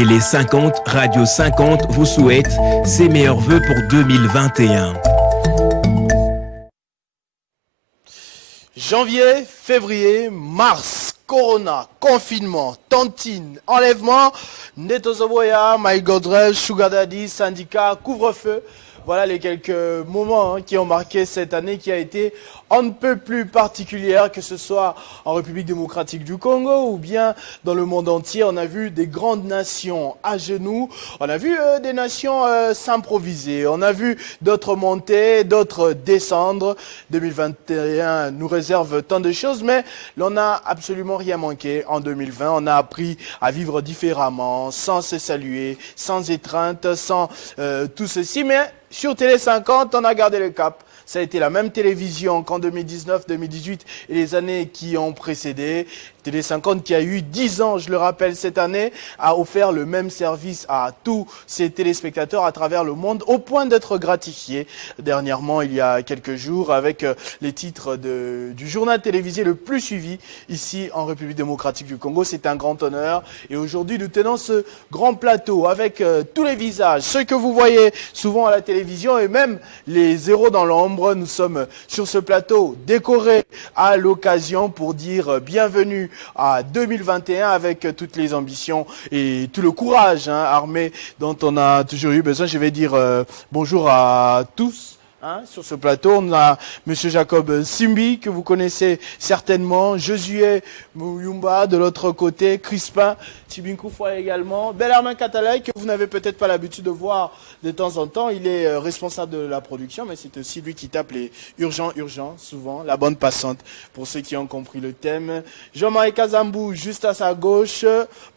Télé 50, Radio 50 vous souhaite ses meilleurs vœux pour 2021. Janvier, février, mars, corona, confinement, tontine, enlèvement, Netozoboya, My Godrej, Sugar Daddy, syndicat, couvre-feu. Voilà les quelques moments qui ont marqué cette année qui a été on ne peut plus particulière, que ce soit en République démocratique du Congo ou bien dans le monde entier. On a vu des grandes nations à genoux, on a vu des nations s'improviser, on a vu d'autres monter, d'autres descendre. 2021 nous réserve tant de choses, mais l'on n'a absolument rien manqué en 2020. On a appris à vivre différemment, sans se saluer, sans étreinte, sans tout ceci, mais sur Télé 50, on a gardé le cap. Ça a été la même télévision qu'en 2019, 2018 et les années qui ont précédé. Télé 50 qui a eu 10 ans, je le rappelle, cette année, a offert le même service à tous ses téléspectateurs à travers le monde, au point d'être gratifié dernièrement, il y a quelques jours, avec les titres du journal télévisé le plus suivi ici en République démocratique du Congo. C'est un grand honneur. Et aujourd'hui, nous tenons ce grand plateau avec tous les visages, ceux que vous voyez souvent à la télévision et même les zéros dans l'ombre. Nous sommes sur ce plateau décoré à l'occasion pour dire bienvenue à 2021 avec toutes les ambitions et tout le courage armé dont on a toujours eu besoin. Je vais dire bonjour à tous. Sur ce plateau, on a M. Jacob Simbi, que vous connaissez certainement, Josué Mouyumba de l'autre côté, Crispin Tibinkoufwa également, Bellarmin Katalay, que vous n'avez peut-être pas l'habitude de voir de temps en temps. Il est responsable de la production, mais c'est aussi lui qui tape les urgents, souvent, la bande passante, pour ceux qui ont compris le thème. Jean-Marie Kazambou, juste à sa gauche,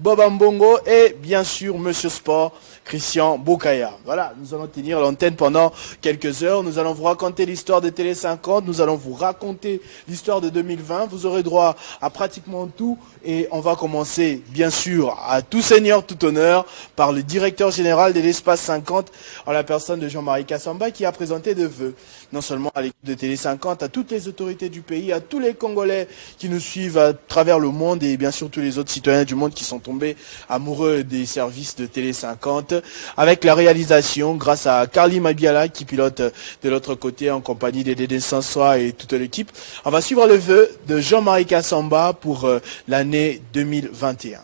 Bob Ambongo et bien sûr, Monsieur Sport, Christian Bokaya. Voilà, nous allons tenir l'antenne pendant quelques heures. Nous allons vous raconter l'histoire de Télé 50. Nous allons vous raconter l'histoire de 2020. Vous aurez droit à pratiquement tout. Et on va commencer, bien sûr, à tout seigneur, tout honneur, par le directeur général de l'Espace 50, en la personne de Jean-Marie Kassamba, qui a présenté des vœux, non seulement à l'équipe de Télé 50, à toutes les autorités du pays, à tous les Congolais qui nous suivent à travers le monde et bien sûr tous les autres citoyens du monde qui sont tombés amoureux des services de Télé 50, avec la réalisation, grâce à Carly Mabiala, qui pilote de l'autre côté en compagnie de Dédé Sansoa et toute l'équipe. On va suivre le vœu de Jean-Marie Kassamba pour l'année 2021.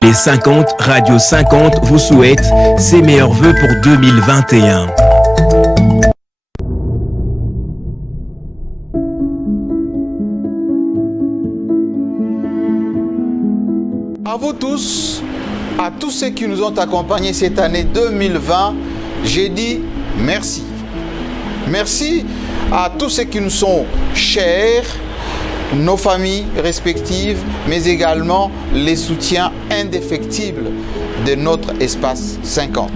Les 50, Radio 50 vous souhaite ses meilleurs vœux pour 2021. À vous tous, à tous ceux qui nous ont accompagnés cette année 2020, j'ai dit merci. Merci à tous ceux qui nous sont chers, nos familles respectives, mais également les soutiens indéfectibles de notre espace 50.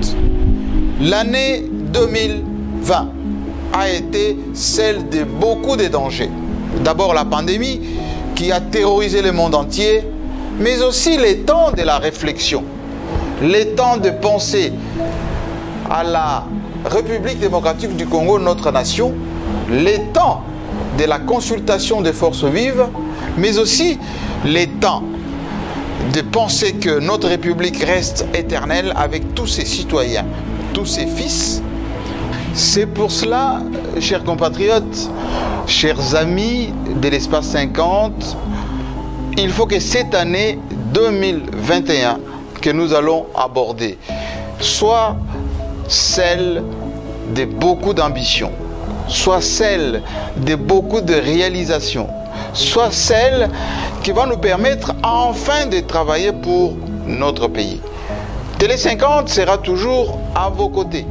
L'année 2020 a été celle de beaucoup de dangers. D'abord la pandémie qui a terrorisé le monde entier, mais aussi les temps de la réflexion, les temps de penser à la République démocratique du Congo, notre nation, les temps de la consultation des forces vives, mais aussi les temps de penser que notre République reste éternelle avec tous ses citoyens, tous ses fils. C'est pour cela, chers compatriotes, chers amis de l'espace 50, il faut que cette année 2021 que nous allons aborder soit celle de beaucoup d'ambition, soit celle de beaucoup de réalisations, soit celle qui va nous permettre enfin de travailler pour notre pays. Télé 50 sera toujours à vos côtés.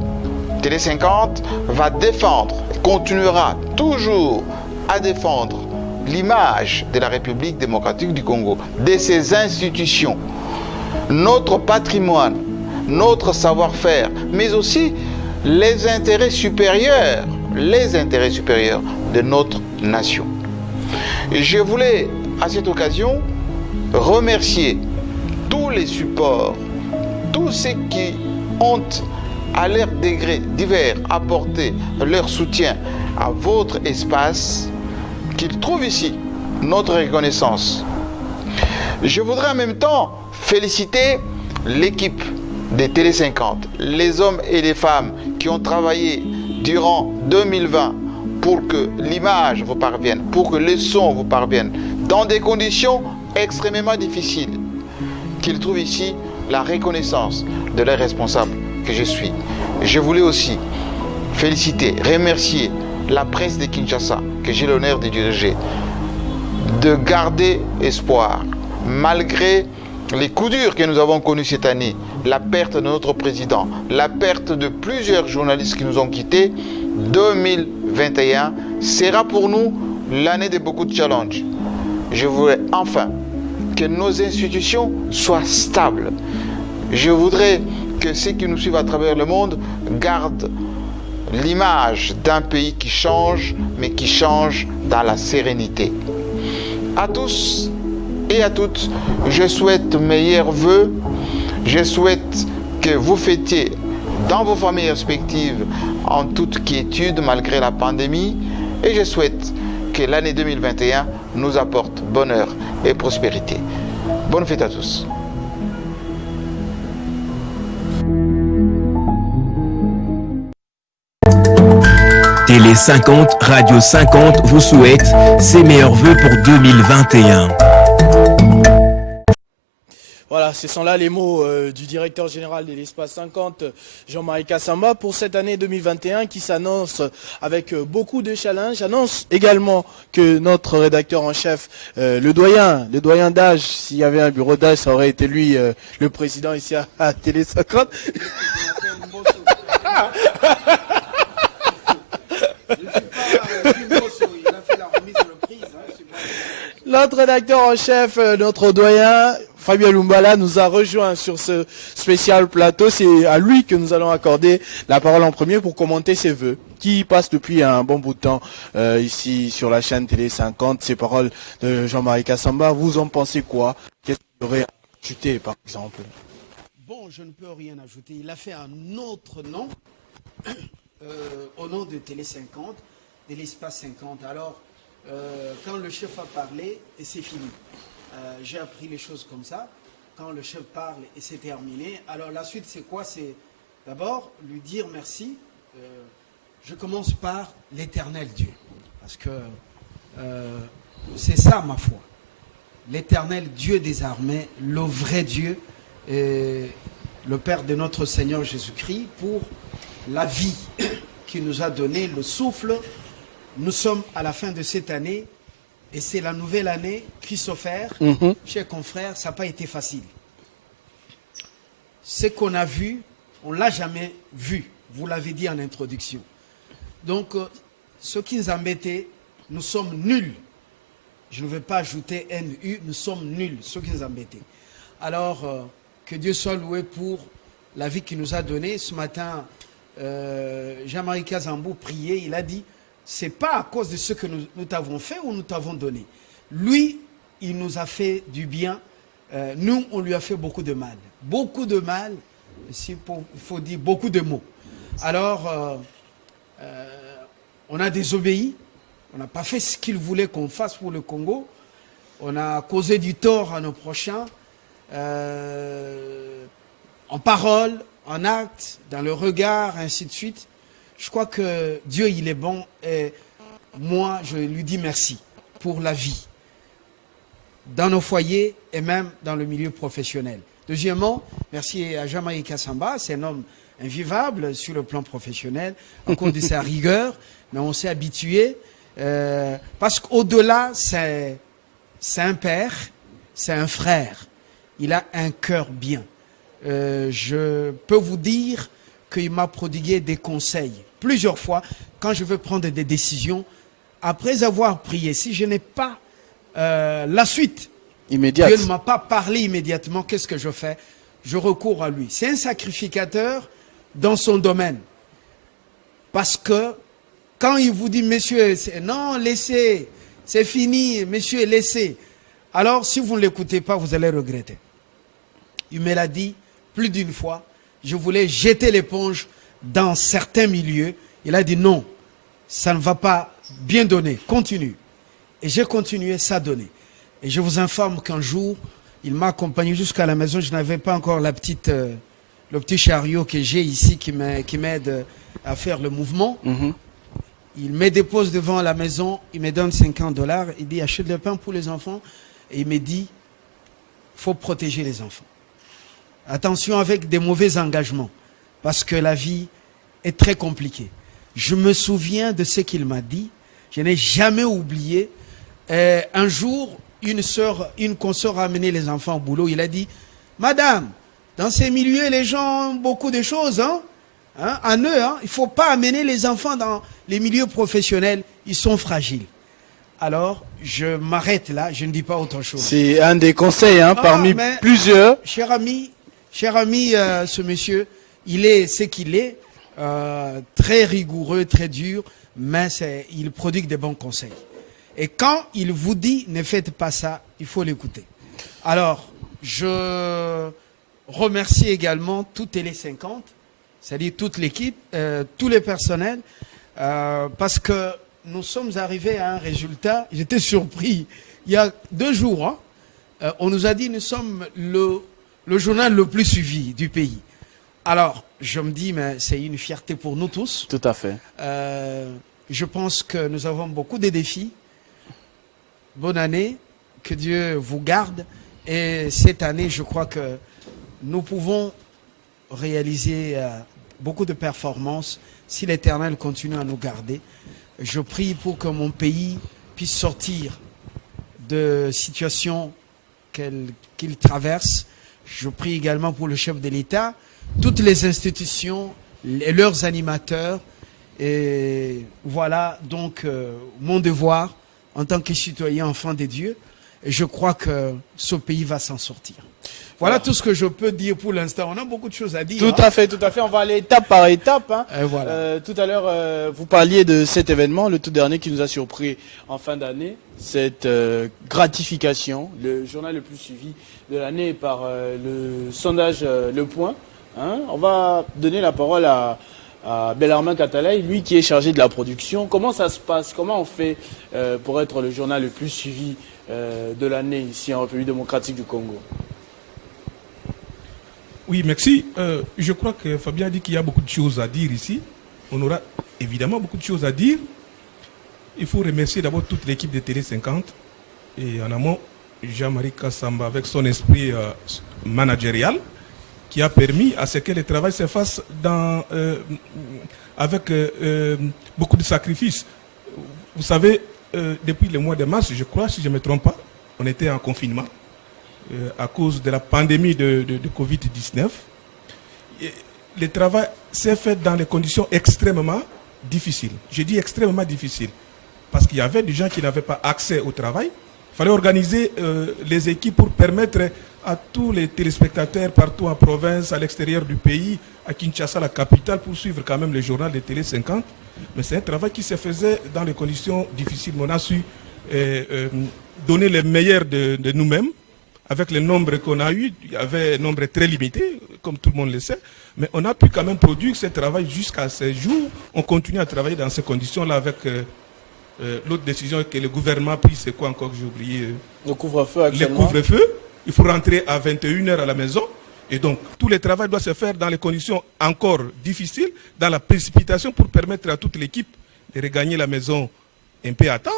Télé 50 va défendre, continuera toujours à défendre l'image de la République démocratique du Congo, de ses institutions, notre patrimoine, notre savoir-faire, mais aussi les intérêts supérieurs de notre nation. Et je voulais, à cette occasion, remercier tous les supports, tous ceux qui ont, à leur degré divers, apporté leur soutien à votre espace, qu'ils trouvent ici notre reconnaissance. Je voudrais en même temps féliciter l'équipe des Télé 50, les hommes et les femmes qui ont travaillé durant 2020 pour que l'image vous parvienne, pour que les sons vous parviennent, dans des conditions extrêmement difficiles, qu'ils trouvent ici la reconnaissance de leurs responsables que je suis. Je voulais aussi féliciter, remercier la presse de Kinshasa, que j'ai l'honneur de diriger, de garder espoir, malgré les coups durs que nous avons connus cette année, la perte de notre président, la perte de plusieurs journalistes qui nous ont quittés. 2021 sera pour nous l'année de beaucoup de challenges. Je voudrais enfin que nos institutions soient stables. Je voudrais que ceux qui nous suivent à travers le monde gardent l'image d'un pays qui change, mais qui change dans la sérénité. À tous et à toutes, je souhaite meilleurs vœux. Je souhaite que vous fêtiez dans vos familles respectives en toute quiétude malgré la pandémie. Et je souhaite que l'année 2021 nous apporte bonheur et prospérité. Bonne fête à tous. Télé 50, Radio 50 vous souhaite ses meilleurs vœux pour 2021. Voilà, ce sont là les mots du directeur général de l'Espace 50, Jean-Marie Kassamba, pour cette année 2021 qui s'annonce avec beaucoup de challenges. J'annonce également que notre rédacteur en chef, le doyen d'âge, s'il y avait un bureau d'âge, ça aurait été lui le président ici à Télé 50. Notre rédacteur en chef, notre doyen, Fabien Lumbala, nous a rejoint sur ce spécial plateau. C'est à lui que nous allons accorder la parole en premier pour commenter ses vœux, qui passent depuis un bon bout de temps ici sur la chaîne Télé 50. Ces paroles de Jean-Marie Kassamba, vous en pensez quoi? Qu'est-ce que vous aurez ajouté, par exemple? Bon, je ne peux rien ajouter. Il a fait un autre nom au nom de Télé 50, de l'Espace 50. Alors, quand le chef a parlé, et c'est fini. J'ai appris les choses comme ça. Quand le chef parle et c'est terminé. Alors la suite c'est quoi? C'est d'abord lui dire merci. Je commence par l'éternel Dieu. Parce que c'est ça ma foi. L'éternel Dieu des armées, le vrai Dieu, le Père de notre Seigneur Jésus-Christ, pour la vie qu'il nous a donné, le souffle. Nous sommes à la fin de cette année et c'est la nouvelle année. Christopher, chers confrères, ça n'a pas été facile. Ce qu'on a vu, on ne l'a jamais vu. Vous l'avez dit en introduction. Donc, ce qui nous embêtait, nous sommes nuls. Je ne veux pas ajouter NU, nous sommes nuls, ce qui nous embêtait. Alors, que Dieu soit loué pour la vie qu'il nous a donnée. Ce matin, Jean-Marie Kazambou priait, il a dit, c'est pas à cause de ce que nous t'avons fait ou nous t'avons donné. Lui, il nous a fait du bien. Nous, on lui a fait beaucoup de mal. Beaucoup de mal, il faut dire beaucoup de mots. Alors, on a désobéi. On n'a pas fait ce qu'il voulait qu'on fasse pour le Congo. On a causé du tort à nos prochains. En parole, en acte, dans le regard, ainsi de suite. Je crois que Dieu, il est bon et moi, je lui dis merci pour la vie dans nos foyers et même dans le milieu professionnel. Deuxièmement, merci à Jean-Marie Kassamba, c'est un homme invivable sur le plan professionnel, à cause de sa rigueur, mais on s'est habitué parce qu'au-delà, c'est un père, c'est un frère, il a un cœur bien. Je peux vous dire qu'il m'a prodigué des conseils plusieurs fois quand je veux prendre des décisions. Après avoir prié, si je n'ai pas la suite, immédiate. Dieu ne m'a pas parlé immédiatement, qu'est-ce que je fais? Je recours à lui. C'est un sacrificateur dans son domaine. Parce que quand il vous dit, monsieur, non, laissez, c'est fini, monsieur, laissez. Alors, si vous ne l'écoutez pas, vous allez regretter. Il me l'a dit plus d'une fois. Je voulais jeter l'éponge dans certains milieux. Il a dit non, ça ne va pas bien donner, continue. Et j'ai continué, ça donnait. Et je vous informe qu'un jour, Il m'a accompagné jusqu'à la maison. Je n'avais pas encore le petit chariot que j'ai ici qui m'aide à faire le mouvement. Il me dépose devant la maison, il me donne $50. Il dit achète le pain pour les enfants. Et il me dit faut protéger les enfants. Attention avec des mauvais engagements, parce que la vie est très compliquée. Je me souviens de ce qu'il m'a dit. Je n'ai jamais oublié. Un jour, une consoeur a amené les enfants au boulot. Il a dit, madame, dans ces milieux, les gens ont beaucoup de choses. En eux, il ne faut pas amener les enfants dans les milieux professionnels. Ils sont fragiles. Alors, je m'arrête là. Je ne dis pas autre chose. C'est un des conseils parmi plusieurs. Cher ami, ce monsieur, il est ce qu'il est. Très rigoureux, très dur. Mais il prodigue des bons conseils. Et quand il vous dit ne faites pas ça, il faut l'écouter. Alors, je remercie également tout Télé 50, c'est-à-dire toute l'équipe, tous les personnels, parce que nous sommes arrivés à un résultat. J'étais surpris. Il y a 2 jours, on nous a dit nous sommes le journal le plus suivi du pays. Alors, je me dis, mais c'est une fierté pour nous tous. Tout à fait. Je pense que nous avons beaucoup de défis. Bonne année, que Dieu vous garde. Et cette année, je crois que nous pouvons réaliser beaucoup de performances si l'Éternel continue à nous garder. Je prie pour que mon pays puisse sortir de situations qu'il traverse. Je prie également pour le chef de l'État, toutes les institutions, et leurs animateurs. Et voilà donc mon devoir en tant que citoyen, enfant de Dieu. Et je crois que ce pays va s'en sortir. Voilà tout ce que je peux dire pour l'instant. On a beaucoup de choses à dire. Tout à fait. On va aller étape par étape. Voilà. Tout à l'heure, vous parliez de cet événement, le tout dernier qui nous a surpris en fin d'année. Cette gratification, le journal le plus suivi de l'année par le sondage Le Point. On va donner la parole à Bellarmin Katalay, lui qui est chargé de la production. Comment ça se passe? Comment on fait pour être le journal le plus suivi de l'année ici en République démocratique du Congo? Oui, merci. Je crois que Fabien a dit qu'il y a beaucoup de choses à dire ici. On aura évidemment beaucoup de choses à dire. Il faut remercier d'abord toute l'équipe de Télé 50 et en amont Jean-Marie Kassamba avec son esprit managérial qui a permis à ce que le travail se fasse avec beaucoup de sacrifices. Vous savez, depuis le mois de mars, je crois, si je ne me trompe pas, on était en confinement à cause de la pandémie de Covid-19. Le travail s'est fait dans des conditions extrêmement difficiles. Je dis extrêmement difficiles parce qu'il y avait des gens qui n'avaient pas accès au travail. Il fallait organiser les équipes pour permettre à tous les téléspectateurs partout en province, à l'extérieur du pays, à Kinshasa, la capitale, pour suivre quand même le journal de Télé 50. Mais c'est un travail qui se faisait dans des conditions difficiles. On a su donner le meilleur de nous-mêmes. Avec le nombre qu'on a eu, il y avait un nombre très limité, comme tout le monde le sait. Mais on a pu quand même produire ce travail jusqu'à ce jour. On continue à travailler dans ces conditions-là avec l'autre décision que le gouvernement a prise. C'est quoi encore que j'ai oublié? Le couvre-feu actuellement. Le couvre-feu. Il faut rentrer à 21h à la maison. Et donc, tout le travail doit se faire dans les conditions encore difficiles, dans la précipitation pour permettre à toute l'équipe de regagner la maison un peu à temps.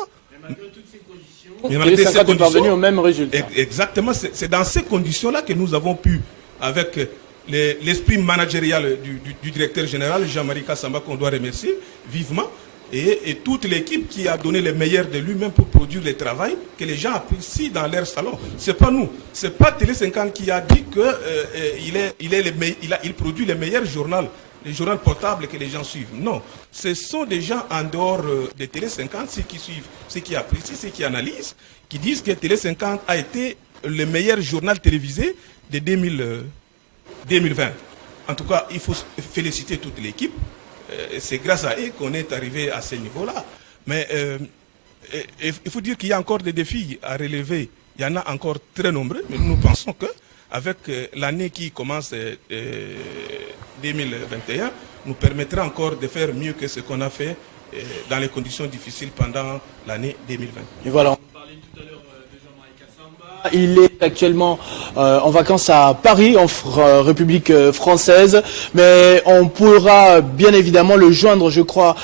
Mais malgré ces conditions, est parvenu au même résultat. Exactement, c'est dans ces conditions-là que nous avons pu, avec l'esprit managérial du directeur général, Jean-Marie Kassamba, qu'on doit remercier vivement, et toute l'équipe qui a donné le meilleur de lui-même pour produire le travail que les gens apprécient dans leur salon. Ce n'est pas nous, ce n'est pas Télé 50 qui a dit qu'il produit le meilleur journal, le journal portable que les gens suivent. Non, ce sont des gens en dehors de Télé 50, ceux qui suivent, ceux qui apprécient, ceux qui analysent, qui disent que Télé 50 a été le meilleur journal télévisé de 2020. En tout cas, il faut féliciter toute l'équipe. C'est grâce à eux qu'on est arrivé à ce niveau-là. Mais il faut dire qu'il y a encore des défis à relever. Il y en a encore très nombreux, mais nous pensons qu'avec l'année qui commence 2021, nous permettra encore de faire mieux que ce qu'on a fait dans les conditions difficiles pendant l'année 2020. Et voilà. On parlait tout à l'heure de Jean-Marie Kassamba, Il est actuellement en vacances à Paris, en République française, mais on pourra bien évidemment le joindre, je crois,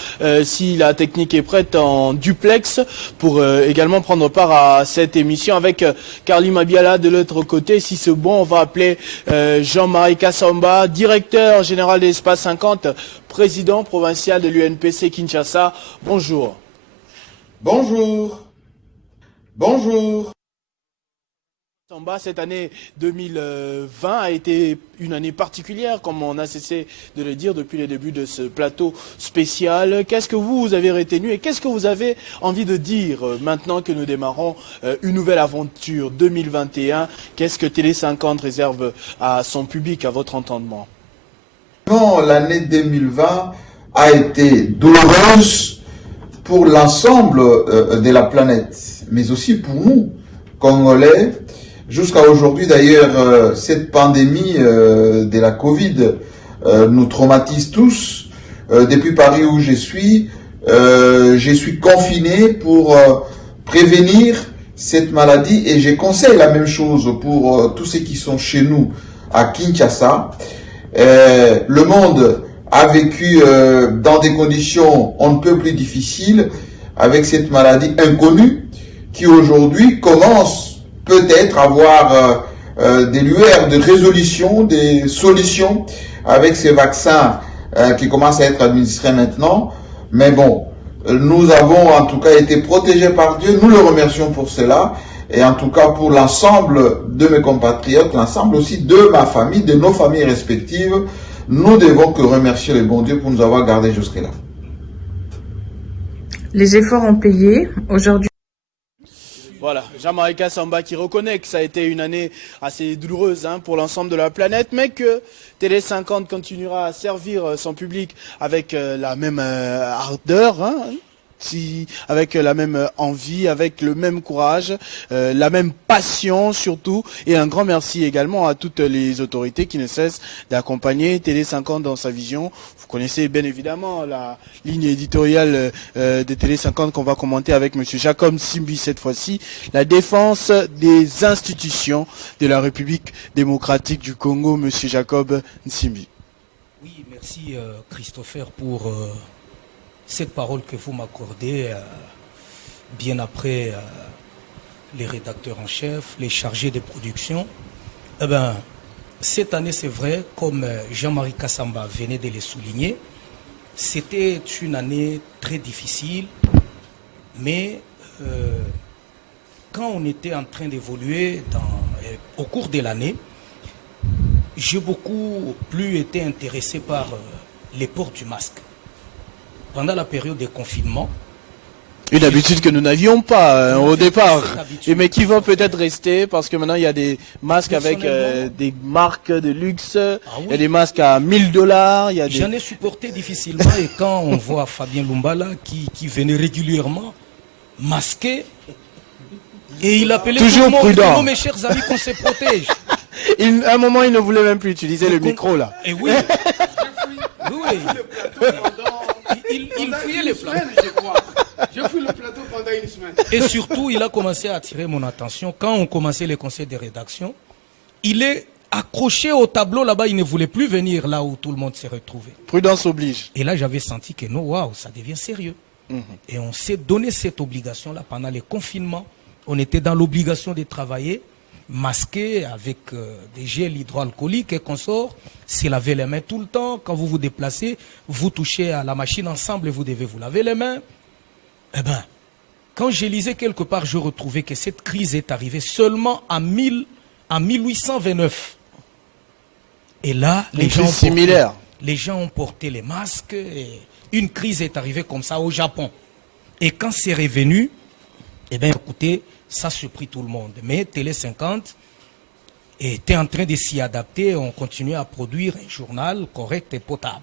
si la technique est prête, en duplex, pour également prendre part à cette émission avec Carly Mabiala de l'autre côté. Si c'est bon, on va appeler Jean-Marie Kassamba, directeur général de l'Espace 50, président provincial de l'UNPC Kinshasa. Bonjour. Bonjour. Bonjour. Cette année 2020 a été une année particulière, comme on a cessé de le dire depuis le début de ce plateau spécial. Qu'est-ce que vous avez retenu et qu'est-ce que vous avez envie de dire maintenant que nous démarrons une nouvelle aventure 2021? Qu'est-ce que Télé 50 réserve à son public, à votre entendement? Non, l'année 2020 a été douloureuse pour l'ensemble de la planète, mais aussi pour nous, Congolais. Jusqu'à aujourd'hui, d'ailleurs, cette pandémie de la Covid nous traumatise tous. Depuis Paris où je suis confiné pour prévenir cette maladie et je conseille la même chose pour tous ceux qui sont chez nous à Kinshasa. Le monde a vécu dans des conditions on ne peut plus difficiles avec cette maladie inconnue qui aujourd'hui commence peut-être avoir des lueurs de résolution, des solutions avec ces vaccins qui commencent à être administrés maintenant. Mais bon, nous avons en tout cas été protégés par Dieu. Nous le remercions pour cela. Et en tout cas pour l'ensemble de mes compatriotes, l'ensemble aussi de ma famille, de nos familles respectives, nous devons que remercier le bon Dieu pour nous avoir gardés jusque-là. Les efforts ont payé. Aujourd'hui, voilà, Jean-Marie Kassamba qui reconnaît que ça a été une année assez douloureuse pour l'ensemble de la planète, mais que Télé 50 continuera à servir son public avec la même ardeur, avec la même envie, avec le même courage, la même passion surtout, et un grand merci également à toutes les autorités qui ne cessent d'accompagner Télé 50 dans sa vision. Vous connaissez bien évidemment la ligne éditoriale de Télé 50 qu'on va commenter avec M. Jacob Nsimbi cette fois-ci, la défense des institutions de la République démocratique du Congo. M. Jacob Nsimbi. Oui, merci Christopher pour cette parole que vous m'accordez bien après les rédacteurs en chef, les chargés de production. Eh bien, cette année, c'est vrai, comme Jean-Marie Kassamba venait de le souligner, c'était une année très difficile, mais quand on était en train d'évoluer au cours de l'année, j'ai beaucoup plus été intéressé par les ports du masque. Pendant la période de confinement. Une habitude que nous n'avions pas au départ, mais qui va peut-être rester parce que maintenant il y a des masques avec des marques de luxe, il y a des masques à $1000. J'en ai supporté difficilement et quand on voit Fabien Lumbala qui venait régulièrement masqué et il appelait toujours tout le monde, prudent. Non, mes chers amis, qu'on se protège. À un moment il ne voulait même plus utiliser le micro là. Et oui. Oui. Il fouillait les plateaux. Je fouille le plateau pendant une semaine. Et surtout, il a commencé à attirer mon attention. Quand on commençait les conseils de rédaction, il est accroché au tableau là-bas. Il ne voulait plus venir là où tout le monde s'est retrouvé. Prudence oblige. Et là, j'avais senti que non, waouh, ça devient sérieux. Et on s'est donné cette obligation-là pendant les confinements. On était dans l'obligation de travailler, masqué avec des gels hydroalcooliques et consorts. C'est laver les mains tout le temps. Quand vous vous déplacez, vous touchez à la machine ensemble et vous devez vous laver les mains. Eh bien, quand je lisais quelque part, je retrouvais que cette crise est arrivée seulement en 1829. Et là, les gens ont porté les masques. Et une crise est arrivée comme ça au Japon. Et quand c'est revenu, eh bien, écoutez, ça surprit tout le monde. Mais Télé 50 était en train de s'y adapter. On continuait à produire un journal correct et potable.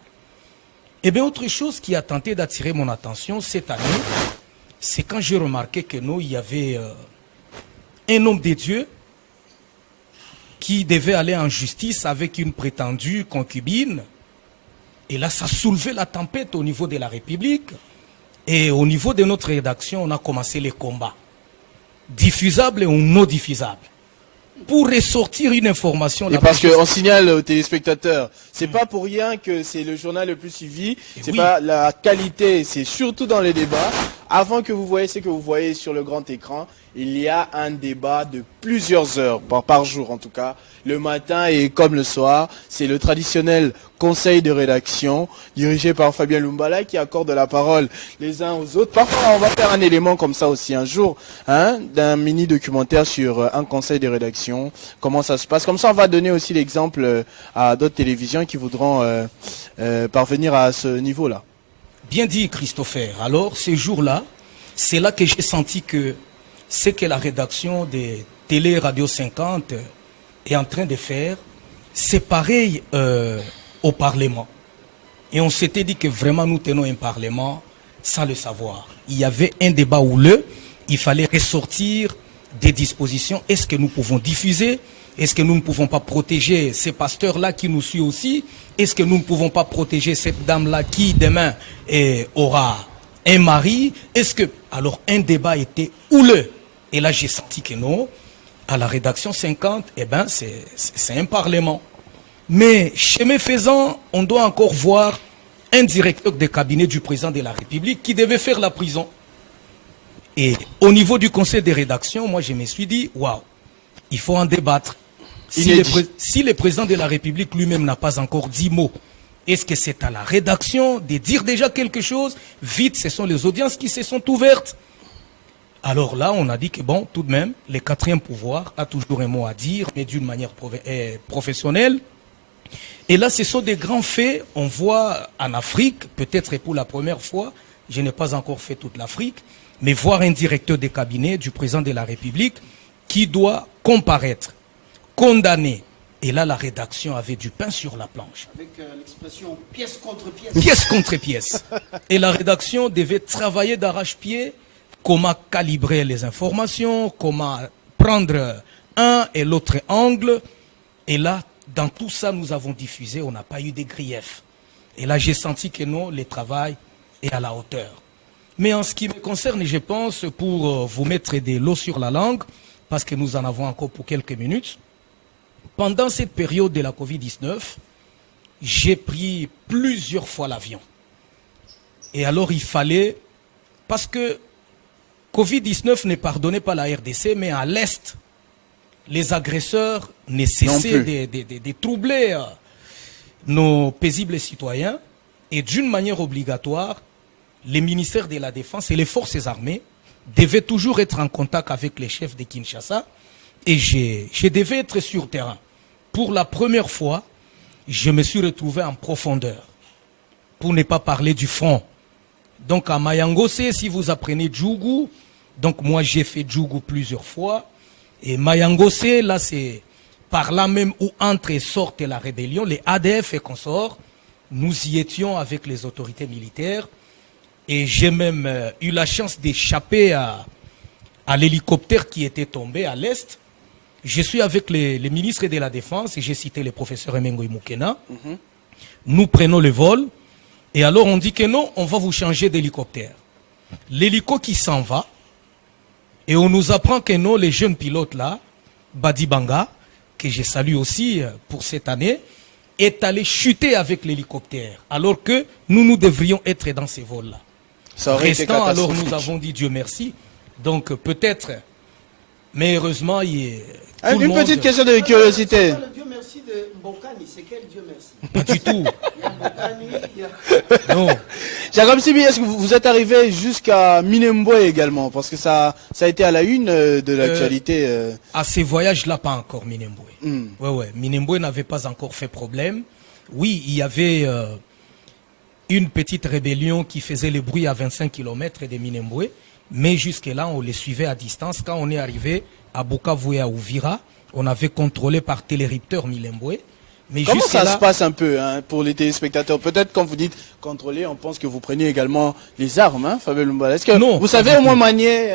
Et bien, autre chose qui a tenté d'attirer mon attention cette année, c'est quand j'ai remarqué que nous, il y avait un homme de Dieu qui devait aller en justice avec une prétendue concubine. Et là, ça soulevait la tempête au niveau de la République. Et au niveau de notre rédaction, on a commencé les combats. Diffusables ou non diffusables. pour ressortir une information. Et parce qu'on signale aux téléspectateurs, c'est pas pour rien que c'est le journal le plus suivi, c'est pas la qualité, c'est surtout dans les débats. Avant que vous voyez ce que vous voyez sur le grand écran, il y a un débat de plusieurs heures, par jour en tout cas, le matin et comme le soir. C'est le traditionnel conseil de rédaction dirigé par Fabien Lumbala qui accorde la parole les uns aux autres. Parfois, on va faire un élément comme ça aussi un jour, d'un mini documentaire sur un conseil de rédaction, comment ça se passe. Comme ça, on va donner aussi l'exemple à d'autres télévisions qui voudront parvenir à ce niveau-là. Bien dit, Christopher. Alors, ces jours-là, c'est là que j'ai senti que ce que la rédaction des Télé Radio 50 est en train de faire, c'est pareil au Parlement. Et on s'était dit que vraiment nous tenons un Parlement sans le savoir. Il y avait un débat houleux, il fallait ressortir des dispositions. Est-ce que nous pouvons diffuser? Est-ce que nous ne pouvons pas protéger ces pasteurs-là qui nous suivent aussi? Est-ce que nous ne pouvons pas protéger cette dame-là qui demain aura un mari? Est-ce que... Alors un débat était houleux. Et là j'ai senti que non, à la rédaction 50, eh ben c'est un Parlement. Mais chemin faisant, on doit encore voir un directeur de cabinet du président de la République qui devait faire la prison. Et au niveau du conseil de rédaction, moi je me suis dit, waouh, il faut en débattre. Si le président de la République lui-même n'a pas encore dit mot, est-ce que c'est à la rédaction de dire déjà quelque chose? Vite, ce sont les audiences qui se sont ouvertes. Alors là, on a dit que bon, tout de même, le quatrième pouvoir a toujours un mot à dire, mais d'une manière professionnelle. Et là, ce sont des grands faits. On voit en Afrique, peut-être pour la première fois, je n'ai pas encore fait toute l'Afrique, mais voir un directeur de cabinet du président de la République qui doit comparaître, condamner. Et là, la rédaction avait du pain sur la planche. Avec l'expression pièce contre pièce. Pièce contre pièce. Et la rédaction devait travailler d'arrache-pied, comment calibrer les informations, comment prendre un et l'autre angle. Et là, dans tout ça, nous avons diffusé, on n'a pas eu de griefs. Et là, j'ai senti que non, le travail est à la hauteur. Mais en ce qui me concerne, je pense, pour vous mettre de l'eau sur la langue, parce que nous en avons encore pour quelques minutes, pendant cette période de la Covid-19, j'ai pris plusieurs fois l'avion. Et alors, il fallait, parce que Covid-19 ne pardonnait pas la RDC, mais à l'Est, les agresseurs ne cessaient de troubler nos paisibles citoyens. Et d'une manière obligatoire, les ministères de la Défense et les forces armées devaient toujours être en contact avec les chefs de Kinshasa. Et je devais être sur terrain. Pour la première fois, je me suis retrouvé en profondeur, pour ne pas parler du front. Donc à Mayangose, si vous apprenez Djougou, donc moi j'ai fait Djougou plusieurs fois, et Mayangose, là c'est par là même où entre et sortent la rébellion, les ADF et consorts, nous y étions avec les autorités militaires, et j'ai même eu la chance d'échapper à l'hélicoptère qui était tombé à l'Est. Je suis avec les ministres de la Défense, et j'ai cité le professeur Emengo Moukena. Nous prenons le vol, et alors on dit que non, on va vous changer d'hélicoptère. L'hélico qui s'en va, et on nous apprend que non, les jeunes pilotes là, Badi Banga, que je salue aussi pour cette année, est allé chuter avec l'hélicoptère, alors que nous devrions être dans ces vols-là. Restant, alors nous avons dit Dieu merci. Donc peut-être, mais heureusement, une petite question de curiosité. Le Dieu merci de Mbokani, c'est quel Dieu merci? Pas du tout. Il y a Mbokani, il y a... Non. Jacob Sibi, est-ce que vous êtes arrivé jusqu'à Minembwe également? Parce que ça a été à la une de l'actualité. À ces voyages-là, pas encore Minembwe. Ouais. Minembwe n'avait pas encore fait problème. Oui, il y avait une petite rébellion qui faisait le bruit à 25 km de Minembwe. Mais jusque-là, on les suivait à distance. Quand on est arrivé à Bukavu et à Uvira, on avait contrôlé par téléripteur Minembwe. Mais comment ça se passe un peu pour les téléspectateurs? Peut-être quand vous dites contrôler, on pense que vous prenez également les armes, Fabien Lumbala. Est-ce que vous savez au moins manier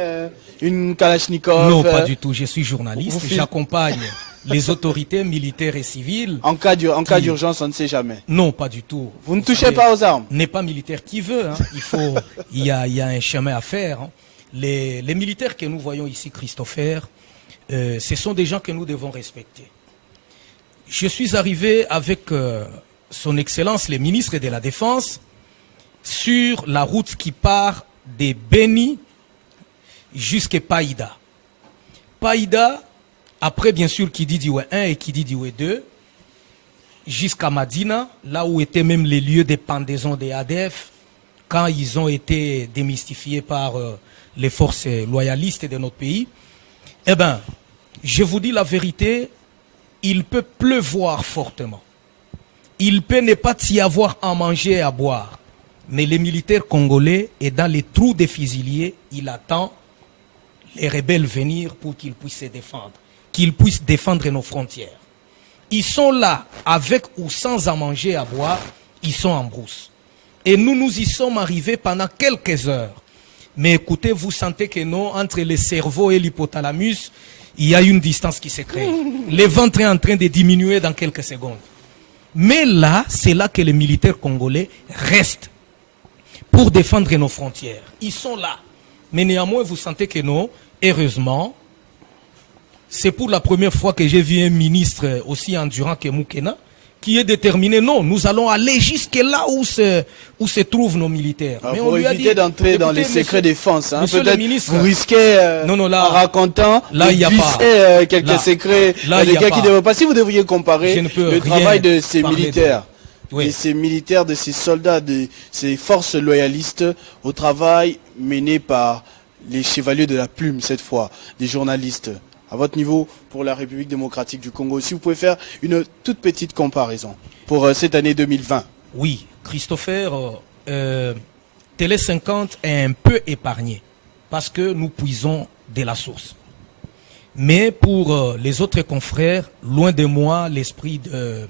une Kalachnikov? Non, pas du tout. Je suis journaliste. J'accompagne les autorités militaires et civiles. En cas d'urgence, on ne sait jamais. Non, pas du tout. Vous ne touchez pas aux armes? N'est pas militaire qui veut. Il y a un chemin à faire. Les militaires que nous voyons ici, Christopher, ce sont des gens que nous devons respecter. Je suis arrivé avec son Excellence, le ministre de la Défense, sur la route qui part de Beni jusqu'à Païda. Païda, après bien sûr Kididi-Oué 1 et Kididi-Oué 2, jusqu'à Madina, là où étaient même les lieux de pendaison des ADF, quand ils ont été démystifiés par les forces loyalistes de notre pays. Eh bien, je vous dis la vérité, il peut pleuvoir fortement. Il peut ne pas y avoir à manger et à boire. Mais les militaires congolais est dans les trous des fusiliers, il attend les rebelles venir pour qu'ils puissent se défendre, qu'ils puissent défendre nos frontières. Ils sont là, avec ou sans à manger et à boire, ils sont en brousse. Et nous y sommes arrivés pendant quelques heures. Mais écoutez, vous sentez que non, entre le cerveau et l'hypothalamus, il y a une distance qui s'est créée. Le ventre est en train de diminuer dans quelques secondes. Mais là, c'est là que les militaires congolais restent pour défendre nos frontières. Ils sont là. Mais néanmoins, vous sentez que non, heureusement, c'est pour la première fois que j'ai vu un ministre aussi endurant que Moukena, qui est déterminé, non, nous allons aller jusque là où se trouvent nos militaires. Alors, mais pour éviter d'entrer dans les secrets défense, hein, peut-être vous risquez en racontant là, il y a pas, quelques secrets lesquels qui ne devraient pas. Si vous devriez comparer le travail de ces militaires, de ces militaires, de ces soldats, de ces forces loyalistes au travail mené par les chevaliers de la plume cette fois, des journalistes, à votre niveau pour la République démocratique du Congo. Si vous pouvez faire une toute petite comparaison pour cette année 2020. Oui, Christopher, Télé 50 est un peu épargné parce que nous puisons de la source. Mais pour les autres confrères, loin de moi l'esprit de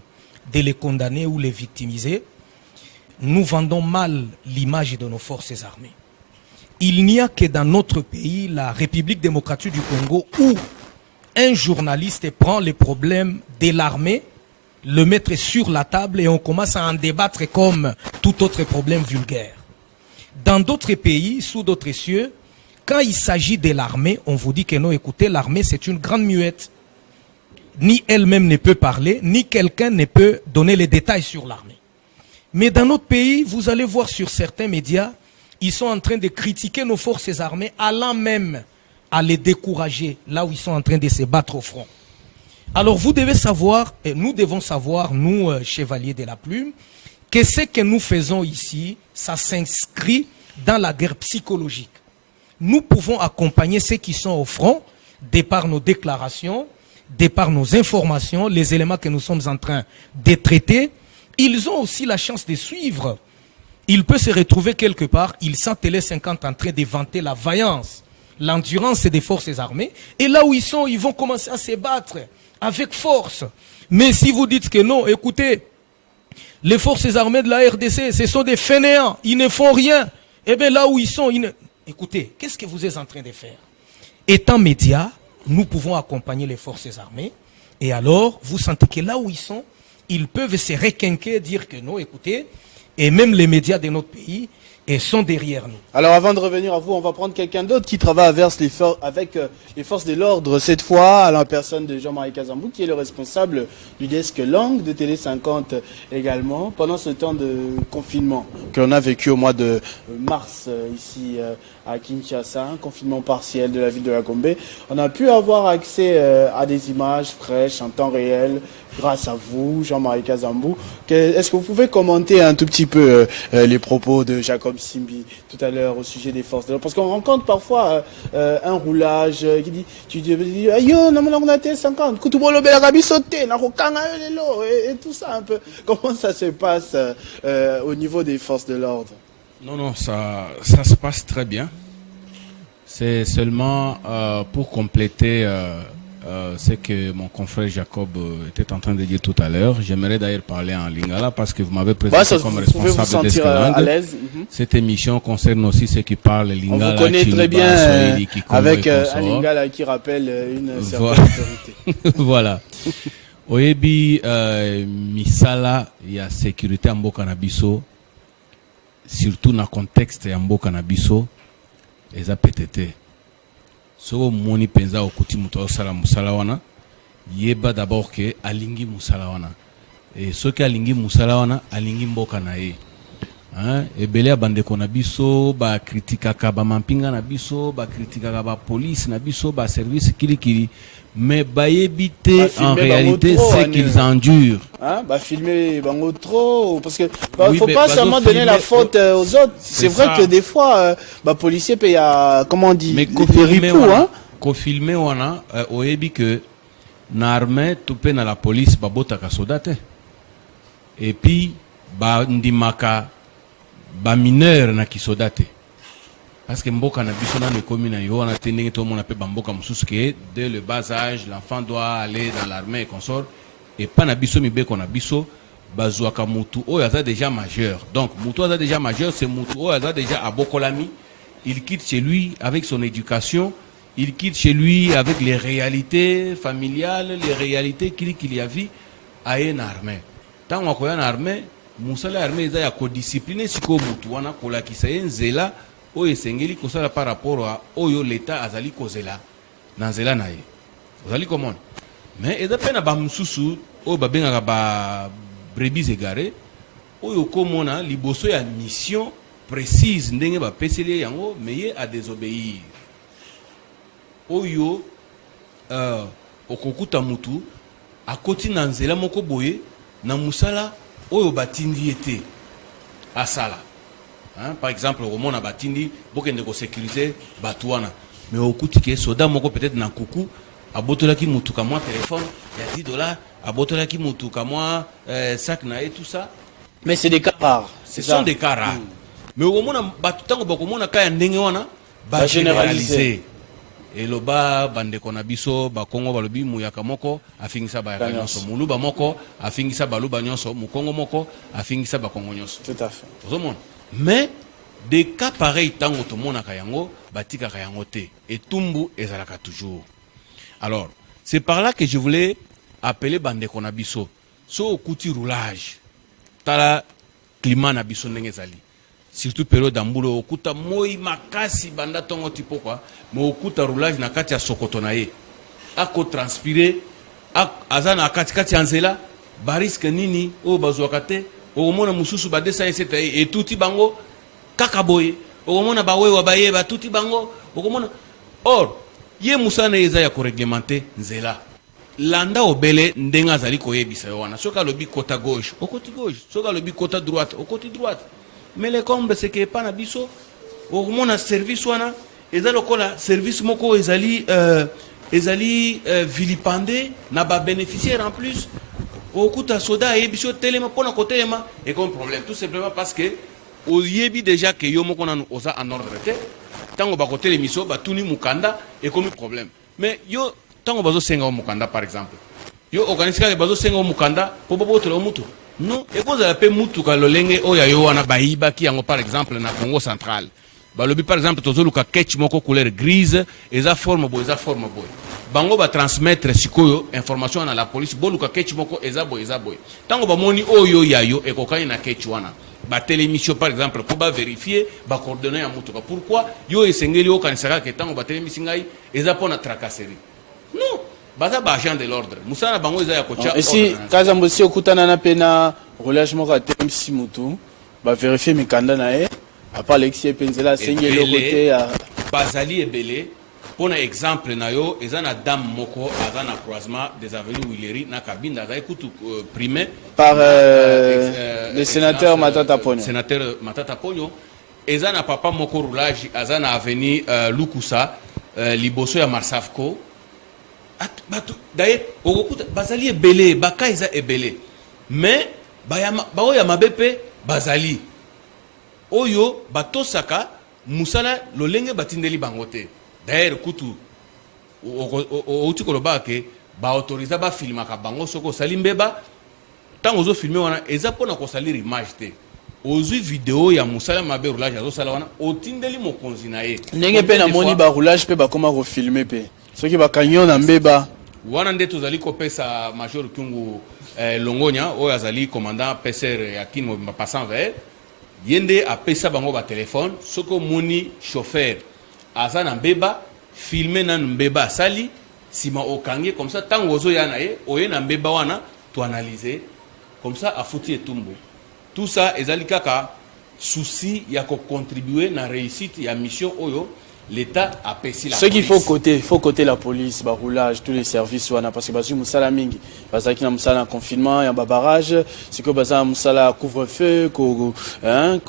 les condamner ou les victimiser, nous vendons mal l'image de nos forces armées. Il n'y a que dans notre pays, la République démocratique du Congo, où un journaliste prend les problèmes de l'armée, le mettre sur la table et on commence à en débattre comme tout autre problème vulgaire. Dans d'autres pays, sous d'autres cieux, quand il s'agit de l'armée, on vous dit que non, écoutez, l'armée c'est une grande muette. Ni elle-même ne peut parler, ni quelqu'un ne peut donner les détails sur l'armée. Mais dans notre pays, vous allez voir sur certains médias, ils sont en train de critiquer nos forces armées, allant même à les décourager là où ils sont en train de se battre au front. Alors vous devez savoir, et nous devons savoir, nous chevaliers de la plume, que ce que nous faisons ici, ça s'inscrit dans la guerre psychologique. Nous pouvons accompagner ceux qui sont au front, de par nos déclarations, de par nos informations, les éléments que nous sommes en train de traiter. Ils ont aussi la chance de suivre. Il peut se retrouver quelque part, il sent Télé 50 en train de vanter la vaillance, l'endurance des forces armées. Et là où ils sont, ils vont commencer à se battre avec force. Mais si vous dites que non, écoutez, les forces armées de la RDC, ce sont des fainéants, ils ne font rien. Eh bien là où ils sont, écoutez, qu'est-ce que vous êtes en train de faire? Étant médias, nous pouvons accompagner les forces armées. Et alors, vous sentez que là où ils sont, ils peuvent se requinquer, dire que non, écoutez, et même les médias de notre pays sont derrière nous. Alors avant de revenir à vous, on va prendre quelqu'un d'autre qui travaille avec les forces de l'ordre, cette fois à la personne de Jean-Marie Kazambou, qui est le responsable du desk langue de Télé 50 également, pendant ce temps de confinement que l'on a vécu au mois de mars ici à Kinshasa, un confinement partiel de la ville de la Gombe. On a pu avoir accès à des images fraîches en temps réel grâce à vous, Jean-Marie Kazambou. Est-ce que vous pouvez commenter un tout petit peu les propos de Jacob Simbi tout à l'heure au sujet des forces de l'ordre? Parce qu'on rencontre parfois un roulage qui dit, tu dis, ayo, non, on a été 50, Koutoubo be Arabi sauté, et tout ça un peu. Comment ça se passe au niveau des forces de l'ordre? Non, ça se passe très bien. C'est seulement pour compléter ce que mon confrère Jacob était en train de dire tout à l'heure. J'aimerais d'ailleurs parler en lingala parce que vous m'avez présenté comme responsable d'Escalangue. Cette émission concerne aussi ceux qui parlent lingala. On vous connaît très bien avec un lingala qui rappelle une certaine autorité. Voilà. Oyebi misala ya sécurité en mboka na biso, surtout dans le contexte ya mboka na biso, eza PTT. soko moni penza okuti muto osala musala wana yeba d'abord que alingi musala wana et soki alingi musala wana alingi mboka na ye. Hein, ebele ya bandeko na biso ba kritikaka ba mampinga na biso ba kritikaka ba police na biso ba service kilikili mais ba yebite en réalité c'est qu'ils endurent. Hein, bah filmer bango trop parce que oui, faut pas seulement donner la faute aux autres. C'est vrai que des fois bah policier peut y a comment on dit mais ko filmer wana oyebi que na armée tout pe na la police ba botaka soldate et puis ba ndimaka ba mineur na kisoda te parce que mboka na biso na ekomi na yo na tendenge to mona pe bamboka mususu ke dès le bas âge l'enfant doit aller dans l'armée et consort et pas na biso mibeko na biso bazwaka mutu oyo aza déjà majeur. Donc mutu aza déjà majeur, c'est mutu oyo aza déjà abokolami, il quitte chez lui avec son éducation, il quitte chez lui avec les réalités familiales, les réalités qu'il y a vu à une armée. Tant qu'on a une armée musala armée eza ya kodiscipliner siko mutu wana kolakisa ye nzela oyo esengeli kosala par rapport à oyo l'état azali kozela na nzela na ye ozali komona mais eza pe na bamususu oyo babengaka ba brebis égarées oyo komona liboso ya mission précise ndenge bapeseli yango mais ye a désobéir oyo okokuta mutu akoti na nzela moko boye na musala oyo batindi ete asala. Hein, par exemple au mona batindi bokende ko sécuriser batuana mais okuti ke soda moko peut-être na kuku abotolaki mutu ka moi téléphone ya $10 abotolaki mutu ka moi sac na et tout ça mais c'est des cas rares. Ce sont des cas rares. Mais au mona batutango bakomona ka ya ndenge wana ba généraliser et loba bande konabiso ba Kongo balobi muyaka moko afingisa ba nyonso muluba moko afingisa ba luba nyonso mukongo moko afingisa ba Kongo nyonso. Tout à fait. Mais des cas pareils tango to mona kayango batika kayango te et tumbu ezalaka toujours. Alors, c'est par là que je voulais appeler bande konabiso so okuti roulage tala climat na biso ndenge ezali. Surtout période d'ambulo okuta moi makasi banda tongo tipo quoi mais okuta roulage na kati ya sokoto na ye ako transpirer azana kati anzela bariske nini o bazwaka te o mona mususu ba 207 et tuti bango kaka boye o mona ba wewa ba ye ba tuti bango o mona or ye musana eza ya ko réglementer nzela landa obele ndenga azali ko yebisa yo wana soka lobi kota gauche au côté gauche soka lobi kota droite au côté droite. Mais les combes c'est que pas na biso au mona service wana eza lokola service moko ezali vilipendé na ba bénéficiaire en plus au kuta soda et biso telema pona kotelema et comme problème tout simplement parce que au yebi déjà que yo moko na oza en ordre te tango ba kotelema miso ba tuni mukanda et comme problème mais yo tango bazo senga mukanda par exemple yo organisika ke bazo senga mukanda po bobo tolo mutu. Non, et vous avez mutu ka lolenge oya yo wana bayiba ki yango par exemple na Congo central. Balobi par exemple tozoluka ketch moko couleur grise eza forme boy. Bango ba transmettre sikoyo information na la police boluka ketch moko eza boy. Tango ba moni oyo yayo e kokani na ketch wana. Ba télémission par exemple pour ba vérifier ba coordonner ya mutu. Pourquoi yo esengeli o kanisaka ke tango ba télémission ngai eza pona tracasserie. Non. Baza ba agent de l'ordre musana bango eza ya kocha et si kazambo si okutana na pena relâche moko atem si mutu ba vérifier mikanda na ye à part l'exi penzela sengelo côté à bazali ebele pona exemple na yo eza na dame moko aza na croisement des avenues Willery na kabinda za ekutu primé par le sénateur Matata Ponyo. Sénateur Matata Ponyo eza na papa moko roulage aza na avenue Lukusa liboso ya Marsafco. D'ailleurs, bazali ebele, baka eza ebele. Mais baoya mabepe bazali. Oyo batosaka musala lolenge batindeli bangote. D'ailleurs, kutu outi koloba ke ba autoriser ba filmaka bango soko salimbeba tango zo filmer wana eza pona ko salir image te. Ozui vidéo ya musala mabe roulage azo sala wana otindeli mokonzi na ye. Ndenge pe na moni ba roulage pe ba koma ko filmer pe. Ce qui va cagnon na mbeba wana nde tozali kopesa major Kungu Longonya oyo azali commandant PCR ya Kinmo passant vers yende apesa bango ba téléphone soko moni chauffeur aza na mbeba filmer na mbeba sali sima okange comme ça tango ozo yana ye oye na mbeba wana to analyser comme ça a foutu etumbu. Tout ça ezali kaka souci ya ko contribuer na réussite ya mission oyo l'État a payé la police. Ce qu'il faut côté la police, bah, roulage, tous les services, parce que bah, Moussala Mingi, parce qu'il y a Moussala confinement, il y a un barrage, c'est que bah, Moussala couvre-feu, qu'on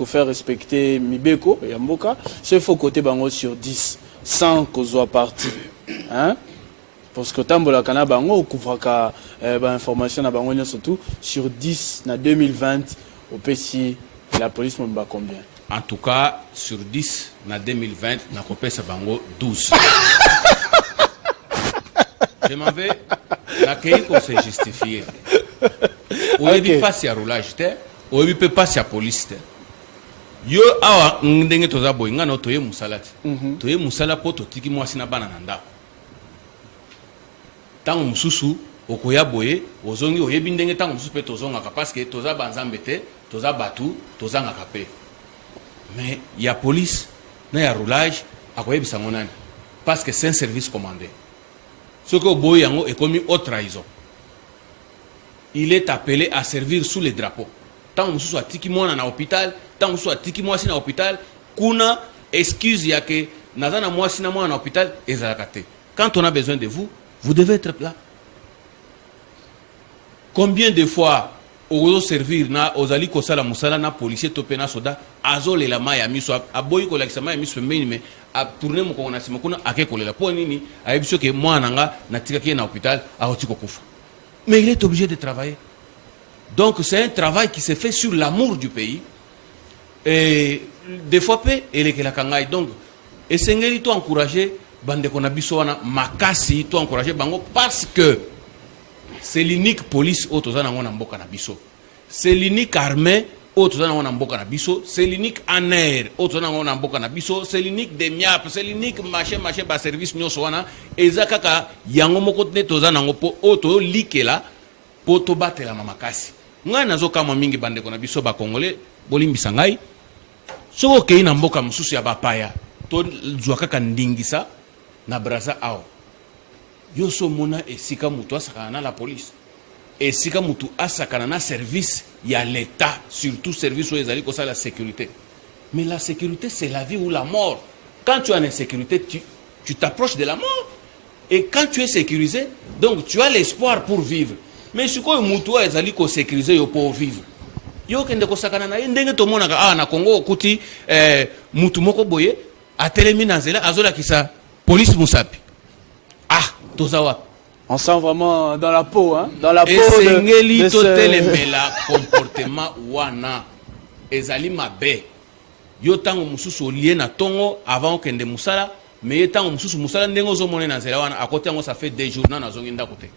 fait respecter Mibeko, il y a Mboka. Ce faut côté bango sur 10, sans qu'on soit parti. Hein? Parce que Tambola Kana bango couvre ka information na bango surtout sur 10 na 2020 au PC la police m'a combien? En tout cas, sur 10, en 2020, on a coupé ce bango 12. Je m'en vais, l'accueil pour se justifier. On ne pas si à roulage, on ne peut pas si à police. Yo awa ndenge toza boy ngana toye musala ti. Toye musala po to tiki mwasi na bana nanda. Tango mususu okoya boye ozongi oyebi ndenge tango mususu pe tozonga ka parce que toza banzambe te, toza batu, toza ngaka pe. Mais il y a police, il y a roulage, parce que c'est un service commandé. Ce que Boyango est commis haute trahison. Il est appelé à servir sous les drapeaux. Tant que soit tiki moi dans l'hôpital, tant que soit tiki moi dans l'hôpital, kuna excuse ya que nazana moi sina moi dans l'hôpital ezalakate. Quand on a besoin de vous, vous devez être là. Combien de fois ozo servir na ozali kosala musala na policier topena soda azole la maya miso aboyi ko lakisa maya miso mais a tourner mo ko na sima kuna ake kolela po nini ayebiso ke mwana nga na tikaki na hôpital a otiko kufa. Mais il est obligé de travailler. Donc c'est un travail qui se fait sur l'amour du pays et des fois pe eleke la kangai. Donc esengeli to encourager bande ko na biso wana makasi to encourager bango parce que c'est l'unique police autozana ngona mboka na biso. C'est l'unique armée autozana ngona mboka na biso. C'est l'unique aner autozana ngona mboka na biso. C'est l'unique des miap. C'est l'unique machin ba service nyoso wana. Ezakaka yango moko ne tozana ngopo auto likela poto batela mamakasi. Nga nazo kama mingi bande ko na biso ba congolais bolimbisa ngai. Soko kei na mboka mususu ya bapaya. To zwa kaka ndingisa na braza ao. Yoso mona esika mutu asakana na la police. Esika mutu asakana na service ya l'État, surtout service où ezali ko la sécurité. Mais la sécurité c'est la vie ou la mort. Quand tu es en insécurité, tu t'approches de la mort. Et quand tu es sécurisé, donc tu as l'espoir pour vivre. Mais si quoi mutu ezali ko sécuriser yo pour vivre. Yo kende ko sakana na ndenge to mona ka na Congo okuti mutu moko boye atelemi na nzela azola kisa police musapi. Ah, tozawa. On sent vraiment dans la peau, hein? Dans la peau de ce comportement wana. Ezali mabe. Yo tango mususu lié na tongo avant kende musala, mais tango mususu musala ndengo zo mona na nzela wana akote ngo ça fait des jours na zongi ndakote.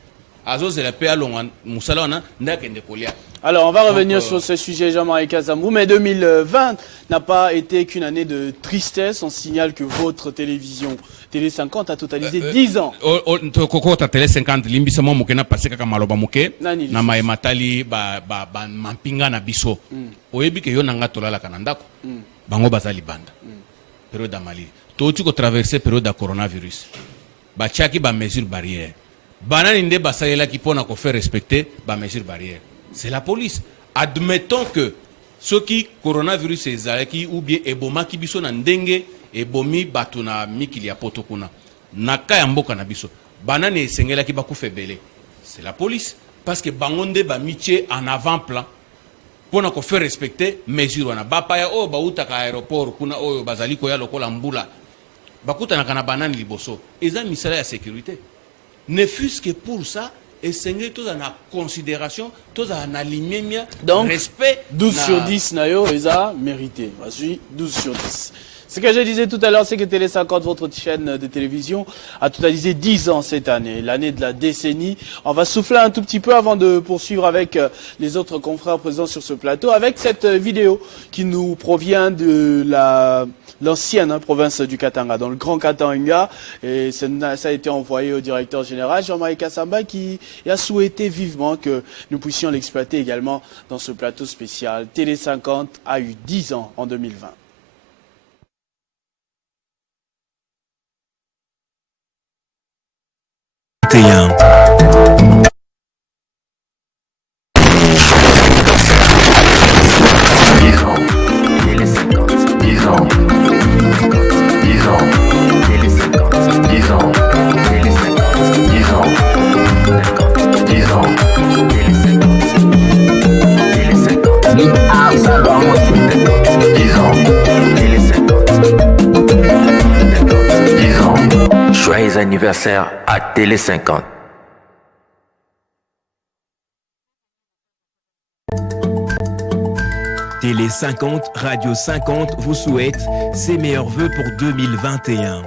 Azo zela pe alonga musala wana ndakende kolia. Alors, on va revenir sur ce sujet, Jean-Marie Kazamou. Mais 2020 n'a pas été qu'une année de tristesse. On signale que votre télévision, Télé 50, a totalisé 10 ans. Koko ta Télé 50, limbisa mo mokena passé kaka maloba moke. Na maematali ba mampinga na biso. Oyebi ke yo nanga tolala kanandako. Bango bazali banda. Période d'Amali. Toti ko traverser période de coronavirus. Ba chaki ba mesure barrière. Banani nde basayela ki pona ko faire respecter ba mesure barrière. C'est la police. Admettons que ceux qui coronavirus ezalaki ou bien eboma ki biso na ndenge ebomi batuna mikili ya potokuna naka ya mboka na biso banane esengela ki bakufa belé. C'est la police parce que bangonde ba mitie en avant-plan pona ko faire respecter mesure wana bapaya o bauta ka aéroport kuna oyo bazali ko ya lokola mbula bakuta na kana banane liboso eza misala ya sécurité. Ne fût-ce que pour ça. Et c'est tout en considération, tout en alignement, donc, respect. 12 sur 10, Nayo, ils ont mérité. Voici 12 sur 10. Ce que je disais tout à l'heure, c'est que Télé 50, votre chaîne de télévision, a totalisé 10 ans cette année, l'année de la décennie. On va souffler un tout petit peu avant de poursuivre avec les autres confrères présents sur ce plateau, avec cette vidéo qui nous provient de l'ancienne province du Katanga, dans le Grand Katanga. Et ça a été envoyé au directeur général, Jean-Marie Kassamba, qui a souhaité vivement que nous puissions l'exploiter également dans ce plateau spécial. Télé 50 a eu 10 ans en 2020. anniversaire à Télé 50. Télé 50, Radio 50 vous souhaite ses meilleurs vœux pour 2021.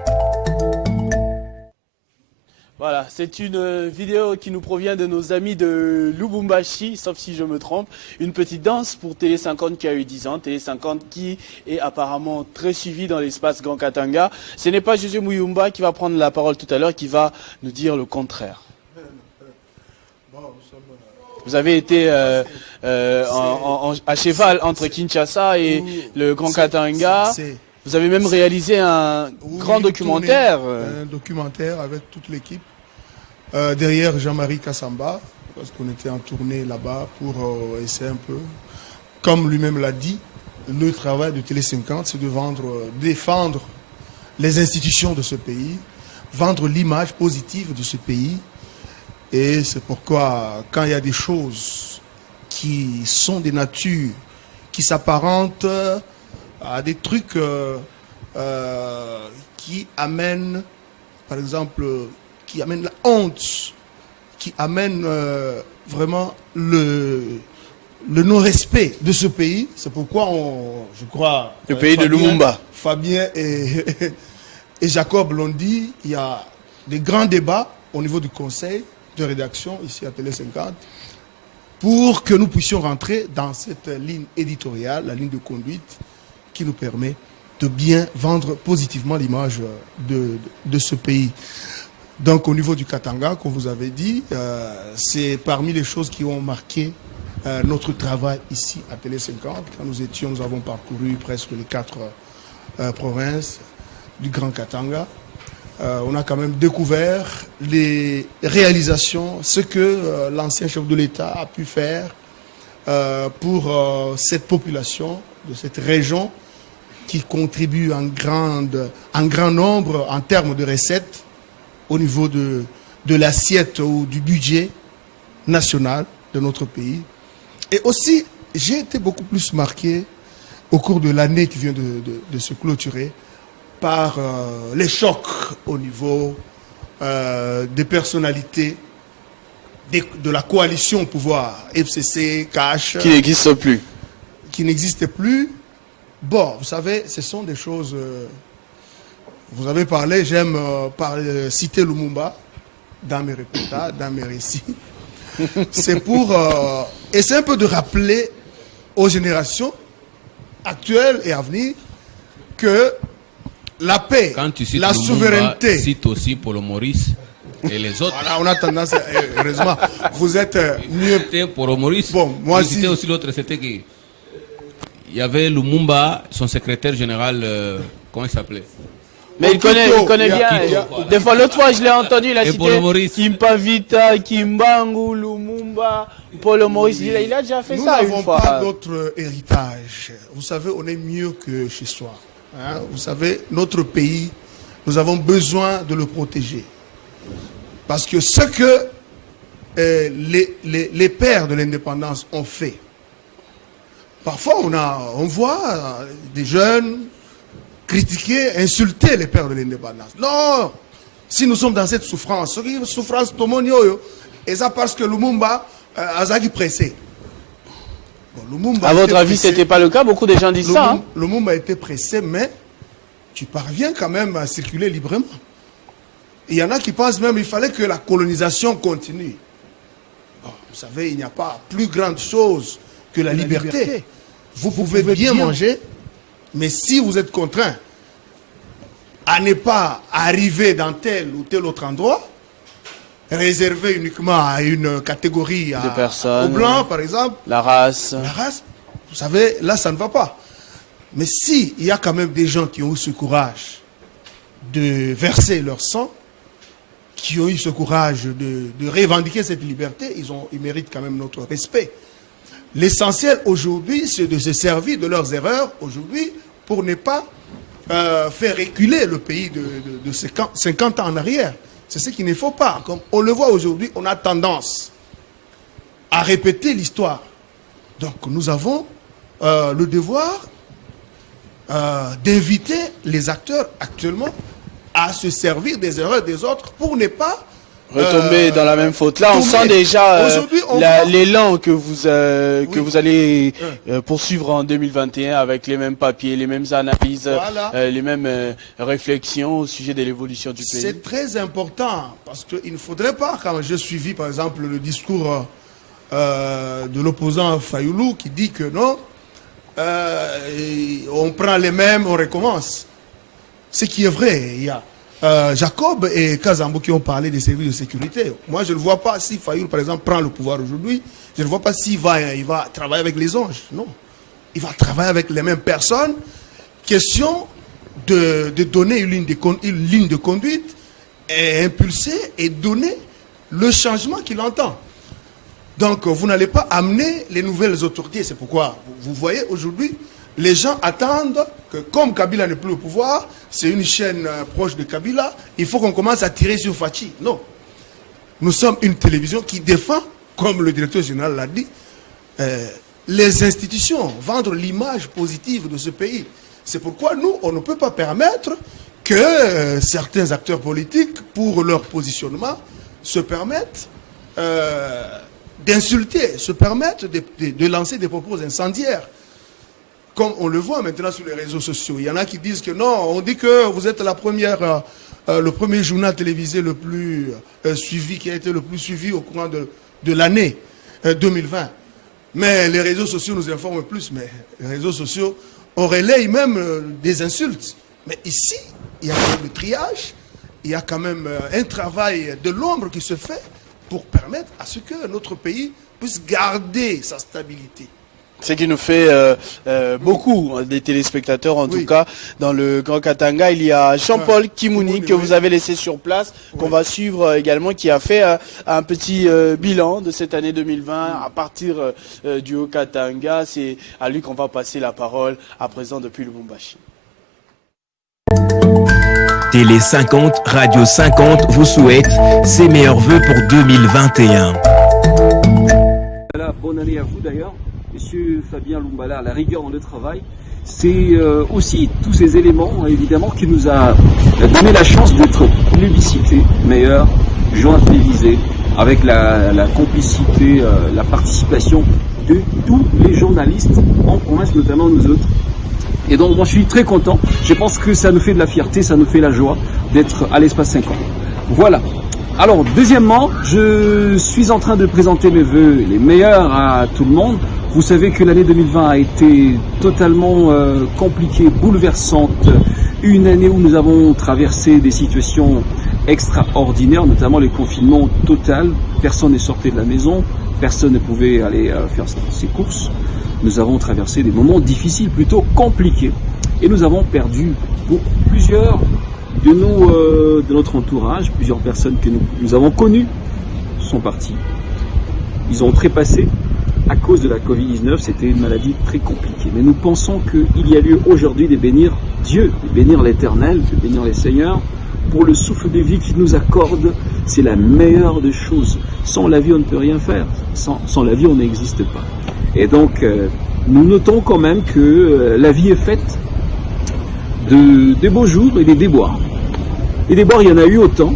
Voilà, c'est une vidéo qui nous provient de nos amis de Lubumbashi, sauf si je me trompe. Une petite danse pour Télé 50 qui a eu 10 ans. Télé 50 qui est apparemment très suivi dans l'espace Grand Katanga. Ce n'est pas José Muyumba qui va prendre la parole tout à l'heure, qui va nous dire le contraire. Vous avez été à cheval entre Kinshasa et le Grand Katanga. Vous avez même réalisé un grand documentaire. Un documentaire avec toute l'équipe. Derrière Jean-Marie Kassamba, parce qu'on était en tournée là-bas pour essayer un peu. Comme lui-même l'a dit, le travail de Télé 50, c'est de défendre les institutions de ce pays, vendre l'image positive de ce pays. Et c'est pourquoi, quand il y a des choses qui sont des natures, qui s'apparentent à des trucs qui amènent, par exemple, qui amènent la honte, qui amènent vraiment le non-respect de ce pays. C'est pourquoi je crois... Le pays de Lumumba. Fabien et Jacob l'ont dit, il y a des grands débats au niveau du conseil de rédaction ici à Télé 50 pour que nous puissions rentrer dans cette ligne éditoriale, la ligne de conduite qui nous permet de bien vendre positivement l'image de ce pays. Donc au niveau du Katanga, comme vous avez dit, c'est parmi les choses qui ont marqué notre travail ici à Télé 50. Quand nous avons parcouru presque les 4 provinces du Grand Katanga. On a quand même découvert les réalisations, ce que l'ancien chef de l'État a pu faire pour cette population de cette région qui contribue en grand nombre en termes de recettes au niveau de l'assiette ou du budget national de notre pays. Et aussi, j'ai été beaucoup plus marqué au cours de l'année qui vient de se clôturer par les chocs au niveau des personnalités de la coalition au pouvoir, FCC, CACH. Qui n'existe plus. Qui n'existe plus. Bon, vous savez, ce sont des choses... vous avez parlé, j'aime citer Lumumba dans mes reportages, dans mes récits. C'est pour essayer un peu de rappeler aux générations actuelles et à venir que la paix, quand tu cites la souveraineté... Cite aussi Paul Maurice et les autres. Voilà, on a tendance, heureusement, vous êtes mieux... C'était Paul Maurice. Bon, moi c'était aussi l'autre, c'était que... Il y avait Lumumba, son secrétaire général, comment il s'appelait? Mais il connaît bien. Des fois, l'autre fois, je l'ai entendu, il a cité Kimpa Vita, Kimbangu, Lumumba, Paul Maurice. Il a déjà fait ça une fois. Nous n'avons pas d'autre héritage. Vous savez, on est mieux que chez soi. Hein? Vous savez, notre pays, nous avons besoin de le protéger. Parce que ce que les pères de l'indépendance ont fait, parfois on voit des jeunes critiquer, insulter les pères de l'indépendance. Non, si nous sommes dans cette souffrance, et ça parce que Lumumba a pressé. Bon, à votre avis, ce n'était pas le cas? Beaucoup de gens disent ça. Hein? Lumumba a été pressé, mais tu parviens quand même à circuler librement. Il y en a qui pensent même qu'il fallait que la colonisation continue. Bon, vous savez, il n'y a pas plus grande chose que la liberté. Vous pouvez bien manger, mais si vous êtes contraint à ne pas arriver dans tel ou tel autre endroit, réservé uniquement à une catégorie de personnes, aux blancs par exemple, la race, vous savez, là ça ne va pas. Mais si il y a quand même des gens qui ont eu ce courage de verser leur sang, qui ont eu ce courage de revendiquer cette liberté, ils méritent quand même notre respect. L'essentiel aujourd'hui, c'est de se servir de leurs erreurs aujourd'hui pour ne pas faire reculer le pays de 50 ans en arrière. C'est ce qu'il ne faut pas. Comme on le voit aujourd'hui, on a tendance à répéter l'histoire. Donc nous avons le devoir d'inviter les acteurs actuellement à se servir des erreurs des autres pour ne pas retomber dans la même faute. Là, on sent déjà l'élan que vous allez poursuivre en 2021 avec les mêmes papiers, les mêmes analyses, les mêmes réflexions au sujet de l'évolution du pays. C'est très important parce qu'il ne faudrait pas, quand j'ai suivi par exemple le discours de l'opposant Fayoulou qui dit que non, on prend les mêmes, on recommence. Ce qui est vrai, il y a Jacob et Kazambo qui ont parlé des services de sécurité. Moi, je ne vois pas si Fayoulou, par exemple, prend le pouvoir aujourd'hui, je ne vois pas s'il va travailler avec les anges. Non. Il va travailler avec les mêmes personnes. Question de donner une ligne de conduite et impulser et donner le changement qu'il entend. Donc, vous n'allez pas amener les nouvelles autorités. C'est pourquoi, vous voyez, aujourd'hui, les gens attendent que, comme Kabila n'est plus au pouvoir, c'est une chaîne proche de Kabila, il faut qu'on commence à tirer sur Fachi. Non. Nous sommes une télévision qui défend, comme le directeur général l'a dit, les institutions, vendre l'image positive de ce pays. C'est pourquoi nous, on ne peut pas permettre que certains acteurs politiques, pour leur positionnement, se permettent d'insulter, se permettent de lancer des propos incendiaires. Comme on le voit maintenant sur les réseaux sociaux. Il y en a qui disent que non, on dit que vous êtes le premier journal télévisé le plus suivi, qui a été le plus suivi au courant de l'année 2020. Mais les réseaux sociaux nous informent plus, mais les réseaux sociaux, on relaye même des insultes. Mais ici, il y a quand même le triage, il y a quand même un travail de l'ombre qui se fait pour permettre à ce que notre pays puisse garder sa stabilité. Ce qui nous fait beaucoup des téléspectateurs, en tout cas, dans le Grand Katanga. Il y a Jean-Paul Kimouni que vous avez laissé sur place, qu'on va suivre également, qui a fait un petit bilan de cette année 2020 à partir du Haut-Katanga. C'est à lui qu'on va passer la parole à présent depuis Lubumbashi. Télé 50, Radio 50 vous souhaite ses meilleurs vœux pour 2021. Voilà, bonne année à vous d'ailleurs. Monsieur Fabien Lumbala, la rigueur dans le travail, c'est aussi tous ces éléments, évidemment, qui nous a donné la chance d'être plébiscité, meilleur, joint télévisé, avec la complicité, la participation de tous les journalistes en province, notamment nous autres. Et donc, moi, je suis très content. Je pense que ça nous fait de la fierté, ça nous fait la joie d'être à l'espace 50. Voilà. Alors, deuxièmement, je suis en train de présenter mes vœux les meilleurs à tout le monde. Vous savez que l'année 2020 a été totalement compliquée, bouleversante. Une année où nous avons traversé des situations extraordinaires, notamment les confinements total. Personne n'est sorti de la maison, personne ne pouvait aller faire ses courses. Nous avons traversé des moments difficiles, plutôt compliqués. Et nous avons perdu pour plusieurs de notre entourage, plusieurs personnes que nous avons connues sont parties. Ils ont trépassé à cause de la Covid-19, c'était une maladie très compliquée. Mais nous pensons qu'il y a lieu aujourd'hui de bénir Dieu, de bénir l'Éternel, de bénir les Seigneurs, pour le souffle de vie qu'il nous accorde. C'est la meilleure des choses. Sans la vie, on ne peut rien faire. Sans la vie, on n'existe pas. Et donc, nous notons quand même que la vie est faite des beaux jours et des déboires. Les déboires, il y en a eu autant,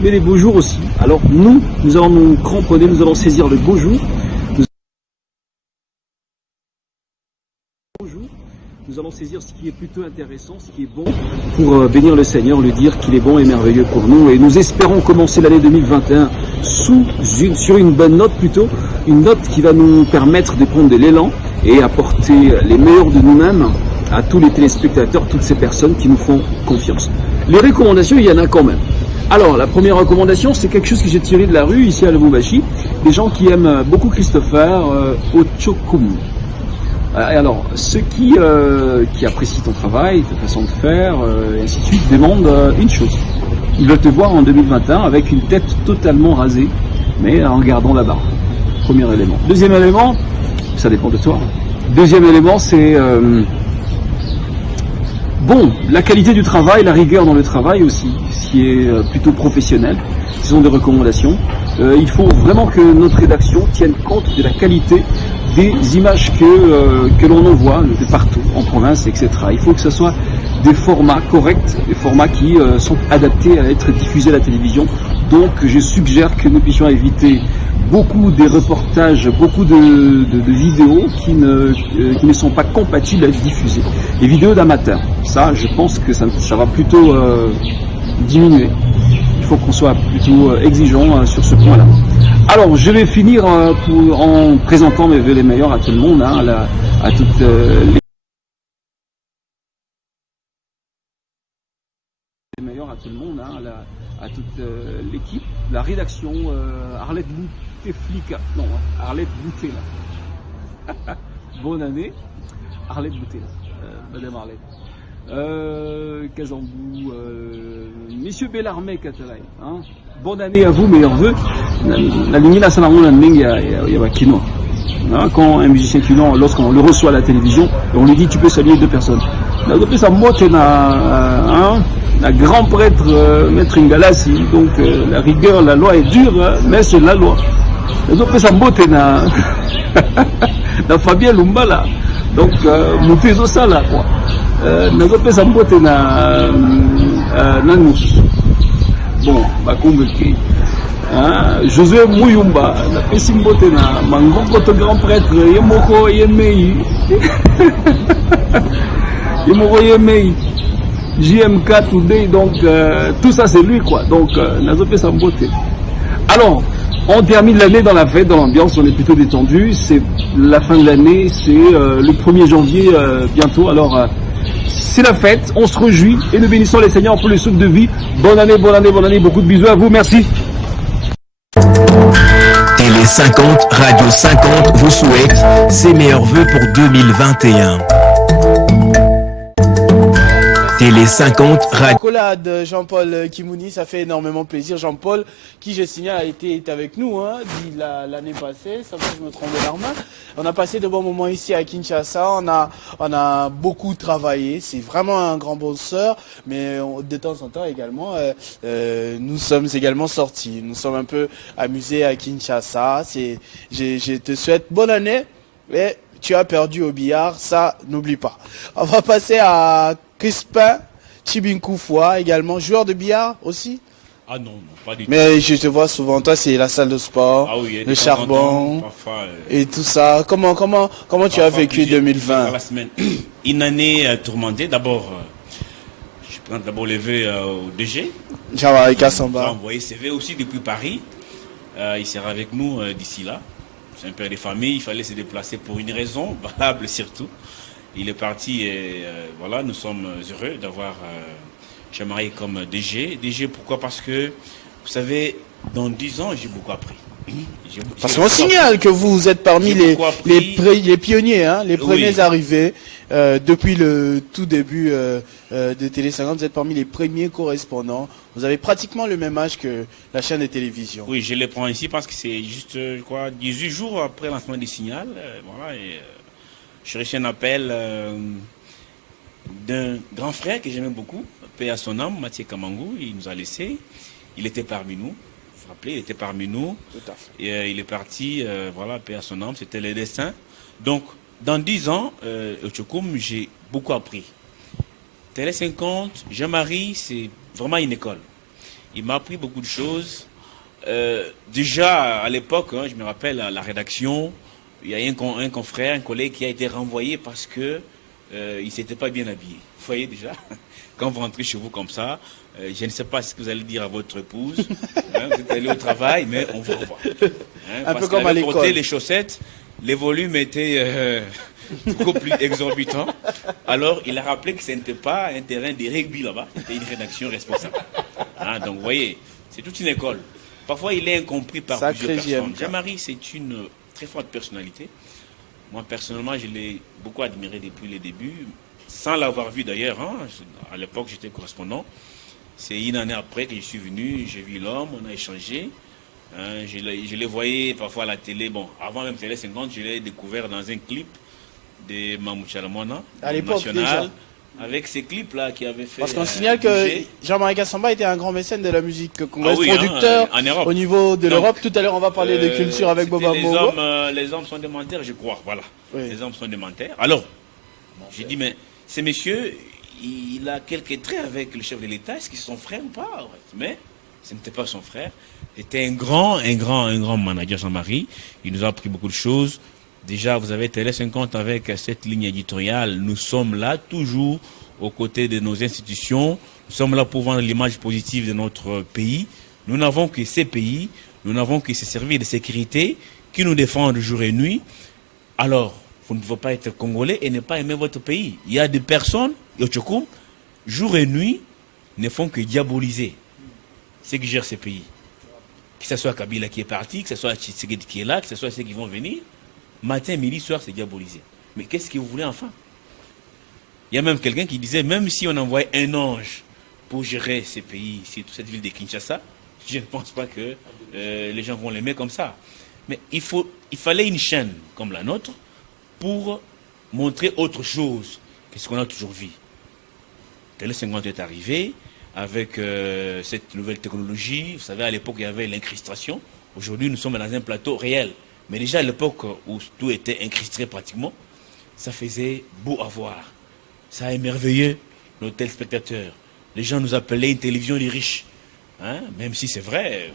mais les beaux jours aussi. Alors nous allons nous cramponner, nous allons saisir le beau jour. Nous allons saisir ce qui est plutôt intéressant, ce qui est bon, pour bénir le Seigneur, lui dire qu'il est bon et merveilleux pour nous. Et nous espérons commencer l'année 2021 sur une bonne note plutôt, une note qui va nous permettre de prendre de l'élan et apporter les meilleurs de nous-mêmes à tous les téléspectateurs, toutes ces personnes qui nous font confiance. Les recommandations, il y en a quand même. Alors, la première recommandation, c'est quelque chose que j'ai tiré de la rue, ici à Lubumbashi. Des gens qui aiment beaucoup Christopher Ochokum. Alors, ceux qui apprécient ton travail, ta façon de faire, et ainsi de suite, demandent une chose. Ils veulent te voir en 2021 avec une tête totalement rasée, mais en gardant la barbe. Premier élément. Deuxième élément, ça dépend de toi. Deuxième élément, c'est... la qualité du travail, la rigueur dans le travail aussi, ce qui est plutôt professionnel. Ce sont des recommandations. Il faut vraiment que notre rédaction tienne compte de la qualité des images que l'on envoie de partout, en province, etc. Il faut que ce soit des formats corrects, des formats qui sont adaptés à être diffusés à la télévision. Donc je suggère que nous puissions éviter beaucoup des reportages, beaucoup de vidéos qui ne sont pas compatibles à être diffusées. Les vidéos d'amateurs, ça je pense que ça va plutôt diminuer. Il faut qu'on soit plutôt exigeant sur ce point-là. Alors je vais finir en présentant mes vœux les meilleurs à tout le monde, hein, à toutes les meilleurs à tout le monde, hein, à toute l'équipe, la rédaction, Arlette Bouteflika, non, Arlette Boutela. Bonne année, Arlette Boutela, Madame Arlette. Kazambou, Monsieur Bellarmé Katalai, hein. Bonne année à vous, meilleurs vœux. La ligne là, ça n'a rien il y a Kino. Quand un musicien Kino, lorsqu'on le reçoit à la télévision, on lui dit tu peux saluer 2 personnes. Depuis ça monte la grand prêtre Maître Ngalassi, donc la rigueur, la loi est dure, hein, mais c'est la loi. Depuis ça monte na Fabien Lumbala, donc montezo ça là quoi. Nazopesa mbote na nani bon bakumbuki José Muyumba napesi mbote na Mangoko grand prêtre yemoko yemei yemoko yemei JMK today, donc tout ça c'est lui quoi, donc nazopesa mbote. Alors on termine l'année dans la fête, dans l'ambiance, on est plutôt détendu, c'est la fin de l'année, c'est le 1er janvier bientôt, alors c'est la fête, on se réjouit et nous bénissons les Seigneurs pour le souffle de vie. Bonne année, bonne année, bonne année, beaucoup de bisous à vous, merci. Télé 50, Radio 50 vous souhaite ses meilleurs vœux pour 2021. Télé 50, Radio... Accolade Jean-Paul Kimouni, ça fait énormément plaisir. Jean-Paul, qui je signale est avec nous l'année passée, ça va, je me trompe de l'arme. On a passé de bons moments ici à Kinshasa, on a beaucoup travaillé, c'est vraiment un grand bosseur, mais de temps en temps également, nous sommes également sortis, nous sommes un peu amusés à Kinshasa. Je te souhaite bonne année, et tu as perdu au billard, ça n'oublie pas. On va passer à Crispin Chibinkoufoua, également joueur de billard aussi. Ah non, pas du tout. Mais je te vois souvent, toi c'est la salle de sport, le charbon et tout ça. Comment tu as vécu 2020? La semaine. Une année tourmentée. D'abord, je prends d'abord les vœux au DG. Jean-Marie Kassamba. Il a envoyé ses vœux aussi depuis Paris. Il sera avec nous d'ici là. C'est un père de famille, il fallait se déplacer pour une raison valable surtout. Il est parti et voilà, nous sommes heureux d'avoir Jean-Marie comme DG. DG, pourquoi? Parce que, vous savez, dans 10 ans, j'ai beaucoup appris. Parce qu'on signale que vous êtes parmi les pionniers, hein, les premiers arrivés depuis le tout début de Télé 50. Vous êtes parmi les premiers correspondants. Vous avez pratiquement le même âge que la chaîne de télévision. Oui, je les prends ici parce que c'est juste, je crois, 18 jours après le lancement du signal. Voilà, et j'ai reçu un appel d'un grand frère que j'aimais beaucoup, paix à son âme, Mathieu Kamangou. Il nous a laissés. Il était parmi nous. Vous vous rappelez, il était parmi nous. Tout à fait. Et il est parti, voilà, paix à son âme. C'était le destin. Donc, dans 10 ans, au Tchokoum, j'ai beaucoup appris. Télé 50, Jean-Marie, c'est vraiment une école. Il m'a appris beaucoup de choses. Déjà, à l'époque, hein, je me rappelle, à la rédaction, il y a un confrère, un collègue qui a été renvoyé parce que il ne s'était pas bien habillé. Vous voyez déjà, quand vous rentrez chez vous comme ça, je ne sais pas ce que vous allez dire à votre épouse. Hein, vous êtes allé au travail, mais on vous revoit. Hein, un peu comme à l'école. Porté les chaussettes, les volumes étaient beaucoup plus exorbitants. Alors, il a rappelé que ce n'était pas un terrain de rugby là-bas, c'était une rédaction responsable. Hein, donc, vous voyez, c'est toute une école. Parfois, il est incompris par plusieurs personnes. Jean-Marie, c'est une très forte personnalité. Moi, personnellement, je l'ai beaucoup admiré depuis les débuts, sans l'avoir vu d'ailleurs. Hein. À l'époque, j'étais correspondant. C'est une année après que je suis venu, j'ai vu l'homme, on a échangé. Hein, je les voyais parfois à la télé. Bon, avant même Télé 50, je l'ai découvert dans un clip de Mamou Chalamona, à l'époque déjà. Avec ces clips-là qui avaient fait... Parce qu'on signale que Jean-Marie Kassamba était un grand mécène de la musique congolaise, producteur hein, au niveau de l'Europe. Tout à l'heure, on va parler de culture avec Boba Mogo. Les hommes sont démentaires, je crois. Voilà. Oui. Les hommes sont démentaires. Alors, j'ai dit, mais ces messieurs, il a quelques traits avec le chef de l'État. Est-ce qu'ils sont frères ou pas? Ouais. Mais ce n'était pas son frère. C'était un grand manager, Jean-Marie. Il nous a appris beaucoup de choses. Déjà, vous avez Télé 50 avec cette ligne éditoriale. Nous sommes là toujours aux côtés de nos institutions. Nous sommes là pour vendre l'image positive de notre pays. Nous n'avons que ces pays, nous n'avons que ces services de sécurité qui nous défendent jour et nuit. Alors, vous ne pouvez pas être congolais et ne pas aimer votre pays. Il y a des personnes, Yotchokoum, jour et nuit, ne font que diaboliser ceux qui gèrent ces pays. Que ce soit Kabila qui est parti, que ce soit Tshisekedi qui est là, que ce soit ceux qui vont venir. Matin, midi, soir, c'est diabolisé. Mais qu'est-ce que vous voulez enfin? Il y a même quelqu'un qui disait, même si on envoyait un ange pour gérer ces pays, toute cette ville de Kinshasa, je ne pense pas que les gens vont l'aimer comme ça. Mais il fallait une chaîne comme la nôtre pour montrer autre chose que ce qu'on a toujours vu. Télé 50 est arrivé avec cette nouvelle technologie. Vous savez, à l'époque, il y avait l'incrustation. Aujourd'hui, nous sommes dans un plateau réel. Mais déjà à l'époque où tout était incrusté pratiquement, ça faisait beau à voir. Ça a émerveillé nos téléspectateurs. Les gens nous appelaient une télévision des riches. Hein? Même si c'est vrai,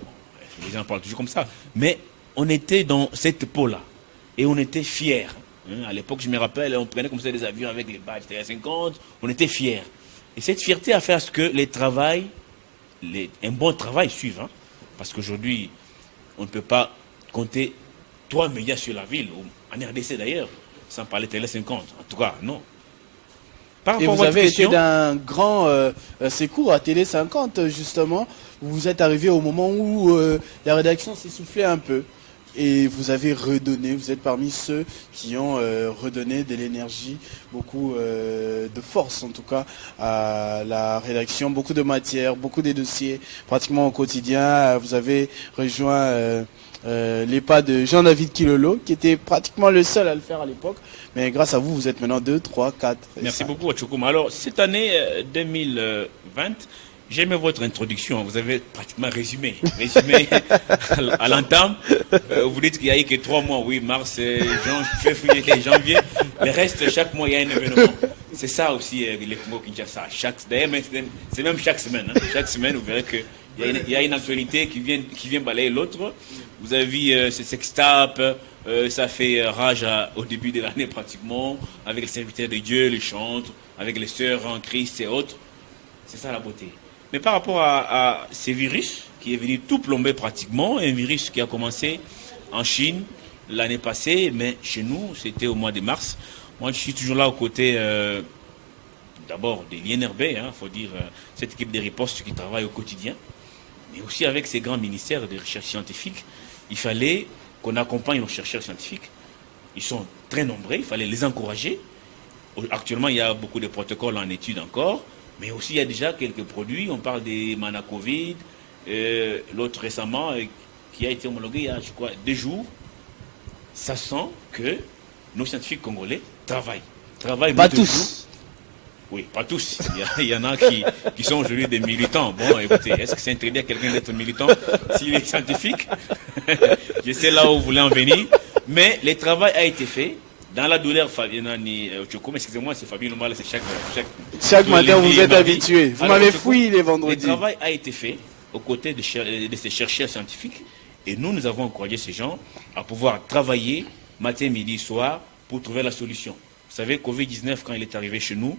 les gens parlent toujours comme ça. Mais on était dans cette peau-là. Et on était fiers. Hein? À l'époque, je me rappelle, on prenait comme ça des avions avec les badges TR50. On était fiers. Et cette fierté a fait à ce que un bon travail suive. Hein? Parce qu'aujourd'hui, on ne peut pas compter 3 médias sur la ville, en RDC d'ailleurs, sans parler Télé 50. En tout cas, non. Et vous avez été d'un grand secours à Télé 50, justement. Vous êtes arrivé au moment où la rédaction s'essoufflait un peu. Et vous avez redonné, vous êtes parmi ceux qui ont redonné de l'énergie, beaucoup de force en tout cas à la rédaction, beaucoup de matière, beaucoup de dossiers, pratiquement au quotidien. Vous avez rejoint les pas de Jean-David Kilolo, qui était pratiquement le seul à le faire à l'époque. Mais grâce à vous, vous êtes maintenant 2, 3, 4. Merci beaucoup, Wachokoum. Alors, cette année 2020, j'ai aimé votre introduction. Vous avez pratiquement résumé à l'entame. Vous dites qu'il n'y a eu que 3 mois, oui, mars, février et janvier. Le reste, chaque mois, il y a un événement. C'est ça aussi, les Congo-Kinshasa. D'ailleurs, c'est même chaque semaine. Hein. Chaque semaine, vous verrez qu'il y a une actualité qui vient balayer l'autre. Vous avez vu ce sextape, ça fait rage au début de l'année pratiquement, avec les serviteurs de Dieu, les chantres, avec les sœurs en Christ et autres. C'est ça la beauté. Mais par rapport à ce virus qui est venu tout plomber pratiquement, un virus qui a commencé en Chine l'année passée, mais chez nous, c'était au mois de mars. Moi, je suis toujours là aux côtés d'abord de l'INRB, il faut dire, cette équipe de riposte qui travaille au quotidien, mais aussi avec ces grands ministères de recherche scientifique. Il fallait qu'on accompagne nos chercheurs scientifiques. Ils sont très nombreux, il fallait les encourager. Actuellement, il y a beaucoup de protocoles en étude encore, mais aussi il y a déjà quelques produits. On parle des Manacovid, l'autre récemment qui a été homologué il y a, je crois, 2 jours. Ça sent que nos scientifiques congolais travaillent. Pas tous. Oui, pas tous. Il y en a qui sont aujourd'hui des militants. Bon, écoutez, est-ce que c'est interdit à quelqu'un d'être militant s'il est scientifique? Je sais là où vous voulez en venir. Mais le travail a été fait. Dans la douleur, excusez-moi, c'est Fabien Lombala, c'est chaque matin, vous êtes habitué. Vous m'avez fouillé les vendredis. Le travail a été fait aux côtés de ces chercheurs scientifiques. Et nous avons encouragé ces gens à pouvoir travailler matin, midi, soir pour trouver la solution. Vous savez, Covid-19, quand il est arrivé chez nous,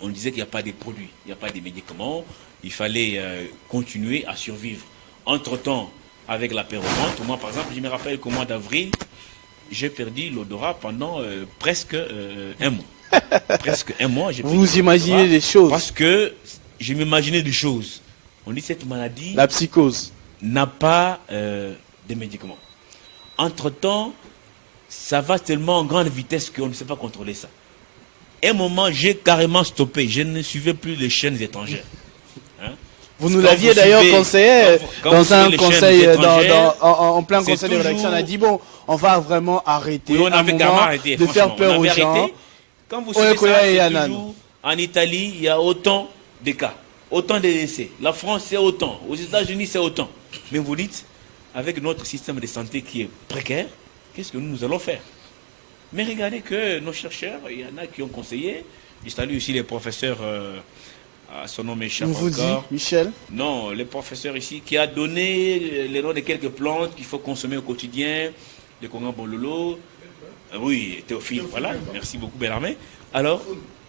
on disait qu'il n'y a pas de produits, il n'y a pas de médicaments. Il fallait continuer à survivre. Entre-temps, avec la péromante, moi, par exemple, je me rappelle qu'au mois d'avril, j'ai perdu l'odorat pendant presque 1 mois. Presque 1 mois. Vous imaginez des choses? Parce que je m'imaginais des choses. On dit cette maladie... La psychose. N'a pas de médicaments. Entre-temps, ça va tellement en grande vitesse qu'on ne sait pas contrôler ça. À un moment, j'ai carrément stoppé. Je ne suivais plus les chaînes étrangères. Hein? Vous nous l'aviez d'ailleurs conseillé dans un conseil, en plein conseil de rédaction. On a dit, bon, on va vraiment arrêter, oui, on avait arrêté, de faire peur aux gens. Quand vous suivez ça, toujours, en Italie, il y a autant de cas, autant de décès. La France, c'est autant. Aux États-Unis, c'est autant. Mais vous dites, avec notre système de santé qui est précaire, qu'est-ce que nous allons faire? Mais regardez que nos chercheurs, il y en a qui ont conseillé, Je salue aussi les professeurs, à son nom m'échappe encore. Michel? Non, les professeurs ici qui a donné les noms de quelques plantes qu'il faut consommer au quotidien, le Congan Bololo. Oui, Théophile, voilà. Merci beaucoup, Bellarmé. Alors,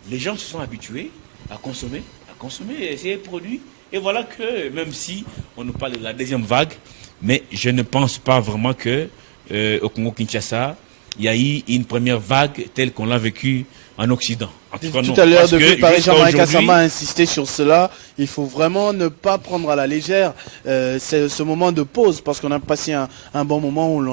les gens se sont habitués à consommer ces produits. Et voilà que, même si on nous parle de la deuxième vague, mais je ne pense pas vraiment que au Congo-Kinshasa, il y a eu une première vague telle qu'on l'a vécue en Occident. En tout cas, non. Tout à l'heure, depuis Paris, Jean-Marie Kassama a insisté sur cela. Il faut vraiment ne pas prendre à la légère ce moment de pause, parce qu'on a passé un bon moment où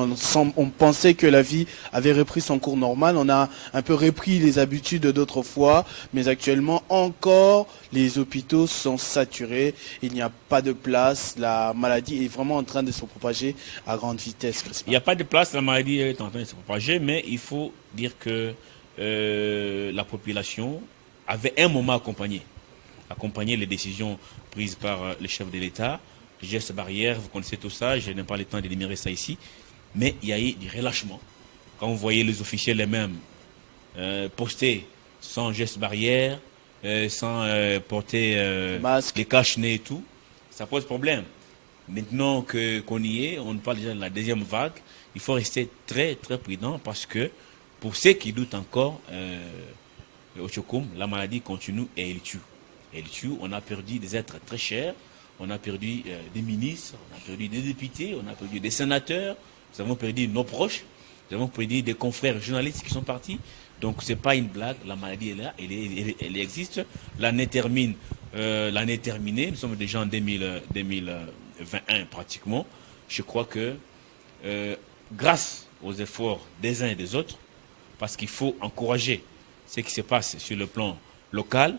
on pensait que la vie avait repris son cours normal. On a un peu repris les habitudes d'autrefois, mais actuellement encore, les hôpitaux sont saturés. Il n'y a pas de place. La maladie est vraiment en train de se propager à grande vitesse. Il n'y a pas de place. La maladie est en train de se propager, mais il faut dire que la population avait un moment accompagné les décisions prises par le chef de l'État, gestes barrières, vous connaissez tout ça, je n'ai pas le temps d'énumérer ça ici, mais il y a eu du relâchement. Quand vous voyez les officiels les-mêmes postés sans gestes barrières, sans porter les cache-nez et tout, ça pose problème. Maintenant qu'on y est, on parle déjà de la deuxième vague, il faut rester très très prudent parce que pour ceux qui doutent encore, au Tchokoum, la maladie continue et elle tue. Elle tue, on a perdu des êtres très chers, on a perdu des ministres, on a perdu des députés, on a perdu des sénateurs, nous avons perdu nos proches, nous avons perdu des confrères journalistes qui sont partis. Donc ce n'est pas une blague, la maladie est là, elle existe. L'année terminée, nous sommes déjà en 2021 pratiquement. Je crois que grâce aux efforts des uns et des autres, parce qu'il faut encourager ce qui se passe sur le plan local.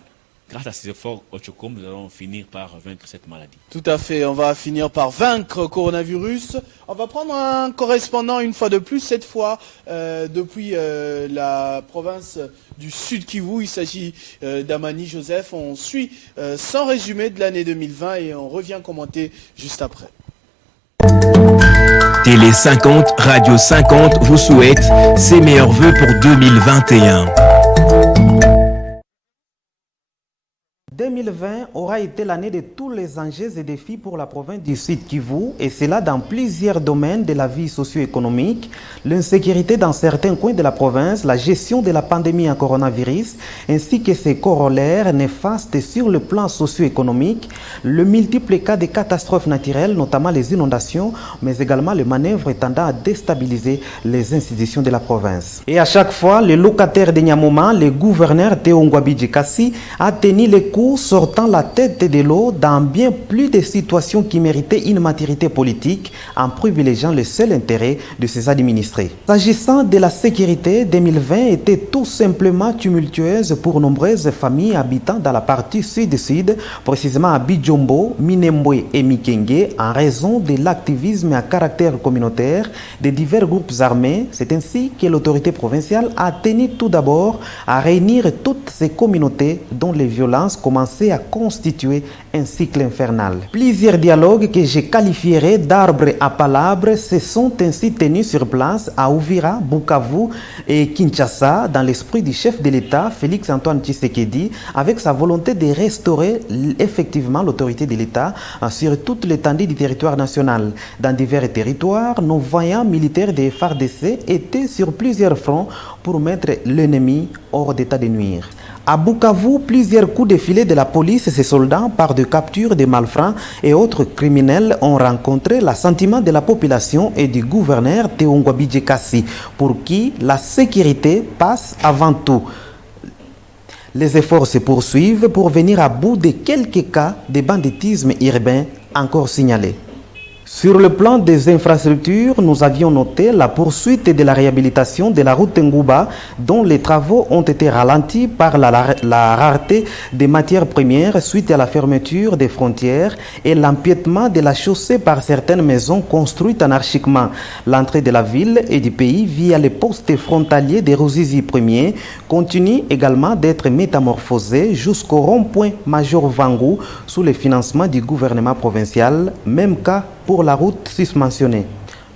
Grâce à ces efforts au Tchokoum, nous allons finir par vaincre cette maladie. Tout à fait, on va finir par vaincre le coronavirus. On va prendre un correspondant une fois de plus, cette fois depuis la province du Sud Kivu. Il s'agit d'Amani Joseph. On suit son résumé de l'année 2020 et on revient commenter juste après. Télé 50, Radio 50 vous souhaite ses meilleurs voeux pour 2021. 2020 aura été l'année de tous les enjeux et défis pour la province du Sud Kivu, et cela dans plusieurs domaines de la vie socio-économique, l'insécurité dans certains coins de la province, la gestion de la pandémie en coronavirus, ainsi que ses corollaires néfastes sur le plan socio-économique, le multiple cas de catastrophes naturelles, notamment les inondations, mais également les manœuvres tendant à déstabiliser les institutions de la province. Et à chaque fois, le locataire de Nyamoma, le gouverneur Théo Ngwabidji Kassi, a tenu les coups sortant la tête de l'eau dans bien plus de situations qui méritaient une maturité politique en privilégiant le seul intérêt de ses administrés. S'agissant de la sécurité, 2020 était tout simplement tumultueuse pour nombreuses familles habitant dans la partie sud-sud, précisément à Bijombo, Minembwe et Mikenge, en raison de l'activisme à caractère communautaire de divers groupes armés. C'est ainsi que l'autorité provinciale a tenu tout d'abord à réunir toutes ces communautés dont les violences commençaient à constituer un cycle infernal. Plusieurs dialogues que je qualifierais d'arbres à palabres se sont ainsi tenus sur place à Uvira, Bukavu et Kinshasa dans l'esprit du chef de l'État, Félix-Antoine Tshisekedi, avec sa volonté de restaurer effectivement l'autorité de l'État sur toute l'étendue du territoire national. Dans divers territoires, nos voyants militaires des FARDC étaient sur plusieurs fronts pour mettre l'ennemi hors d'état de nuire. À Bukavu, plusieurs coups de filet de la police et ses soldats par de captures de malfrats et autres criminels ont rencontré l'assentiment de la population et du gouverneur Théo Ngwabidji Kassi, pour qui la sécurité passe avant tout. Les efforts se poursuivent pour venir à bout de quelques cas de banditisme urbain encore signalés. Sur le plan des infrastructures, nous avions noté la poursuite de la réhabilitation de la route Ngouba, dont les travaux ont été ralentis par la rareté des matières premières suite à la fermeture des frontières et l'empiètement de la chaussée par certaines maisons construites anarchiquement. L'entrée de la ville et du pays via les postes frontaliers des Ruzizi 1er continue également d'être métamorphosée jusqu'au rond-point Major Vangou sous le financement du gouvernement provincial, même cas pour la route susmentionnée.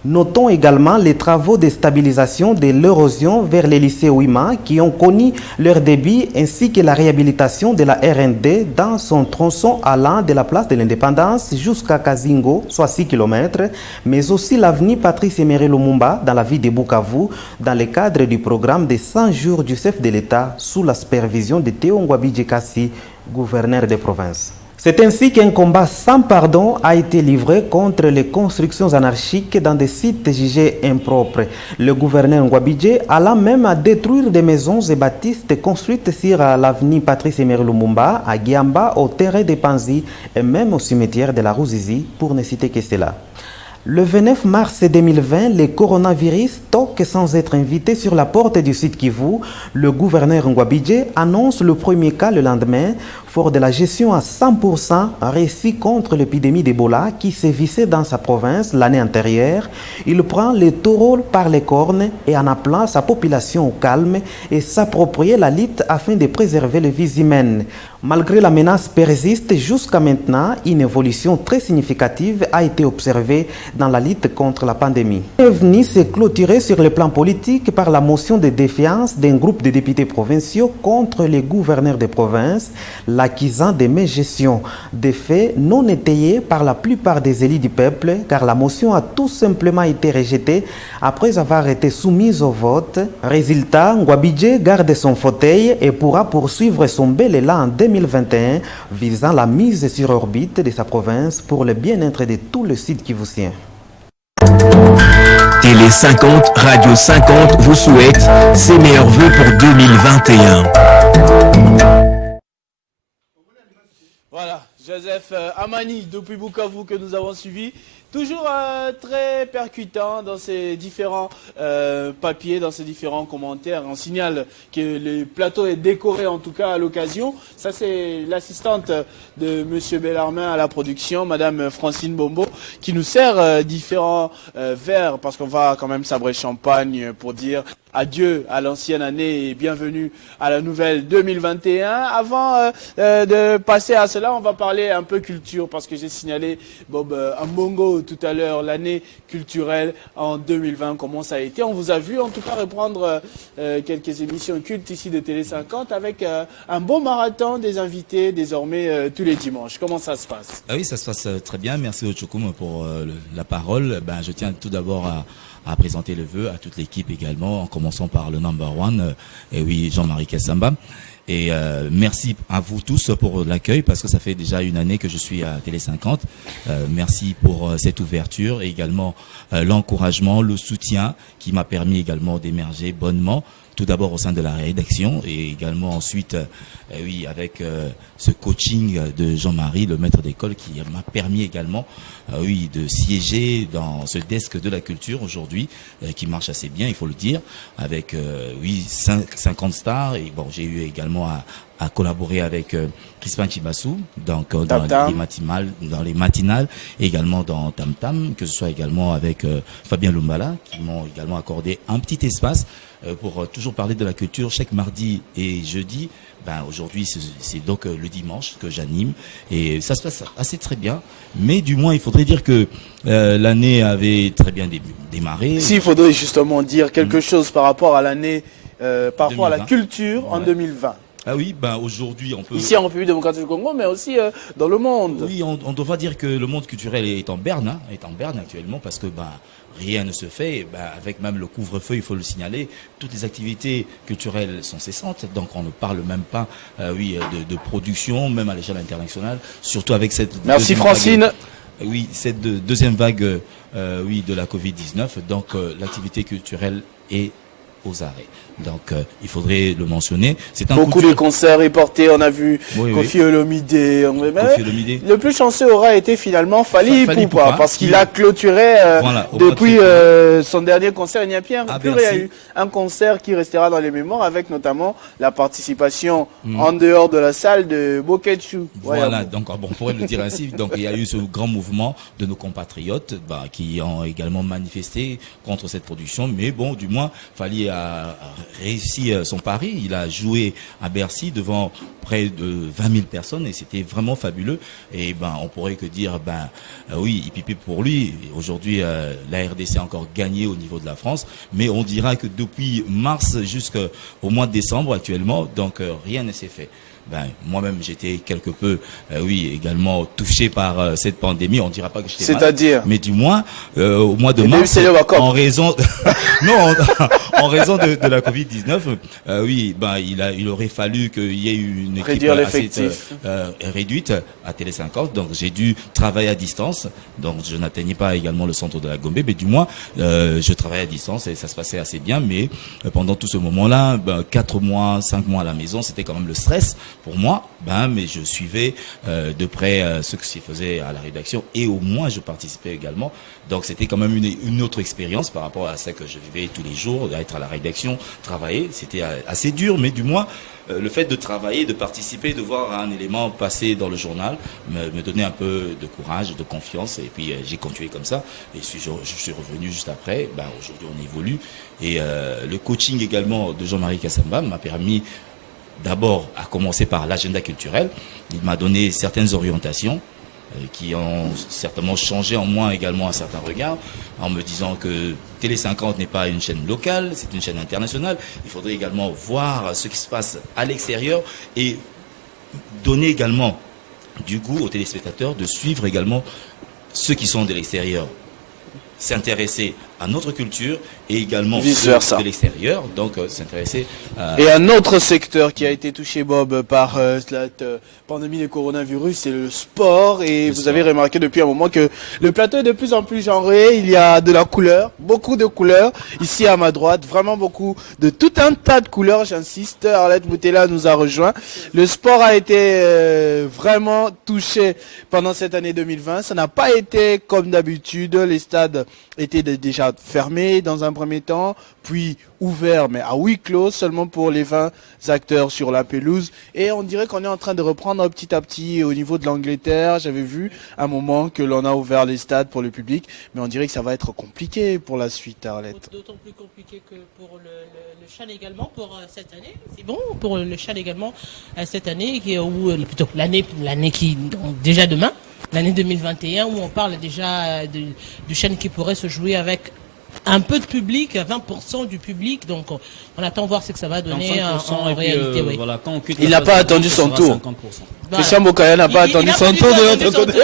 Notons également les travaux de stabilisation de l'érosion vers les lycées Ouima qui ont connu leur débit ainsi que la réhabilitation de la RND dans son tronçon allant de la place de l'Indépendance jusqu'à Kazingo, soit 6 km, mais aussi l'avenue Patrice Emery Lumumba dans la ville de Bukavu dans le cadre du programme des 100 jours du chef de l'État sous la supervision de Théo Ngouabi Kassi, gouverneur des provinces. C'est ainsi qu'un combat sans pardon a été livré contre les constructions anarchiques dans des sites jugés impropres. Le gouverneur Ngouabidje allant même à détruire des maisons et bâtisses construites sur l'avenue Patrice Emery Lumumba, à Giamba, au terrain des Panzi et même au cimetière de la Ruzizi, pour ne citer que cela. Le 29 mars 2020, le coronavirus toque sans être invité sur la porte du site Kivu. Le gouverneur Ngouabidje annonce le premier cas le lendemain, fort de la gestion à 100% réussie contre l'épidémie d'Ebola qui sévissait dans sa province l'année antérieure. Il prend les taureaux par les cornes et en appelant sa population au calme et s'approprier la lutte afin de préserver les vies humaines. Malgré la menace persiste jusqu'à maintenant, une évolution très significative a été observée dans la lutte contre la pandémie. L'avenir s'est clôturé sur le plan politique par la motion de défiance d'un groupe de députés provinciaux contre les gouverneurs des provinces, l'accusant de mégestion, des faits non étayés par la plupart des élus du peuple, car la motion a tout simplement été rejetée après avoir été soumise au vote. Résultat, Ngouabidje garde son fauteuil et pourra poursuivre son bel élan en 2021, visant la mise sur orbite de sa province pour le bien-être de tout le sud kivousien. Télé 50, Radio 50 vous souhaite ses meilleurs vœux pour 2021. Voilà, Joseph Amani depuis Bukavu que nous avons suivi. Toujours très percutant dans ses différents papiers, dans ses différents commentaires. On signale que le plateau est décoré en tout cas à l'occasion. Ça c'est l'assistante de M. Bellarmin à la production, Mme Francine Bombo, qui nous sert différents verres parce qu'on va quand même sabrer champagne pour dire adieu à l'ancienne année et bienvenue à la nouvelle 2021. Avant de passer à cela, on va parler un peu culture parce que j'ai signalé Bob Ambongo tout à l'heure, l'année culturelle en 2020, comment ça a été. On vous a vu en tout cas reprendre quelques émissions cultes ici de Télé 50 avec un bon marathon des invités désormais tous les dimanches. Comment ça se passe? Ah oui, ça se passe très bien. Merci Ochokoum pour la parole. Je tiens tout d'abord à présenter le vœu à toute l'équipe également, en commençant par le number one, et oui, Jean-Marie Kassamba. Et merci à vous tous pour l'accueil, parce que ça fait déjà une année que je suis à Télé 50. Merci pour cette ouverture et également l'encouragement, le soutien qui m'a permis également d'émerger bonnement. Tout d'abord au sein de la rédaction et également ensuite, oui, avec ce coaching de Jean-Marie, le maître d'école, qui m'a permis également, oui, de siéger dans ce desk de la culture aujourd'hui, qui marche assez bien, il faut le dire, avec, oui, 50 stars. Et bon, j'ai eu également à collaborer avec Crispin Chibassou, donc dans les matinales, également dans Tam Tam, que ce soit également avec Fabien Lumbala, qui m'ont également accordé un petit espace pour toujours parler de la culture chaque mardi et jeudi. Aujourd'hui, c'est donc le dimanche que j'anime et ça se passe assez très bien. Mais du moins, il faudrait dire que l'année avait très bien démarré. S'il faudrait justement dire quelque chose par rapport à l'année, par rapport à la culture en 2020. Ah oui, aujourd'hui on peut... Ici en République démocratique du Congo, mais aussi dans le monde. Oui, on doit dire que le monde culturel est en berne, actuellement, parce que rien ne se fait. Avec même le couvre-feu, il faut le signaler, toutes les activités culturelles sont cessantes, donc on ne parle même pas de production, même à l'échelle internationale, surtout avec cette... Merci Francine. Oui, cette deuxième vague de la Covid-19, donc l'activité culturelle est aux arrêts. Donc il faudrait le mentionner. C'est un beaucoup de concerts reportés, on a vu Kofi Olomide. Le plus chanceux aura été finalement Fally Ipupa, parce qu'il a clôturé depuis son dernier concert. Il n'y a plus eu un concert qui restera dans les mémoires, avec notamment la participation en dehors de la salle de Boketchu. Voilà, donc on pourrait le dire ainsi. Donc il y a eu ce grand mouvement de nos compatriotes qui ont également manifesté contre cette production, mais bon, du moins Fally a réussi son pari. Il a joué à Bercy devant près de 20 000 personnes et c'était vraiment fabuleux. Et on pourrait que dire, oui, pipi pour lui. Aujourd'hui, la RDC a encore gagné au niveau de la France, mais on dira que depuis mars jusqu'au mois de décembre actuellement, donc rien ne s'est fait. Moi-même, j'étais quelque peu, également touché par cette pandémie. On ne dira pas que j'étais malade, mais du moins, au mois de mars, en raison, en raison de la Covid-19, il aurait fallu qu'il y ait une équipe assez réduite à Télé 50. Donc, j'ai dû travailler à distance. Donc, je n'atteignais pas également le centre de la Gombe, mais du moins, je travaillais à distance et ça se passait assez bien. Mais pendant tout ce moment-là, 4 mois, 5 mois à la maison, c'était quand même le stress pour moi, mais je suivais de près ce que s'y faisait à la rédaction et au moins je participais également. Donc c'était quand même une autre expérience par rapport à ça que je vivais tous les jours, d'être à la rédaction, travailler. C'était assez dur, mais du moins le fait de travailler, de participer, de voir un élément passer dans le journal me donnait un peu de courage, de confiance. Et puis j'ai continué comme ça. Et je suis revenu juste après. Aujourd'hui on évolue. Et le coaching également de Jean-Marie Kassamba m'a permis d'abord à commencer par l'agenda culturel. Il m'a donné certaines orientations qui ont certainement changé en moi également un certain regard, en me disant que Télé 50 n'est pas une chaîne locale, c'est une chaîne internationale. Il faudrait également voir ce qui se passe à l'extérieur et donner également du goût aux téléspectateurs de suivre également ceux qui sont de l'extérieur, s'intéresser à notre culture et également de l'extérieur, donc s'intéresser à... Et un autre secteur qui a été touché, Bob, par cette pandémie de coronavirus, c'est le sport. Et vous avez remarqué depuis un moment que le plateau est de plus en plus genré. Il y a de la couleur, beaucoup de couleurs. Ici à ma droite, vraiment beaucoup de tout un tas de couleurs, j'insiste. Arlette Boutella nous a rejoint. Le sport a été vraiment touché pendant cette année 2020. Ça n'a pas été comme d'habitude. Les stades étaient déjà fermés dans un premier temps, puis ouverts mais à huis clos seulement pour les 20 acteurs sur la pelouse. Et on dirait qu'on est en train de reprendre petit à petit au niveau de l'Angleterre. J'avais vu un moment que l'on a ouvert les stades pour le public, mais on dirait que ça va être compliqué pour la suite, Arlette. D'autant plus compliqué que pour le Chan également pour cette année. C'est bon pour le Chan également cette année, ou plutôt l'année qui déjà demain. L'année 2021 où on parle déjà du Chan qui pourrait se jouer avec un peu de public, 20% du public, donc on attend voir ce que ça va donner en réalité. Oui. Voilà, il n'a pas attendu son tour. Christian Bokaya n'a pas attendu son tour de l'autre côté.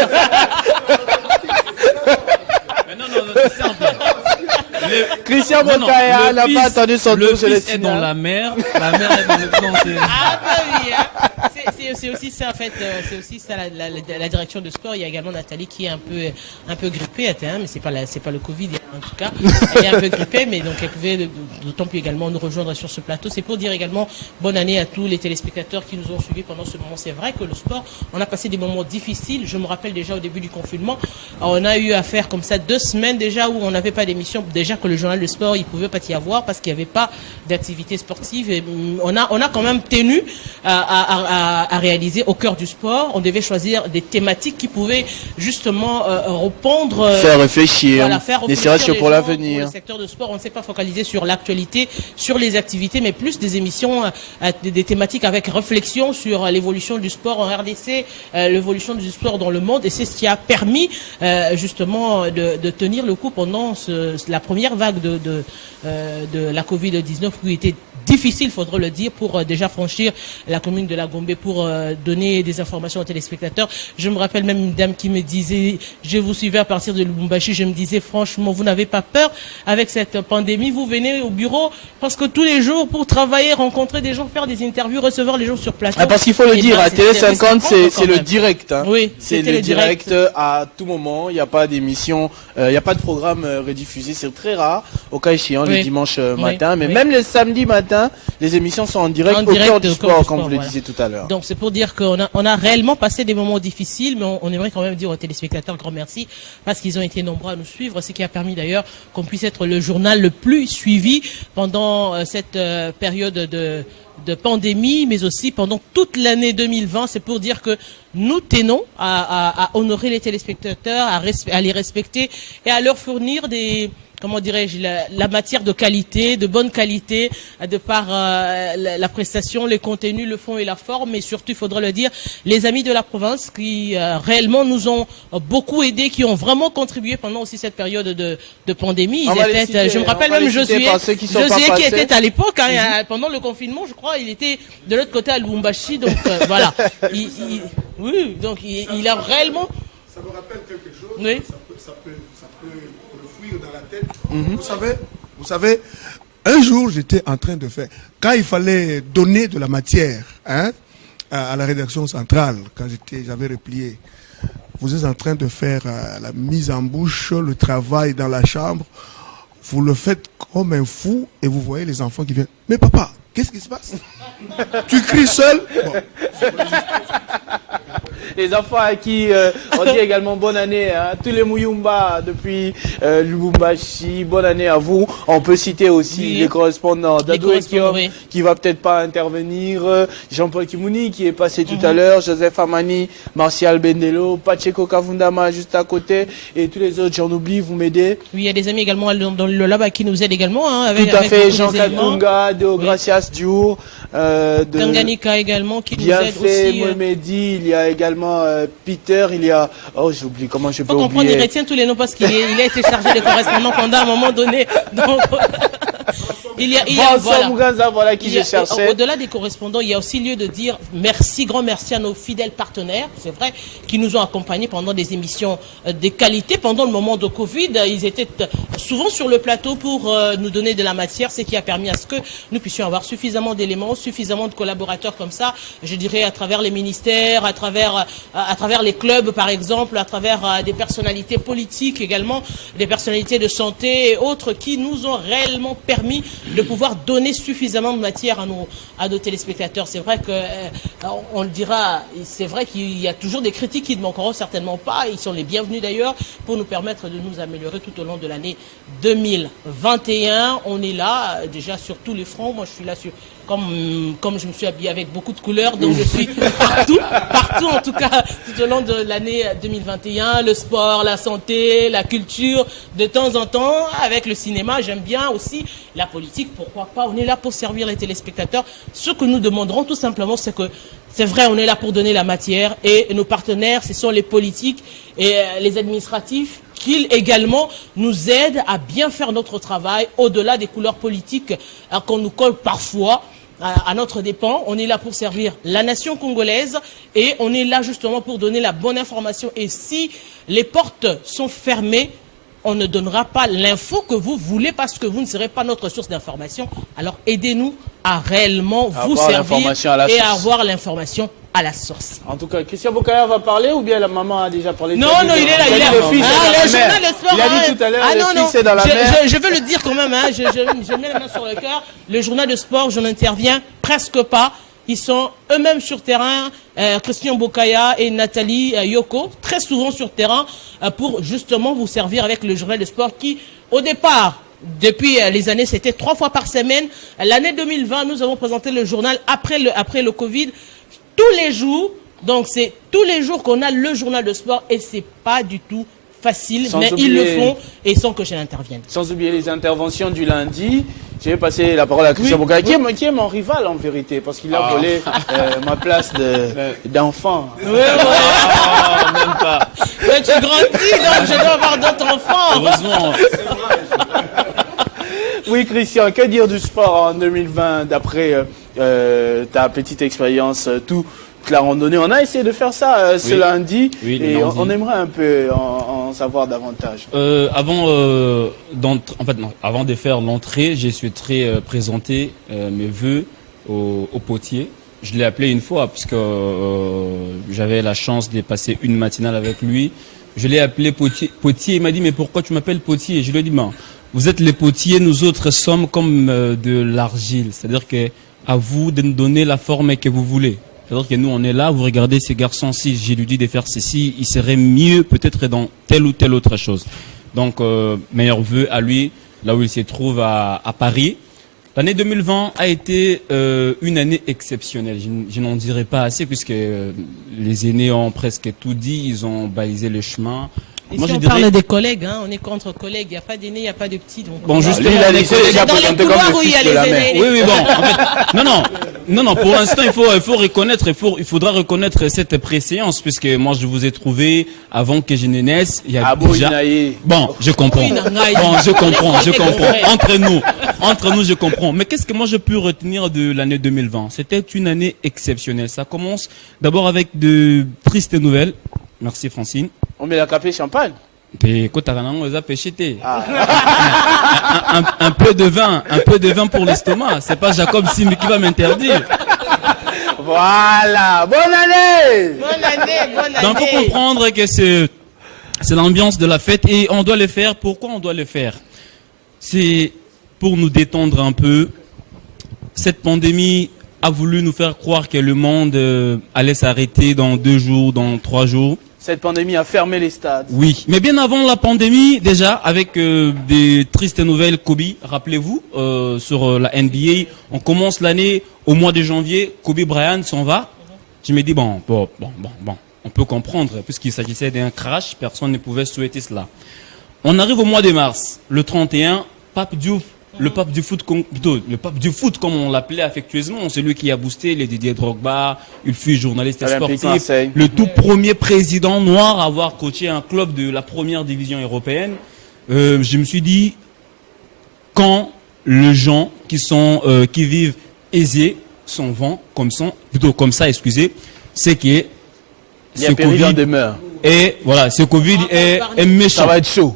Non, c'est simple. Christian Bokaya n'a pas attendu son tour. Le fils est dans la mer est dans le plan. C'est aussi ça en fait, c'est aussi ça la direction de sport. Il y a également Nathalie qui est un peu grippée, mais c'est pas le Covid en tout cas. Elle est un peu grippée, mais donc elle pouvait d'autant plus également nous rejoindre sur ce plateau. C'est pour dire également bonne année à tous les téléspectateurs qui nous ont suivis pendant ce moment. C'est vrai que le sport, on a passé des moments difficiles. Je me rappelle déjà au début du confinement, on a eu à faire comme ça 2 semaines déjà où on n'avait pas d'émission. Déjà que le journal de sport, il pouvait pas y avoir parce qu'il n'y avait pas d'activité sportive. Et on a quand même tenu à réaliser au cœur du sport. On devait choisir des thématiques qui pouvaient justement répondre, faire réfléchir, ne serait-ce que pour l'avenir. Pour le secteur de sport, on ne s'est pas focalisé sur l'actualité, sur les activités, mais plus des émissions, des thématiques avec réflexion sur l'évolution du sport en RDC, l'évolution du sport dans le monde, et c'est ce qui a permis justement de tenir le coup pendant la première vague de la Covid-19 qui était difficile, faudrait le dire, pour déjà franchir la commune de la Gombe, pour donner des informations aux téléspectateurs. Je me rappelle même une dame qui me disait, je vous suivais à partir de Lubumbashi, je me disais franchement, vous n'avez pas peur avec cette pandémie, vous venez au bureau parce que tous les jours pour travailler, rencontrer des gens, faire des interviews, recevoir les gens sur place. Parce qu'il faut le dire, à Télé 50 c'est le direct. Oui, c'est le direct à tout moment, il n'y a pas d'émission, il n'y a pas de programme rediffusé, c'est très rare, au cas échéant le dimanche matin, mais même le samedi matin, les émissions sont en direct au cœur du sport, comme vous le disiez tout à l'heure. Donc c'est pour dire qu'on a réellement passé des moments difficiles, mais on aimerait quand même dire aux téléspectateurs grand merci, parce qu'ils ont été nombreux à nous suivre, ce qui a permis d'ailleurs qu'on puisse être le journal le plus suivi pendant cette période de pandémie, mais aussi pendant toute l'année 2020. C'est pour dire que nous tenons à honorer les téléspectateurs, à les respecter et à leur fournir des comment dirais-je, la matière de qualité, de bonne qualité, de par la prestation, les contenus, le fond et la forme, mais surtout, il faudrait le dire, les amis de la province qui réellement nous ont beaucoup aidés, qui ont vraiment contribué pendant aussi cette période de pandémie. Je me rappelle même Josué qui était à l'époque, hein, pendant le confinement, je crois, il était de l'autre côté à Lubumbashi, donc voilà. Oui, donc il a réellement... Ça me rappelle quelque chose, oui. ça peut le fouiller dans la tête. Vous savez, un jour j'étais en train de faire, quand il fallait donner de la matière à la rédaction centrale, quand j'avais replié, vous êtes en train de faire la mise en bouche, le travail dans la chambre, vous le faites comme un fou et vous voyez les enfants qui viennent. Mais papa, qu'est-ce qui se passe? Tu cries seul? Bon. Les enfants à qui on dit également bonne année, hein, tous les Muyumba depuis Lubumbashi, bonne année à vous. On peut citer aussi les correspondants, Dadou Ekiom qui va peut-être pas intervenir, Jean-Paul Kimouni qui est passé tout à l'heure, Joseph Amani, Martial Bendelo, Pacheco Kavundama juste à côté et tous les autres, j'en oublie, vous m'aidez. Oui, il y a des amis également dans le lab qui nous aident également. Hein, tout à fait, Jean Katunga, Deo Gracias Diour, Tanganika également qui nous aide aussi. Mohamedi, il y a également Peter, il y a... Oh, j'oublie, comment je peux oublier. Faut comprendre, il retient tous les noms parce qu'il a été chargé de correspondant pendant un moment donné. Donc... voilà qui je cherchais. Au-delà des correspondants, il y a aussi lieu de dire merci, grand merci à nos fidèles partenaires, c'est vrai, qui nous ont accompagnés pendant des émissions de qualité. Pendant le moment de Covid, ils étaient souvent sur le plateau pour nous donner de la matière, ce qui a permis à ce que nous puissions avoir suffisamment d'éléments, suffisamment de collaborateurs comme ça, je dirais à travers les ministères, à travers les clubs par exemple, à travers des personnalités politiques également, des personnalités de santé et autres qui nous ont réellement permis de pouvoir donner suffisamment de matière à nos téléspectateurs. C'est vrai que, on le dira, c'est vrai qu'il y a toujours des critiques qui ne manqueront certainement pas. Ils sont les bienvenus d'ailleurs pour nous permettre de nous améliorer tout au long de l'année 2021. On est là déjà sur tous les fronts. Moi, je suis là sur... Comme je me suis habillé avec beaucoup de couleurs, donc je suis partout en tout cas, tout au long de l'année 2021, le sport, la santé, la culture, de temps en temps, avec le cinéma, j'aime bien aussi la politique, pourquoi pas, on est là pour servir les téléspectateurs. Ce que nous demanderons tout simplement, c'est que, c'est vrai, on est là pour donner la matière, et nos partenaires, ce sont les politiques et les administratifs, qu'ils également nous aident à bien faire notre travail, au-delà des couleurs politiques qu'on nous colle parfois à notre dépens. On est là pour servir la nation congolaise et on est là justement pour donner la bonne information. Et si les portes sont fermées, on ne donnera pas l'info que vous voulez parce que vous ne serez pas notre source d'information. Alors aidez-nous à réellement vous servir et à avoir l'information à la source. En tout cas, Christian Bokaya va parler ou bien la maman a déjà parlé? Non, il est là, il est là. Le journal de sport. Il a dit tout à l'heure, le fils est dans la mer. Je veux le dire quand même, je mets la main sur le cœur. Le journal de sport, je n'interviens presque pas. Ils sont eux-mêmes sur terrain, Christian Bokaya et Nathalie Yoko, très souvent sur terrain pour justement vous servir avec le journal de sport qui, au départ, depuis les années, c'était 3 fois par semaine. L'année 2020, nous avons présenté le journal après le Covid, tous les jours. Donc c'est tous les jours qu'on a le journal de sport et c'est pas du tout facile, mais ils le font et sans que je n'intervienne. Sans oublier les interventions du lundi. Je vais passer la parole à Christian Bokaya, qui est mon rival en vérité, parce qu'il a volé ma place d'enfant. Oui, même pas. Mais tu grandis, donc je dois avoir d'autres enfants. Heureusement. Oui, Christian, que dire du sport en 2020 d'après ta petite expérience, toute la randonnée? On a essayé de faire ça ce lundi et lundi. On aimerait un peu en savoir davantage. Avant de faire l'entrée, j'ai souhaité présenter mes vœux au potier. Je l'ai appelé une fois parce que j'avais la chance de passer une matinale avec lui. Je l'ai appelé potier. Il m'a dit, mais pourquoi tu m'appelles potier? Je lui ai dit, vous êtes les potiers, nous autres sommes comme de l'argile. C'est-à-dire que à vous de nous donner la forme que vous voulez. C'est-à-dire que nous, on est là, vous regardez ces garçons-ci, j'ai lui dit de faire ceci, il serait mieux peut-être dans telle ou telle autre chose. Donc, meilleurs vœux à lui, là où il se trouve à Paris. L'année 2020 a été une année exceptionnelle. Je n'en dirai pas assez puisque les aînés ont presque tout dit, ils ont balisé le chemin. Moi, on parle des collègues, hein, on est contre collègues, il n'y a pas d'aînés, il n'y a pas de petits. Donc bon, justement, dans les couloirs où il y a les aînés. Oui, bon, en fait, non, pour l'instant, il faudra reconnaître cette préséance, puisque moi, je vous ai trouvé avant que je ne naisse. Il y a déjà... Bon, je comprends. Je comprends. Entre nous, je comprends. Mais qu'est-ce que moi, je peux retenir de l'année 2020? C'était une année exceptionnelle. Ça commence d'abord avec de tristes nouvelles. Merci, Francine. On met la café champagne. Un peu de vin pour l'estomac. C'est pas Jacob Sim qui va m'interdire. Voilà, bonne année. Donc il faut comprendre que c'est l'ambiance de la fête et on doit le faire. Pourquoi on doit le faire? C'est pour nous détendre un peu. Cette pandémie a voulu nous faire croire que le monde allait s'arrêter dans 2 jours, dans 3 jours. Cette pandémie a fermé les stades. Oui, mais bien avant la pandémie, déjà, avec des tristes nouvelles, Kobe, rappelez-vous, sur la NBA, on commence l'année au mois de janvier, Kobe Bryant s'en va. Je me dis, bon, on peut comprendre, puisqu'il s'agissait d'un crash, personne ne pouvait souhaiter cela. On arrive au mois de mars, le 31, Pape Diouf, le pape du foot, comme on l'appelait affectueusement, celui qui a boosté les Didier Drogba, il fut journaliste sportif, le tout premier président noir à avoir coaché un club de la première division européenne. Je me suis dit, quand les gens qui vivent aisés s'en vont comme ça, c'est que ce Covid demeure. Et voilà, ce Covid est méchant. Ça va être chaud.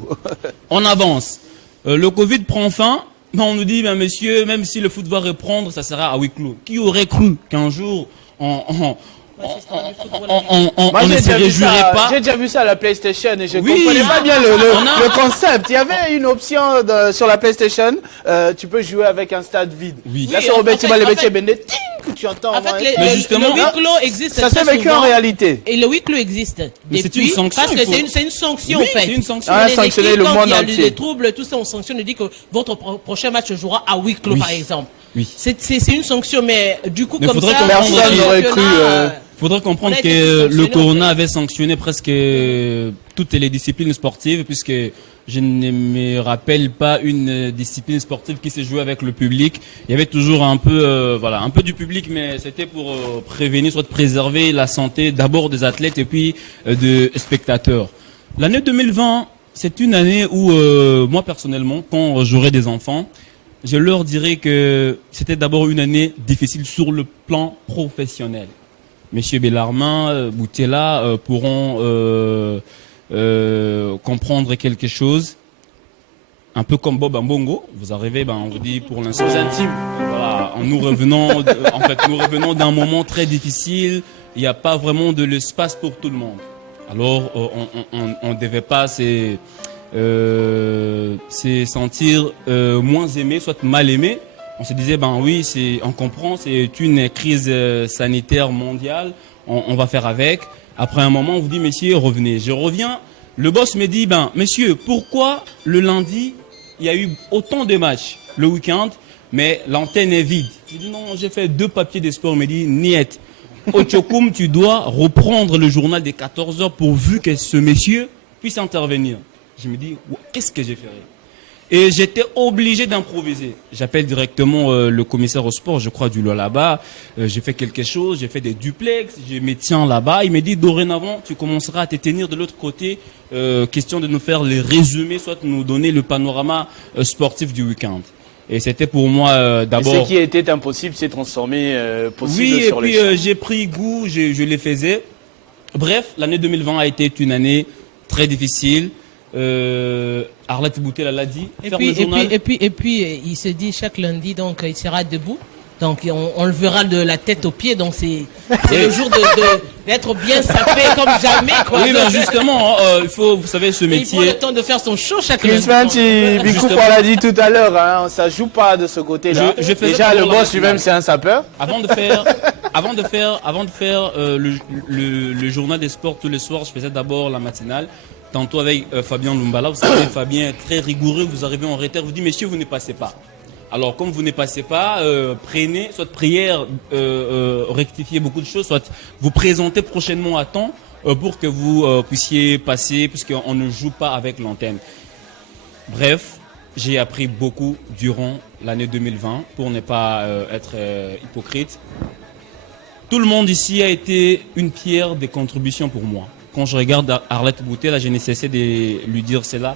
On avance. Le Covid prend fin. On nous dit, monsieur, même si le foot va reprendre, ça sera à huis clos. Qui aurait cru qu'un jour, on ne se réjouirait pas? J'ai déjà vu ça à la PlayStation et je ne comprenais pas bien le concept. Il y avait une option sur la PlayStation, tu peux jouer avec un stade vide. Oui. Là, sur Robert Tiba, tu entends. En fait, le huis clos existe. Ça s'est vécu en réalité. Et le huis clos existe. Mais c'est une sanction. Parce que c'est une sanction, en fait. C'est une sanction. Sanctionner le monde entier. Il y a des troubles, tout ça, on sanctionne, on dit que votre prochain match jouera à huis clos, par exemple. Oui. C'est une sanction, mais du coup, comme ça, personne n'aurait cru. Faudrait comprendre que le Corona avait sanctionné presque toutes les disciplines sportives, puisque je ne me rappelle pas une discipline sportive qui s'est jouée avec le public. Il y avait toujours un peu du public, mais c'était pour prévenir, soit préserver la santé d'abord des athlètes et puis des spectateurs. L'année 2020, c'est une année où moi personnellement, quand j'aurai des enfants, je leur dirais que c'était d'abord une année difficile sur le plan professionnel. Messieurs Bellarmin, Boutella pourront comprendre quelque chose. Un peu comme Bob Mbongo. Vous arrivez, on vous dit pour l'instant. Voilà, nous revenons d'un moment très difficile. Il n'y a pas vraiment de l'espace pour tout le monde. Alors, on ne devait pas se sentir moins aimé, soit mal aimé. On se disait, oui, on comprend, c'est une crise sanitaire mondiale, on va faire avec. Après un moment, on vous dit, messieurs, revenez. Je reviens, le boss me dit, messieurs, pourquoi le lundi, il y a eu autant de matchs le week-end, mais l'antenne est vide? Je dis, non, j'ai fait 2 papiers de sport. Il me dit, niet. Ochokoum, tu dois reprendre le journal des 14h pourvu que ce monsieur puisse intervenir. Je me dis, qu'est-ce que j'ai fait? Et j'étais obligé d'improviser. J'appelle directement le commissaire au sport, je crois, du lot là-bas. J'ai fait quelque chose, j'ai fait des duplex, je me tiens là-bas. Il me dit, dorénavant, tu commenceras à te tenir de l'autre côté. Question de nous faire les résumés, soit nous donner le panorama sportif du week-end. Et c'était pour moi d'abord... Et ce qui était impossible s'est transformé possible sur le champ. Oui, et puis j'ai pris goût, je les faisais. Bref, l'année 2020 a été une année très difficile. Arlette Boutella l'a dit. Et puis, il se dit chaque lundi, donc il sera debout. Donc on le verra de la tête aux pieds. Donc c'est le jour d'être bien sapé comme jamais. Quoi. Oui, mais justement, il faut, vous savez, ce métier. Il prend le temps de faire son show chaque lundi. Bikou l'a dit tout à l'heure, ça joue pas de ce côté-là. Déjà, le boss lui-même, c'est un sapeur. Avant de faire le journal des sports tous les soirs, je faisais d'abord la matinale. Tantôt avec Fabien Lumbala, vous savez, Fabien est très rigoureux, vous arrivez en retard, vous dites, messieurs, vous ne passez pas. Alors, comme vous ne passez pas, prenez, soit prière, rectifiez beaucoup de choses, soit vous présentez prochainement à temps, pour que vous puissiez passer, puisqu'on ne joue pas avec l'antenne. Bref, j'ai appris beaucoup durant l'année 2020, pour ne pas être hypocrite. Tout le monde ici a été une pierre de contribution pour moi. Quand je regarde Arlette Boutet, là, je n'ai cessé de lui dire cela.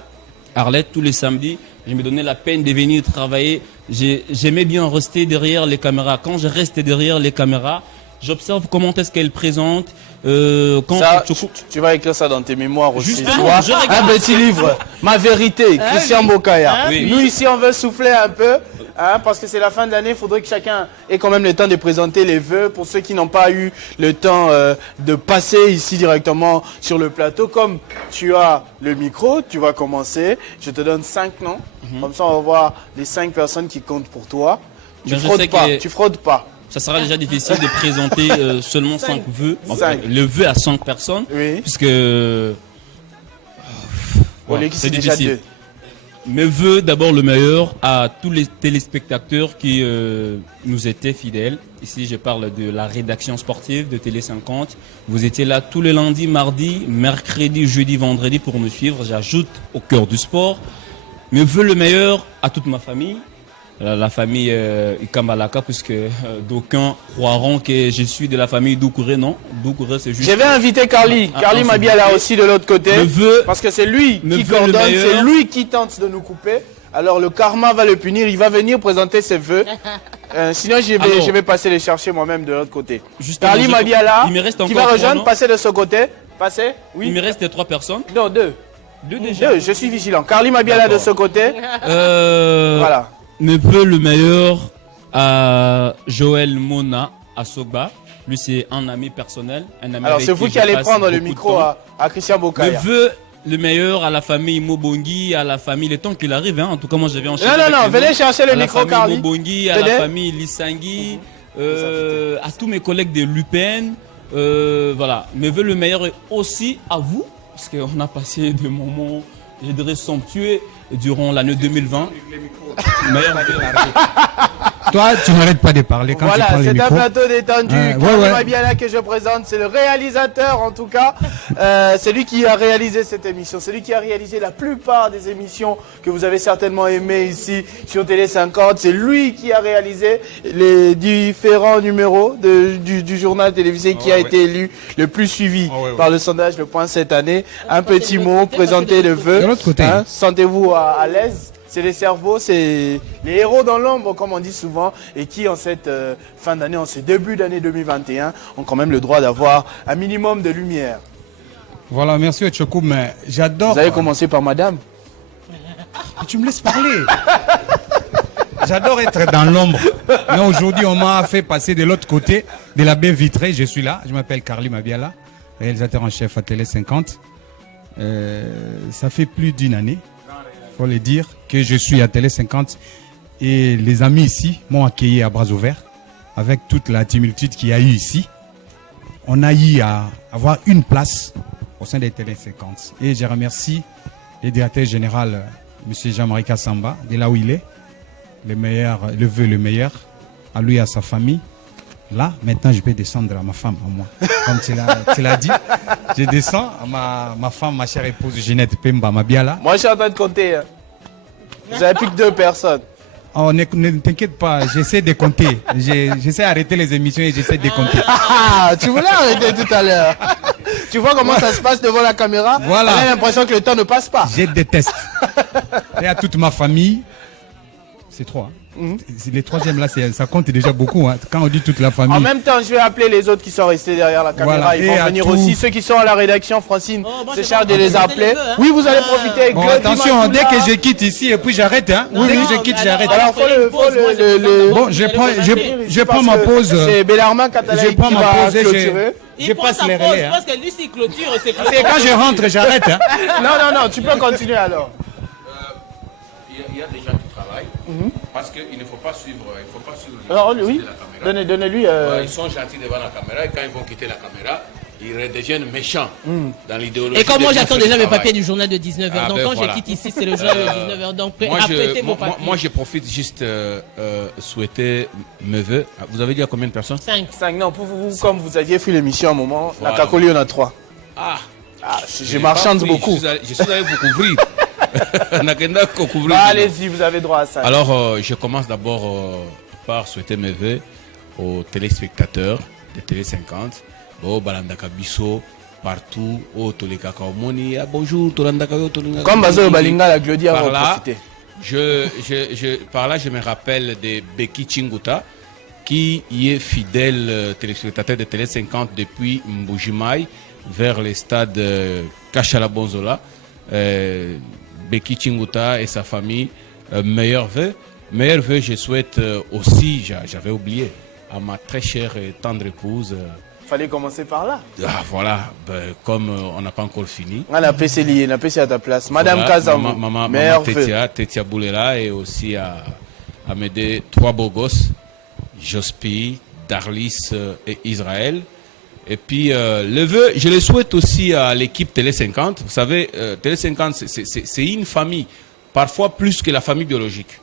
Arlette, tous les samedis, je me donnais la peine de venir travailler. J'aimais bien rester derrière les caméras. Quand je reste derrière les caméras, j'observe comment est-ce qu'elle présente. Ça, tu vas écrire ça dans tes mémoires aussi. Justement, tu vois, je regarde. un petit livre, Ma vérité, Christian Bokaya. Oui. Nous ici, on veut souffler un peu, parce que c'est la fin de l'année. Il faudrait que chacun ait quand même le temps de présenter les vœux pour ceux qui n'ont pas eu le temps de passer ici directement sur le plateau. Comme tu as le micro, tu vas commencer. Je te donne 5 noms. Comme ça, on va voir les 5 personnes qui comptent pour toi. Tu fraudes pas. Ça sera déjà difficile de présenter seulement 5 vœux. Le vœu à 5 personnes. Oui. Puisque c'est déjà difficile. 2. Mes vœux, d'abord le meilleur à tous les téléspectateurs qui nous étaient fidèles. Ici, je parle de la rédaction sportive de Télé 50. Vous étiez là tous les lundis, mardis, mercredis, jeudi, vendredi pour nous suivre. J'ajoute au cœur du sport. Mes vœux le meilleur à toute ma famille. La famille Ikambalaka, puisque d'aucuns croiront que je suis de la famille Doucouré. Non, Doucouré c'est juste... Je vais inviter Carly. Carly Mabiala aussi de l'autre côté. Parce que c'est lui qui coordonne, c'est lui qui tente de nous couper. Alors le karma va le punir, il va venir présenter ses vœux. Sinon je vais passer les chercher moi-même de l'autre côté. Carly Mabiala qui va rejoindre, passer de ce côté. Passer, oui. Il me reste 3 personnes. Non, 2. 2 déjà. 2, je suis vigilant. Carly Mabiala de ce côté. Voilà. Me veut le meilleur à Joël Mona à Sogba. Lui, c'est un ami personnel. Un ami. Alors, c'est vous qui allez prendre le micro à Christian Bokaya. Me veut le meilleur à la famille Mobongi, à la famille, le temps qu'il arrive. Hein. En tout cas, moi, je vais enchaîner. Non, venez chercher le micro, Carly. Mobongi, à la famille Lissangui, à tous mes collègues de l'UPN. Voilà. Me veut le meilleur aussi à vous, parce qu'on a passé des moments, je dirais, somptueux durant l'année 2020. Toi, tu n'arrêtes pas de parler quand tu prends le micro. Voilà, c'est un plateau détendu. Mabiala que je présente, c'est le réalisateur en tout cas. C'est lui qui a réalisé cette émission. C'est lui qui a réalisé la plupart des émissions que vous avez certainement aimées ici sur Télé 50. C'est lui qui a réalisé les différents numéros du journal télévisé qui a été élu le plus suivi par le sondage Le Point cette année. Un petit mot, présenter le vœu. Sentez-vous à l'aise. C'est les cerveaux, c'est les héros dans l'ombre, comme on dit souvent, et qui, en cette fin d'année, en ce début d'année 2021, ont quand même le droit d'avoir un minimum de lumière. Voilà, merci Otchokou, mais j'adore... Vous avez commencé par madame. Tu me laisses parler. J'adore être dans l'ombre. Mais aujourd'hui, on m'a fait passer de l'autre côté, de la baie vitrée. Je suis là, je m'appelle Carly Mabiala, réalisateur en chef à Télé 50. Ça fait plus d'une année. Faut le dire, que je suis à Télé 50 et les amis ici m'ont accueilli à bras ouverts avec toute la tumultude qu'il y a eu ici. On a eu à avoir une place au sein des Télé 50 et je remercie le directeur général, M. Jean-Marie Kassamba, de là où il est, le vœu le meilleur, à lui et à sa famille. Là, maintenant, je peux descendre à ma femme, à moi. Comme tu l'as dit, je descends à ma femme, ma chère épouse Ginette Pemba Mabiala. Moi, je suis en train de compter. Vous avez plus que 2 personnes. Oh, ne t'inquiète pas, j'essaie de compter. J'essaie d'arrêter les émissions et j'essaie de compter. Tu voulais arrêter tout à l'heure. Tu vois comment ça se passe devant la caméra? Voilà. On a l'impression que le temps ne passe pas. Je déteste. Et à toute ma famille, c'est 3. Les 3e là, ça compte déjà beaucoup. Hein. Quand on dit toute la famille. En même temps, je vais appeler les autres qui sont restés derrière la caméra. Voilà. Ils vont venir aussi. Ceux qui sont à la rédaction, Francine, se charge de les appeler. Oui, vous allez profiter avec attention, dès que je quitte ici et puis j'arrête. Hein. Dès que je quitte, j'arrête. Alors, Bon, je prends ma pause. C'est Bellarmin Catalaï qui va clôturer. Je passe les relais. Parce que lui, s'il clôture, c'est quand je rentre, j'arrête. Hein. Non, tu peux continuer alors. Il y a des gens qui travaillent parce qu'il ne faut pas suivre, Alors, de oui, la caméra. Donnez-lui. Ils sont gentils devant la caméra et quand ils vont quitter la caméra, ils redeviennent méchants dans l'idéologie. Et comme moi j'attends déjà mes papiers du journal de 19h, donc quand je quitte ici, c'est le journal de 19h, donc apprêtez vos papiers. Moi je profite juste souhaiter mes vœux. Vous avez dit à combien de personnes? 5. 5, non, pour vous, comme vous aviez fait l'émission à un moment, la Cacoli on a 3. je marchande beaucoup. Je suis allé vous couvrir. Allez-y, vous avez droit à ça. Alors, je commence d'abord par souhaiter mes vœux aux téléspectateurs de Télé 50, au Balandaka Bisso, partout, au Tolekaka Omoni, bonjour, Tolandaka, comme Bazo Balinga, la Glodia va profiter. Par là, je me rappelle de Beki Chinguta, qui y est fidèle téléspectateur de Télé 50 depuis Mbujimai vers le stade Kachala Bonzola. Beki Chinguta et sa famille, meilleurs vœux. Meilleurs vœux, je souhaite aussi, j'avais oublié, à ma très chère et tendre épouse. Fallait commencer par là. Voilà, comme on n'a pas encore fini. On a PC lié, on a PC à ta place. Madame Kazamou, maman Tetia Boulela, et aussi à mes deux 3 beaux gosses, Jospi, Darlis et Israël. Et puis le vœu, je le souhaite aussi à l'équipe Télé 50. Vous savez, Télé 50, c'est une famille, parfois plus que la famille biologique.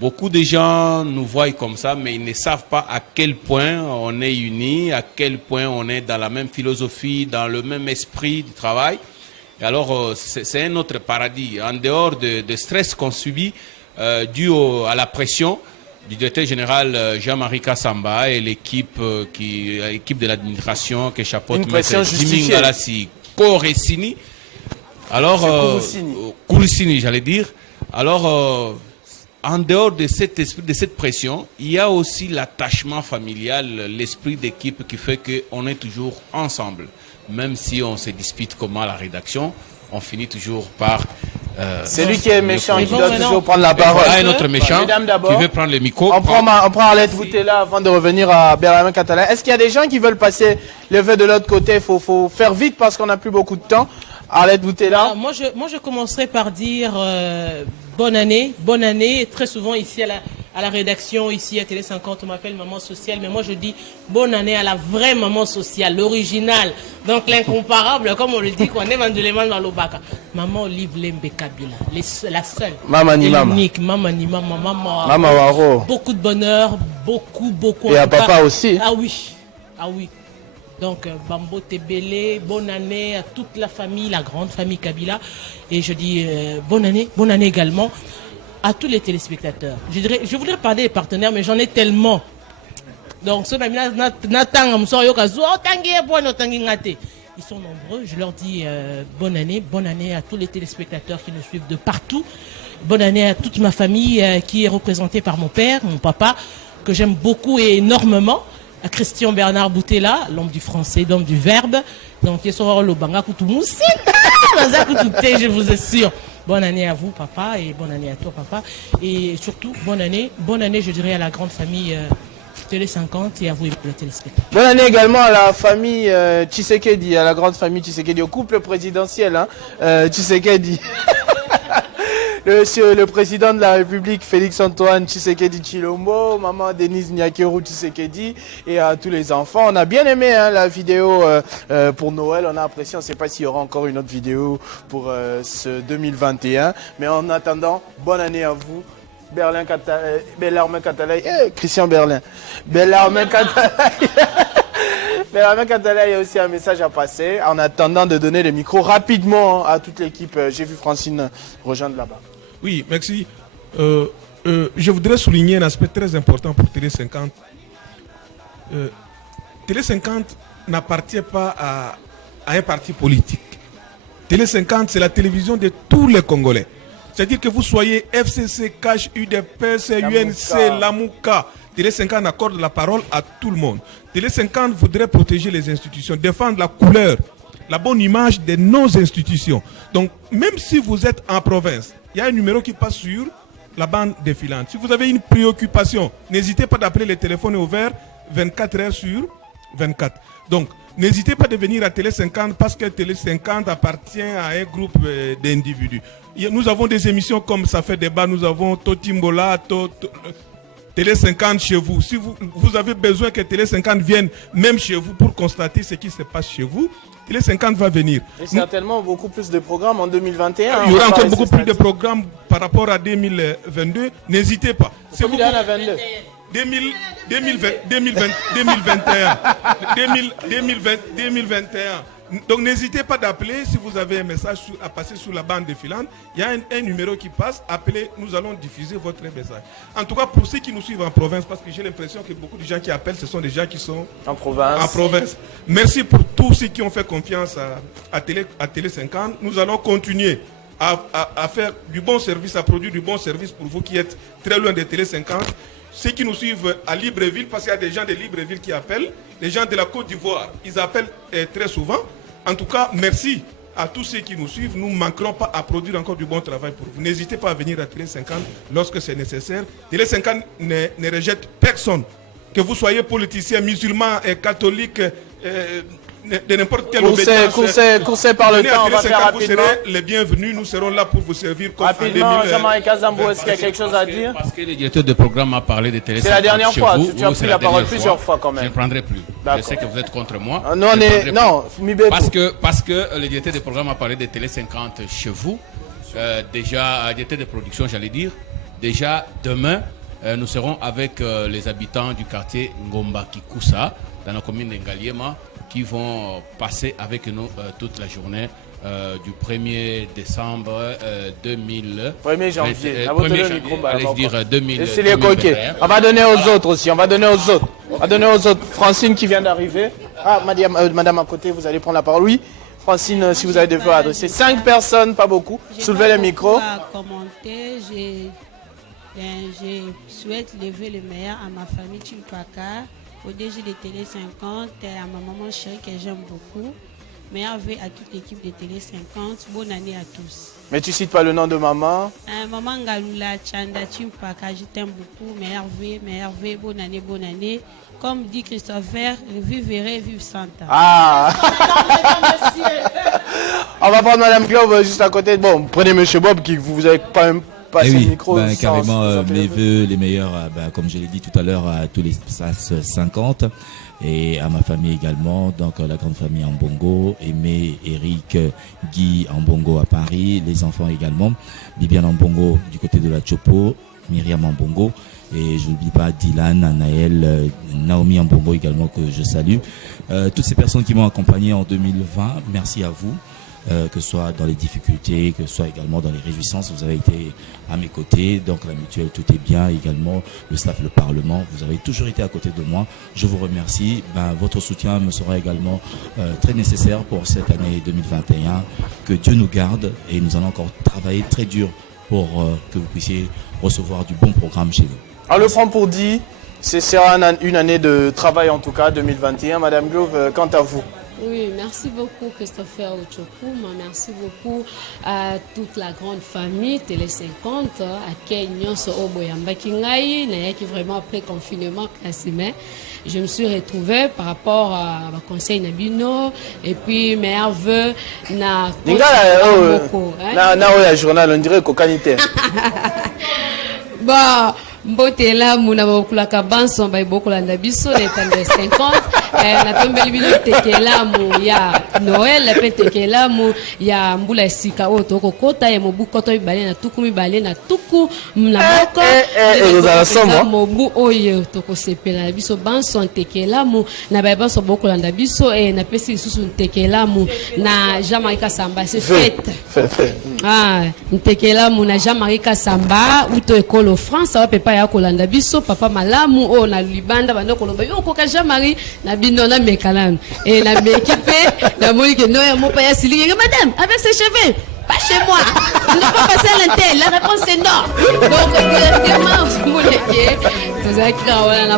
Beaucoup de gens nous voient comme ça, mais ils ne savent pas à quel point on est unis, à quel point on est dans la même philosophie, dans le même esprit du travail. Et alors, c'est un autre paradis. En dehors de stress qu'on subit dû à la pression du directeur général Jean-Marie Kassamba et l'équipe de l'administration qui chapeaute M. Jimmy Galassi Koresini. Alors, Kourissini, j'allais dire. Alors, en dehors de cet esprit, de cette pression, il y a aussi l'attachement familial, l'esprit d'équipe qui fait qu'on est toujours ensemble. Même si on se dispute comment à la rédaction, on finit toujours par... c'est lui qui est méchant, qui doit toujours prendre la parole. Voilà un autre méchant qui veut prendre le micro. On prend Arlette Boutella avant de revenir à Berlamin Catalan. Est-ce qu'il y a des gens qui veulent passer le vœu de l'autre côté? Il faut faire vite parce qu'on n'a plus beaucoup de temps. Arlette Boutella. Moi, je commencerai par dire bonne année. Bonne année. Très souvent ici à la rédaction, ici à Télé 50, on m'appelle maman sociale. Mais moi, je dis bonne année à la vraie maman sociale, l'original. Donc l'incomparable, comme on le dit, qu'on est Vanduleman dans l'Obaka. Maman Olive Lembe Kabila, la seule. Maman ni maman. Unique. Maman ni maman. Maman Waro. Beaucoup de bonheur, beaucoup. Et à papa aussi. Ah oui. Donc, Bambo Tebele, bonne année à toute la famille, la grande famille Kabila. Et je dis bonne année également à tous les téléspectateurs. Je voudrais parler des partenaires, mais j'en ai tellement. Donc, ceux ils sont nombreux. Je leur dis bonne année à tous les téléspectateurs qui nous suivent de partout. Bonne année à toute ma famille qui est représentée par mon père, mon papa, que j'aime beaucoup et énormément. À Christian Bernard Boutella, l'homme du français, l'homme du verbe. Donc, je vous assure. Bonne année à vous, papa, et bonne année à toi, papa. Et surtout, bonne année, je dirais, à la grande famille Télé 50 et à vous, les téléspectateurs. Bonne année également à la famille Tshisekedi, à la grande famille Tshisekedi, au couple présidentiel, Tshisekedi. Le président de la République, Félix-Antoine Tshisekedi Tshilombo, maman Denise Nyakeru Tshisekedi et à tous les enfants. On a bien aimé la vidéo pour Noël, on a apprécié. On ne sait pas s'il y aura encore une autre vidéo pour ce 2021. Mais en attendant, bonne année à vous. Bellarmin Catalaï, Christian Berlin. Bellarmin Catalaï. Bellarmin Catalaï, il y a aussi un message à passer. En attendant de donner le micro rapidement à toute l'équipe. J'ai vu Francine rejoindre là-bas. Oui, merci. Je voudrais souligner un aspect très important pour Télé 50. Télé 50 n'appartient pas à un parti politique. Télé 50, c'est la télévision de tous les Congolais. C'est-à-dire que vous soyez FCC, CACH, UDPS, UNC, Lamouka. Télé 50 accorde la parole à tout le monde. Télé 50 voudrait protéger les institutions, défendre la couleur, la bonne image de nos institutions. Donc, même si vous êtes en province, il y a un numéro qui passe sur la bande défilante. Si vous avez une préoccupation, n'hésitez pas d'appeler, le téléphone est ouvert 24 heures sur 24. Donc, n'hésitez pas de venir à Télé 50 parce que Télé 50 appartient à un groupe d'individus. Nous avons des émissions comme Ça fait débat, nous avons Totimbola, Télé 50 chez vous. Si vous avez besoin que Télé 50 vienne même chez vous pour constater ce qui se passe chez vous, Télé 50 va venir. Et certainement beaucoup plus de programmes en 2021. Il y aura encore beaucoup plus de programmes par rapport à 2022. N'hésitez pas. C'est vous à 22. 2021. Donc n'hésitez pas d'appeler si vous avez un message à passer sur la bande défilante. Il y a un numéro qui passe, appelez, nous allons diffuser votre message. En tout cas, pour ceux qui nous suivent en province, parce que j'ai l'impression que beaucoup de gens qui appellent, ce sont des gens qui sont en province. Merci pour tous ceux qui ont fait confiance à Télé 50. Nous allons continuer à faire du bon service, à produire du bon service pour vous qui êtes très loin de Télé 50. Ceux qui nous suivent à Libreville, parce qu'il y a des gens de Libreville qui appellent, les gens de la Côte d'Ivoire, ils appellent très souvent. En tout cas, merci à tous ceux qui nous suivent. Nous ne manquerons pas à produire encore du bon travail pour vous. N'hésitez pas à venir à Télé 50 lorsque c'est nécessaire. Télé 50 ne rejette personne. Que vous soyez politicien, musulman, catholique, de n'importe quelle obédience. Coursez par le temps, on va faire rapidement. Vous serez les bienvenus, nous serons là pour vous servir comme rapidement. Jean-Marie Kazambo, est-ce qu'il y a quelque chose à dire? Parce que le directeur de programme a parlé de Télé 50. C'est la dernière fois, tu as pris la parole plusieurs fois quand même. Je ne prendrai plus. Je sais que vous êtes contre moi. Parce que le directeur de programme a parlé de Télé 50 chez vous. Déjà, directeur de production, j'allais dire. Déjà, demain, nous serons avec les habitants du quartier Ngomba Kikusa, dans la commune d'Engaliema, qui vont passer avec nous toute la journée du 1er décembre 1er janvier. Allez dire 2000. On va donner aux autres aussi. On va donner aux autres. Francine qui vient d'arriver. Ah, madame à côté, vous allez prendre la parole. Oui, Francine, si vous avez des vœux à adresser. 5 personnes, pas beaucoup. Soulevez le micro. Je souhaite lever le meilleur à ma famille Chimpaka, au DG de Télé 50 et à ma maman chérie que j'aime beaucoup. Meilleur vœu à toute l'équipe de Télé 50. Bonne année à tous. Mais tu cites pas le nom de maman? Maman Galula Chanda Chimpaka, je t'aime beaucoup. Meilleur vœu, bonne année. Comme dit Christopher, vive Véré, vive Santa. Ah. On va prendre Madame Globe juste à côté. Bon, prenez Monsieur Bob qui vous avez pas même passer le micro. Carrément, mes vœux les meilleurs, comme je l'ai dit tout à l'heure, à tous les SAS 50 et à ma famille également, donc la grande famille en Bongo, Aimé, Eric, Guy en Bongo à Paris, les enfants également, Bibiane en Bongo du côté de la Chopo, Myriam en Bongo, et je n'oublie pas Dylan, Anaël, Naomi en Bongo également que je salue. Toutes ces personnes qui m'ont accompagné en 2020, merci à vous. Que ce soit dans les difficultés, que ce soit également dans les réjouissances, vous avez été à mes côtés, donc la mutuelle, tout est bien, également le staff, le Parlement, vous avez toujours été à côté de moi, je vous remercie, votre soutien me sera également très nécessaire pour cette année 2021, que Dieu nous garde et nous allons encore travailler très dur pour que vous puissiez recevoir du bon programme chez vous. Alors le franc pour dit, ce sera une année de travail en tout cas, 2021, Madame Glove, quant à vous? Oui, merci beaucoup Christopher Ochokoum, merci beaucoup à toute la grande famille Télé 50, à Kenyon Oboyamba Kingaï, qui vraiment après confinement, je me suis retrouvée par rapport à conseil Nabino et puis mes vœux na la journal on dirait cocanité. Bah Mbotela muna bakulaka banso ba bokolanda biso les tande 50 na tombeli bino tekelamu ya Noël pe tekelamu ya mbula sika oto kokota ya mobu koto ibale na tuku mibale na tuku na moko ezala somo mobu oyo tokosepela biso banso tekelamu na ba banso bokolanda biso na pesi susu tekelamu na Jean-Marie Samba c'est fête tekelamu na Jean-Marie Samba uto ekolo France wa pepa ya kolanda biso papa malamu o na libanda bando koloba yo koka Jean-Marie na bino na mekalano et na m'équipe na moni que noya mo pa ya silingi madame avec ses cheveux pas chez moi on ne peut pas passer à l'intel la réponse est non donc vraiment mon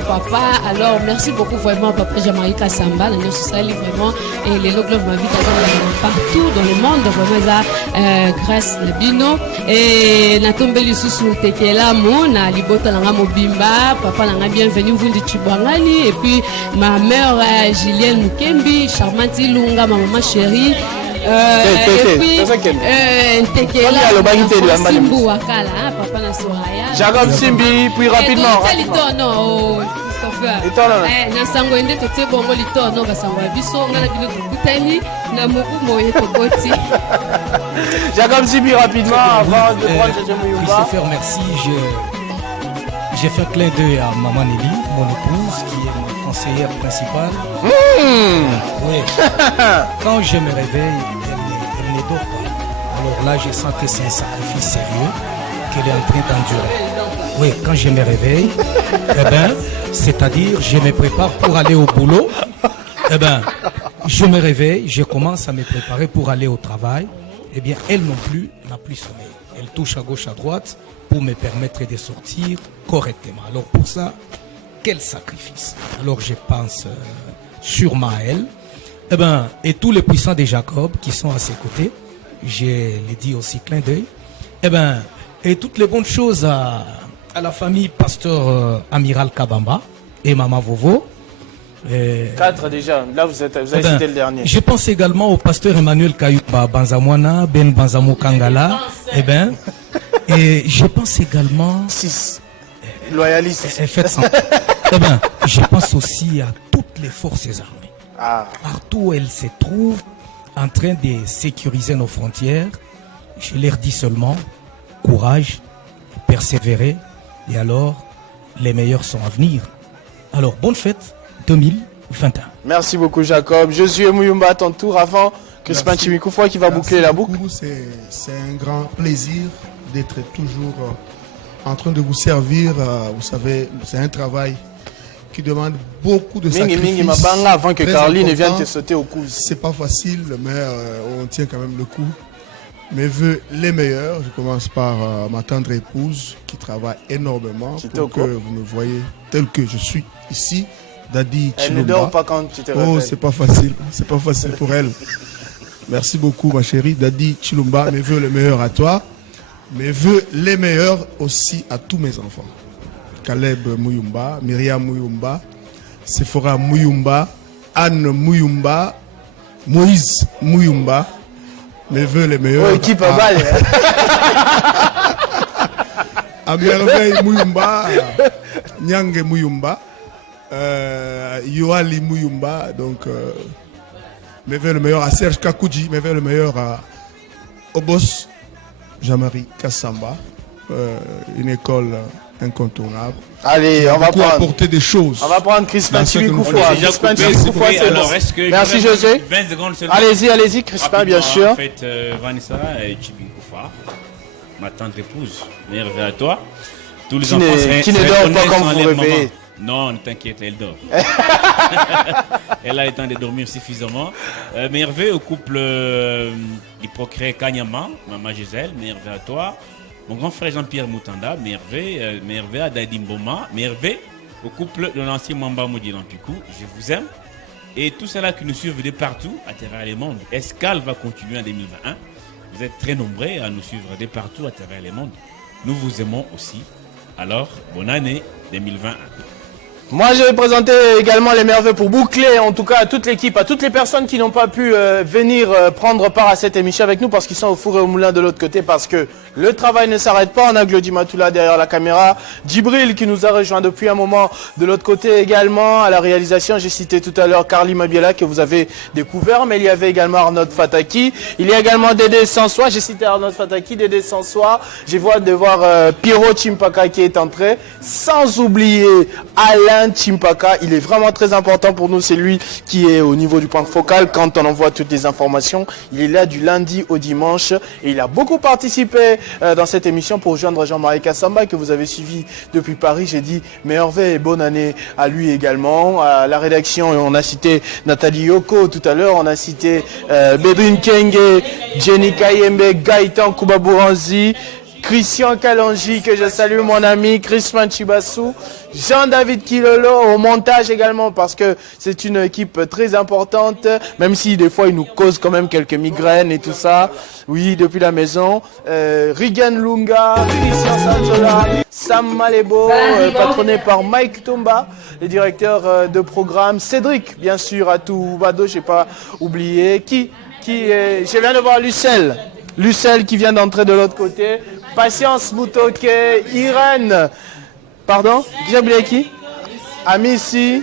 papa alors merci beaucoup vraiment papa Jean-Marie Samba na sali vraiment et les logos ma vie partout dans le monde vraiment ça grâce na bino et na tombeli susu tekela mona libota na mobimba papa na bienvenue mvundi Chibwangani et puis ma mère Julienne Mukembi charmante Lunga ma maman chérie et puis tekela Simbu Wakala papa na Soraya Jacob Simbi puis rapidement non na sango ende tote bongo litono basango ya biso ngala bino tokutani na mobu moye tokoti Jacob Simbi rapidement avant de prendre Jean Muyumba. Christopher, merci. j'ai fait un clin d'œil à Maman Nelly, mon épouse, qui est mon conseillère principale. Oui. Quand je me réveille, elle ne dort pas. Alors là, je sens que c'est un sacrifice sérieux qu'elle est en train d'endurer. Oui, quand je me réveille, c'est-à-dire, je me prépare pour aller au boulot. Je me réveille, je commence à me préparer pour aller au travail. Eh bien, elle non plus n'a plus sommeil. Elle touche à gauche, à droite pour me permettre de sortir correctement. Alors pour ça, quel sacrifice. Alors je pense sûrement à elle. Et tous les puissants de Jacob qui sont à ses côtés, je l'ai dit aussi clin d'œil. Et toutes les bonnes choses à la famille pasteur Amiral Kabamba et Maman Vovo. 4 déjà, là vous avez cité le dernier. Je pense également au pasteur Emmanuel Kayuba Banzamwana, Ben Banzamo Kangala. Et je pense également... 6 loyalistes. Je pense aussi à toutes les forces armées. Partout où elles se trouvent en train de sécuriser nos frontières, je leur dis seulement courage, persévérer, et alors les meilleurs sont à venir. Alors bonne fête 2021. Merci beaucoup Jacob. Josué Muyumba à ton tour avant Crispin Chimikoufwa qui va boucler la boucle. C'est un grand plaisir d'être toujours en train de vous servir. Vous savez, c'est un travail qui demande beaucoup de sacrifices. Avant que Caroline vienne te sauter au cou. C'est pas facile, mais on tient quand même le coup. Mes voeux les meilleurs. Je commence par ma tendre épouse qui travaille énormément pour que vous me voyez tel que je suis ici. Dadi Chilumba. Elle ne dort pas quand tu te réveilles. Oh, c'est pas facile. C'est pas facile pour elle. Merci beaucoup, ma chérie. Dadi Chilumba, mes voeux les meilleurs à toi. Mes voeux les meilleurs aussi à tous mes enfants. Caleb Muyumba, Myriam Muyumba, Sephora Muyumba, Anne Muyumba, Moïse Muyumba. Mes voeux les meilleurs. Oh, équipe à balle. À Merveille Muyumba, Nyange Muyumba, Yoali Muyumba. Donc, mes voeux les meilleurs à Serge Kakouji, mes voeux les meilleurs à Obos Jean-Marie Kassamba, une école incontournable. Allez, on va prendre apporter des choses. On va prendre Crispin Chimikoufwa. Merci José. Allez-y, Crispin, bien sûr. En fait, Vanessa et Chimikoufwa, ma tante épouse, merveille à toi. Tous les enfants qui ne dort pas comme vous réveillez. Non, ne t'inquiète, elle dort. Elle a le temps de dormir suffisamment. Merveille au couple d'Hypocré Kanyama, Maman Gisèle, merveille à toi. Mon grand frère Jean-Pierre Moutanda, merveille à Dadi Mboma, merveille au couple de l'ancien Mamba Moudi Lampikou, je vous aime. Et tous ceux-là qui nous suivent de partout à travers le monde. Escale va continuer en 2021. Vous êtes très nombreux à nous suivre de partout à travers le monde. Nous vous aimons aussi. Alors, bonne année 2021. Moi, je vais présenter également les merveilles pour boucler, en tout cas, à toute l'équipe, à toutes les personnes qui n'ont pas pu venir prendre part à cette émission avec nous parce qu'ils sont au four et au moulin de l'autre côté, parce que le travail ne s'arrête pas. On a Glody Matoula derrière la caméra, Djibril qui nous a rejoint depuis un moment de l'autre côté également. À la réalisation, j'ai cité tout à l'heure Carly Mabiela que vous avez découvert, mais il y avait également Arnaud Fataki. Il y a également Dédé Sansois, j'ai cité Arnaud Fataki, Dédé Sansois. Je vois de voir Pierrot Chimpaka qui est entré, sans oublier Alain Chimpaka. Il est vraiment très important pour nous, c'est lui qui est au niveau du point focal quand on envoie toutes les informations. Il est là du lundi au dimanche et il a beaucoup participé dans cette émission pour rejoindre Jean-Marie Kassamba que vous avez suivi depuis Paris. J'ai dit meilleure veille et bonne année à lui également. À la rédaction, on a cité Nathalie Yoko tout à l'heure, on a cité Bedrine Kenge, Jenny Kayembe, Gaëtan Koubabouranzi, Christian Kalonji, que je salue, mon ami, Crispin Chibassou, Jean-David Kilolo, au montage également, parce que c'est une équipe très importante, même si des fois il nous cause quand même quelques migraines et tout ça. Oui, depuis la maison. Rigan Lunga, Christian Sanzola, Sam Malebo, patronné par Mike Tomba, le directeur de programme, Cédric, bien sûr, à tout Bado, je n'ai pas oublié. Je viens de voir Lucelle qui vient d'entrer de l'autre côté. Patience Moutoke, Irène. Pardon? J'ai oublié qui? Amissi.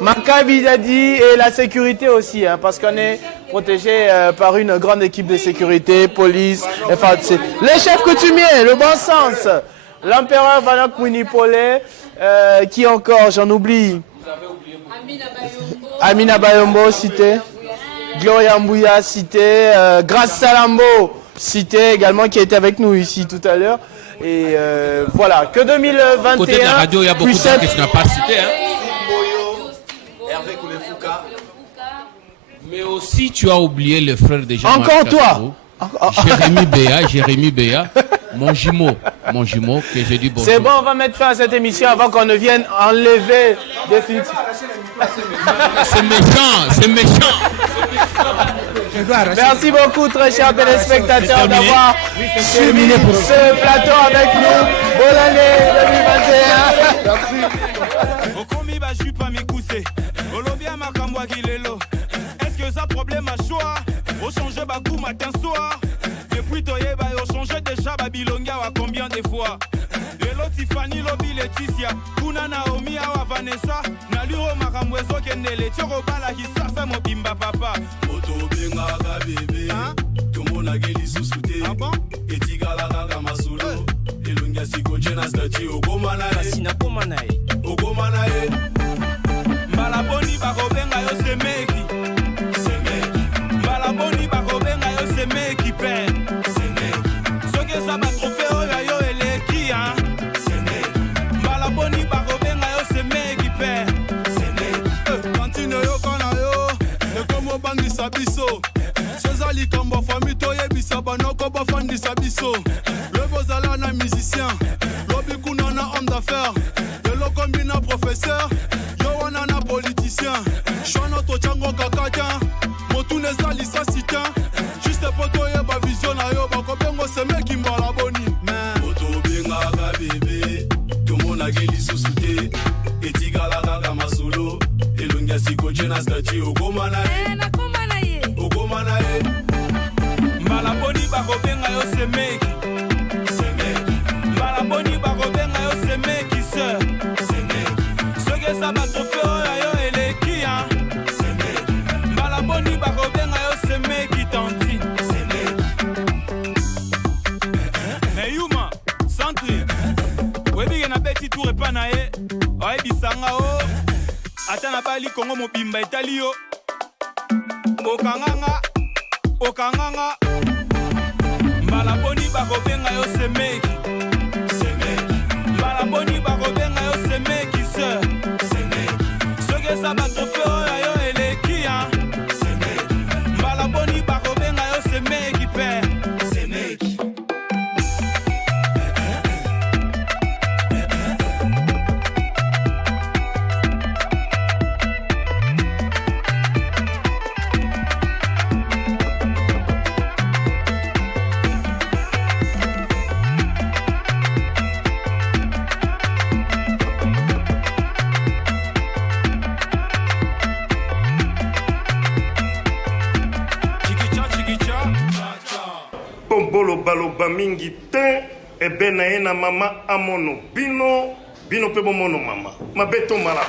Maccabi Dadi et la sécurité aussi, hein, parce qu'on est protégé par une grande équipe de sécurité, police, FAC. Les chefs coutumiers, le bon sens. L'empereur Vanak Winipole, qui encore, j'en oublie. Amina Bayombo, cité. Gloria Mbouya, cité. Grace Salambo, cité également, qui était avec nous ici tout à l'heure. Et voilà, que 2021. Côté de la radio, il y a beaucoup de gens que tu n'as pas cités. Hein. Hervé Koulefouka. Mais aussi, tu as oublié le frère de Jean-Marc Encore toi. Jérémy Béa, mon jumeau que j'ai dit bonjour. C'est bon, on va mettre fin à cette émission avant qu'on ne vienne enlever définitivement. C'est méchant. Merci beaucoup, très chers téléspectateurs, d'avoir suivi ce plateau avec nous. Bonne année 2021. Est-ce que ça problème à choix? Au changer Bakou matin soir. Depuis Toyeba, au changer déjà Babilonga à combien de fois? De l'autre Tiffany, Lobby, Laetitia, Kuna Naomi, Awa Vanessa, Naluro Makamwezo, Kendele, Tchorobala, Hissa, Samo Bimba Papa. Oto Benga bébé, tout le monde a guéri sous souté. Ah bon? Et Tigala Masolo, et Lunga Siko Jenas Dati, Ogomanae, Sina Komanae, Ogomanae. Malaboni, Bakobenga, Yosemeki. Malaboni, Bakobenga, Yosemeki, père. Soke Saba Trofeo, Yayo, Eleki, hein. Malaboni, Bakobenga, Yosemeki, père. Kantine yo kana yo, Nekomo Bangisa Biso. Sezali Kambo Famito, Yebisa Banoko, Bafandisa Biso. Le Bozala, na musicien. Lobby Kunana, homme d'affaires. Le Lokombina, professeur. Yowanana, politicien. Chouano Tochango Kakatien. Motune Zalisa Sitien. Juste poto Yeba Vision na yo. Bakobengo Semeki Mbalaboni. Poto Benga bébé. Tout le monde a guéri sous souté. Et Tigala Gaga Masolo. Et Lunga Siko Jenas Dati Ogomanae. Ogomanae. Malaboni Bakobenga yo Semeki. Malaboni Bakobenga yo Semeki sœur. Soke Saba Trofeo yo Eleki hein. Malaboni Bakobenga yo Semeki tanti. Mais Yuma, Santri. Webi na beti tour epa na ye. Oye bisanga o. Ata na bali Kongo mobimba etali yo. Okanganga. Malaboni Bakobenga yo Semeki. Malaboni Bakobenga yo Semeki sœur. Soke Saba Trofeo yo Eleki hein. Malaboni Bakobenga yo Semeki père. Baloba mingi te ebe na ye na mama amono bino pe bomono mama mabeto mala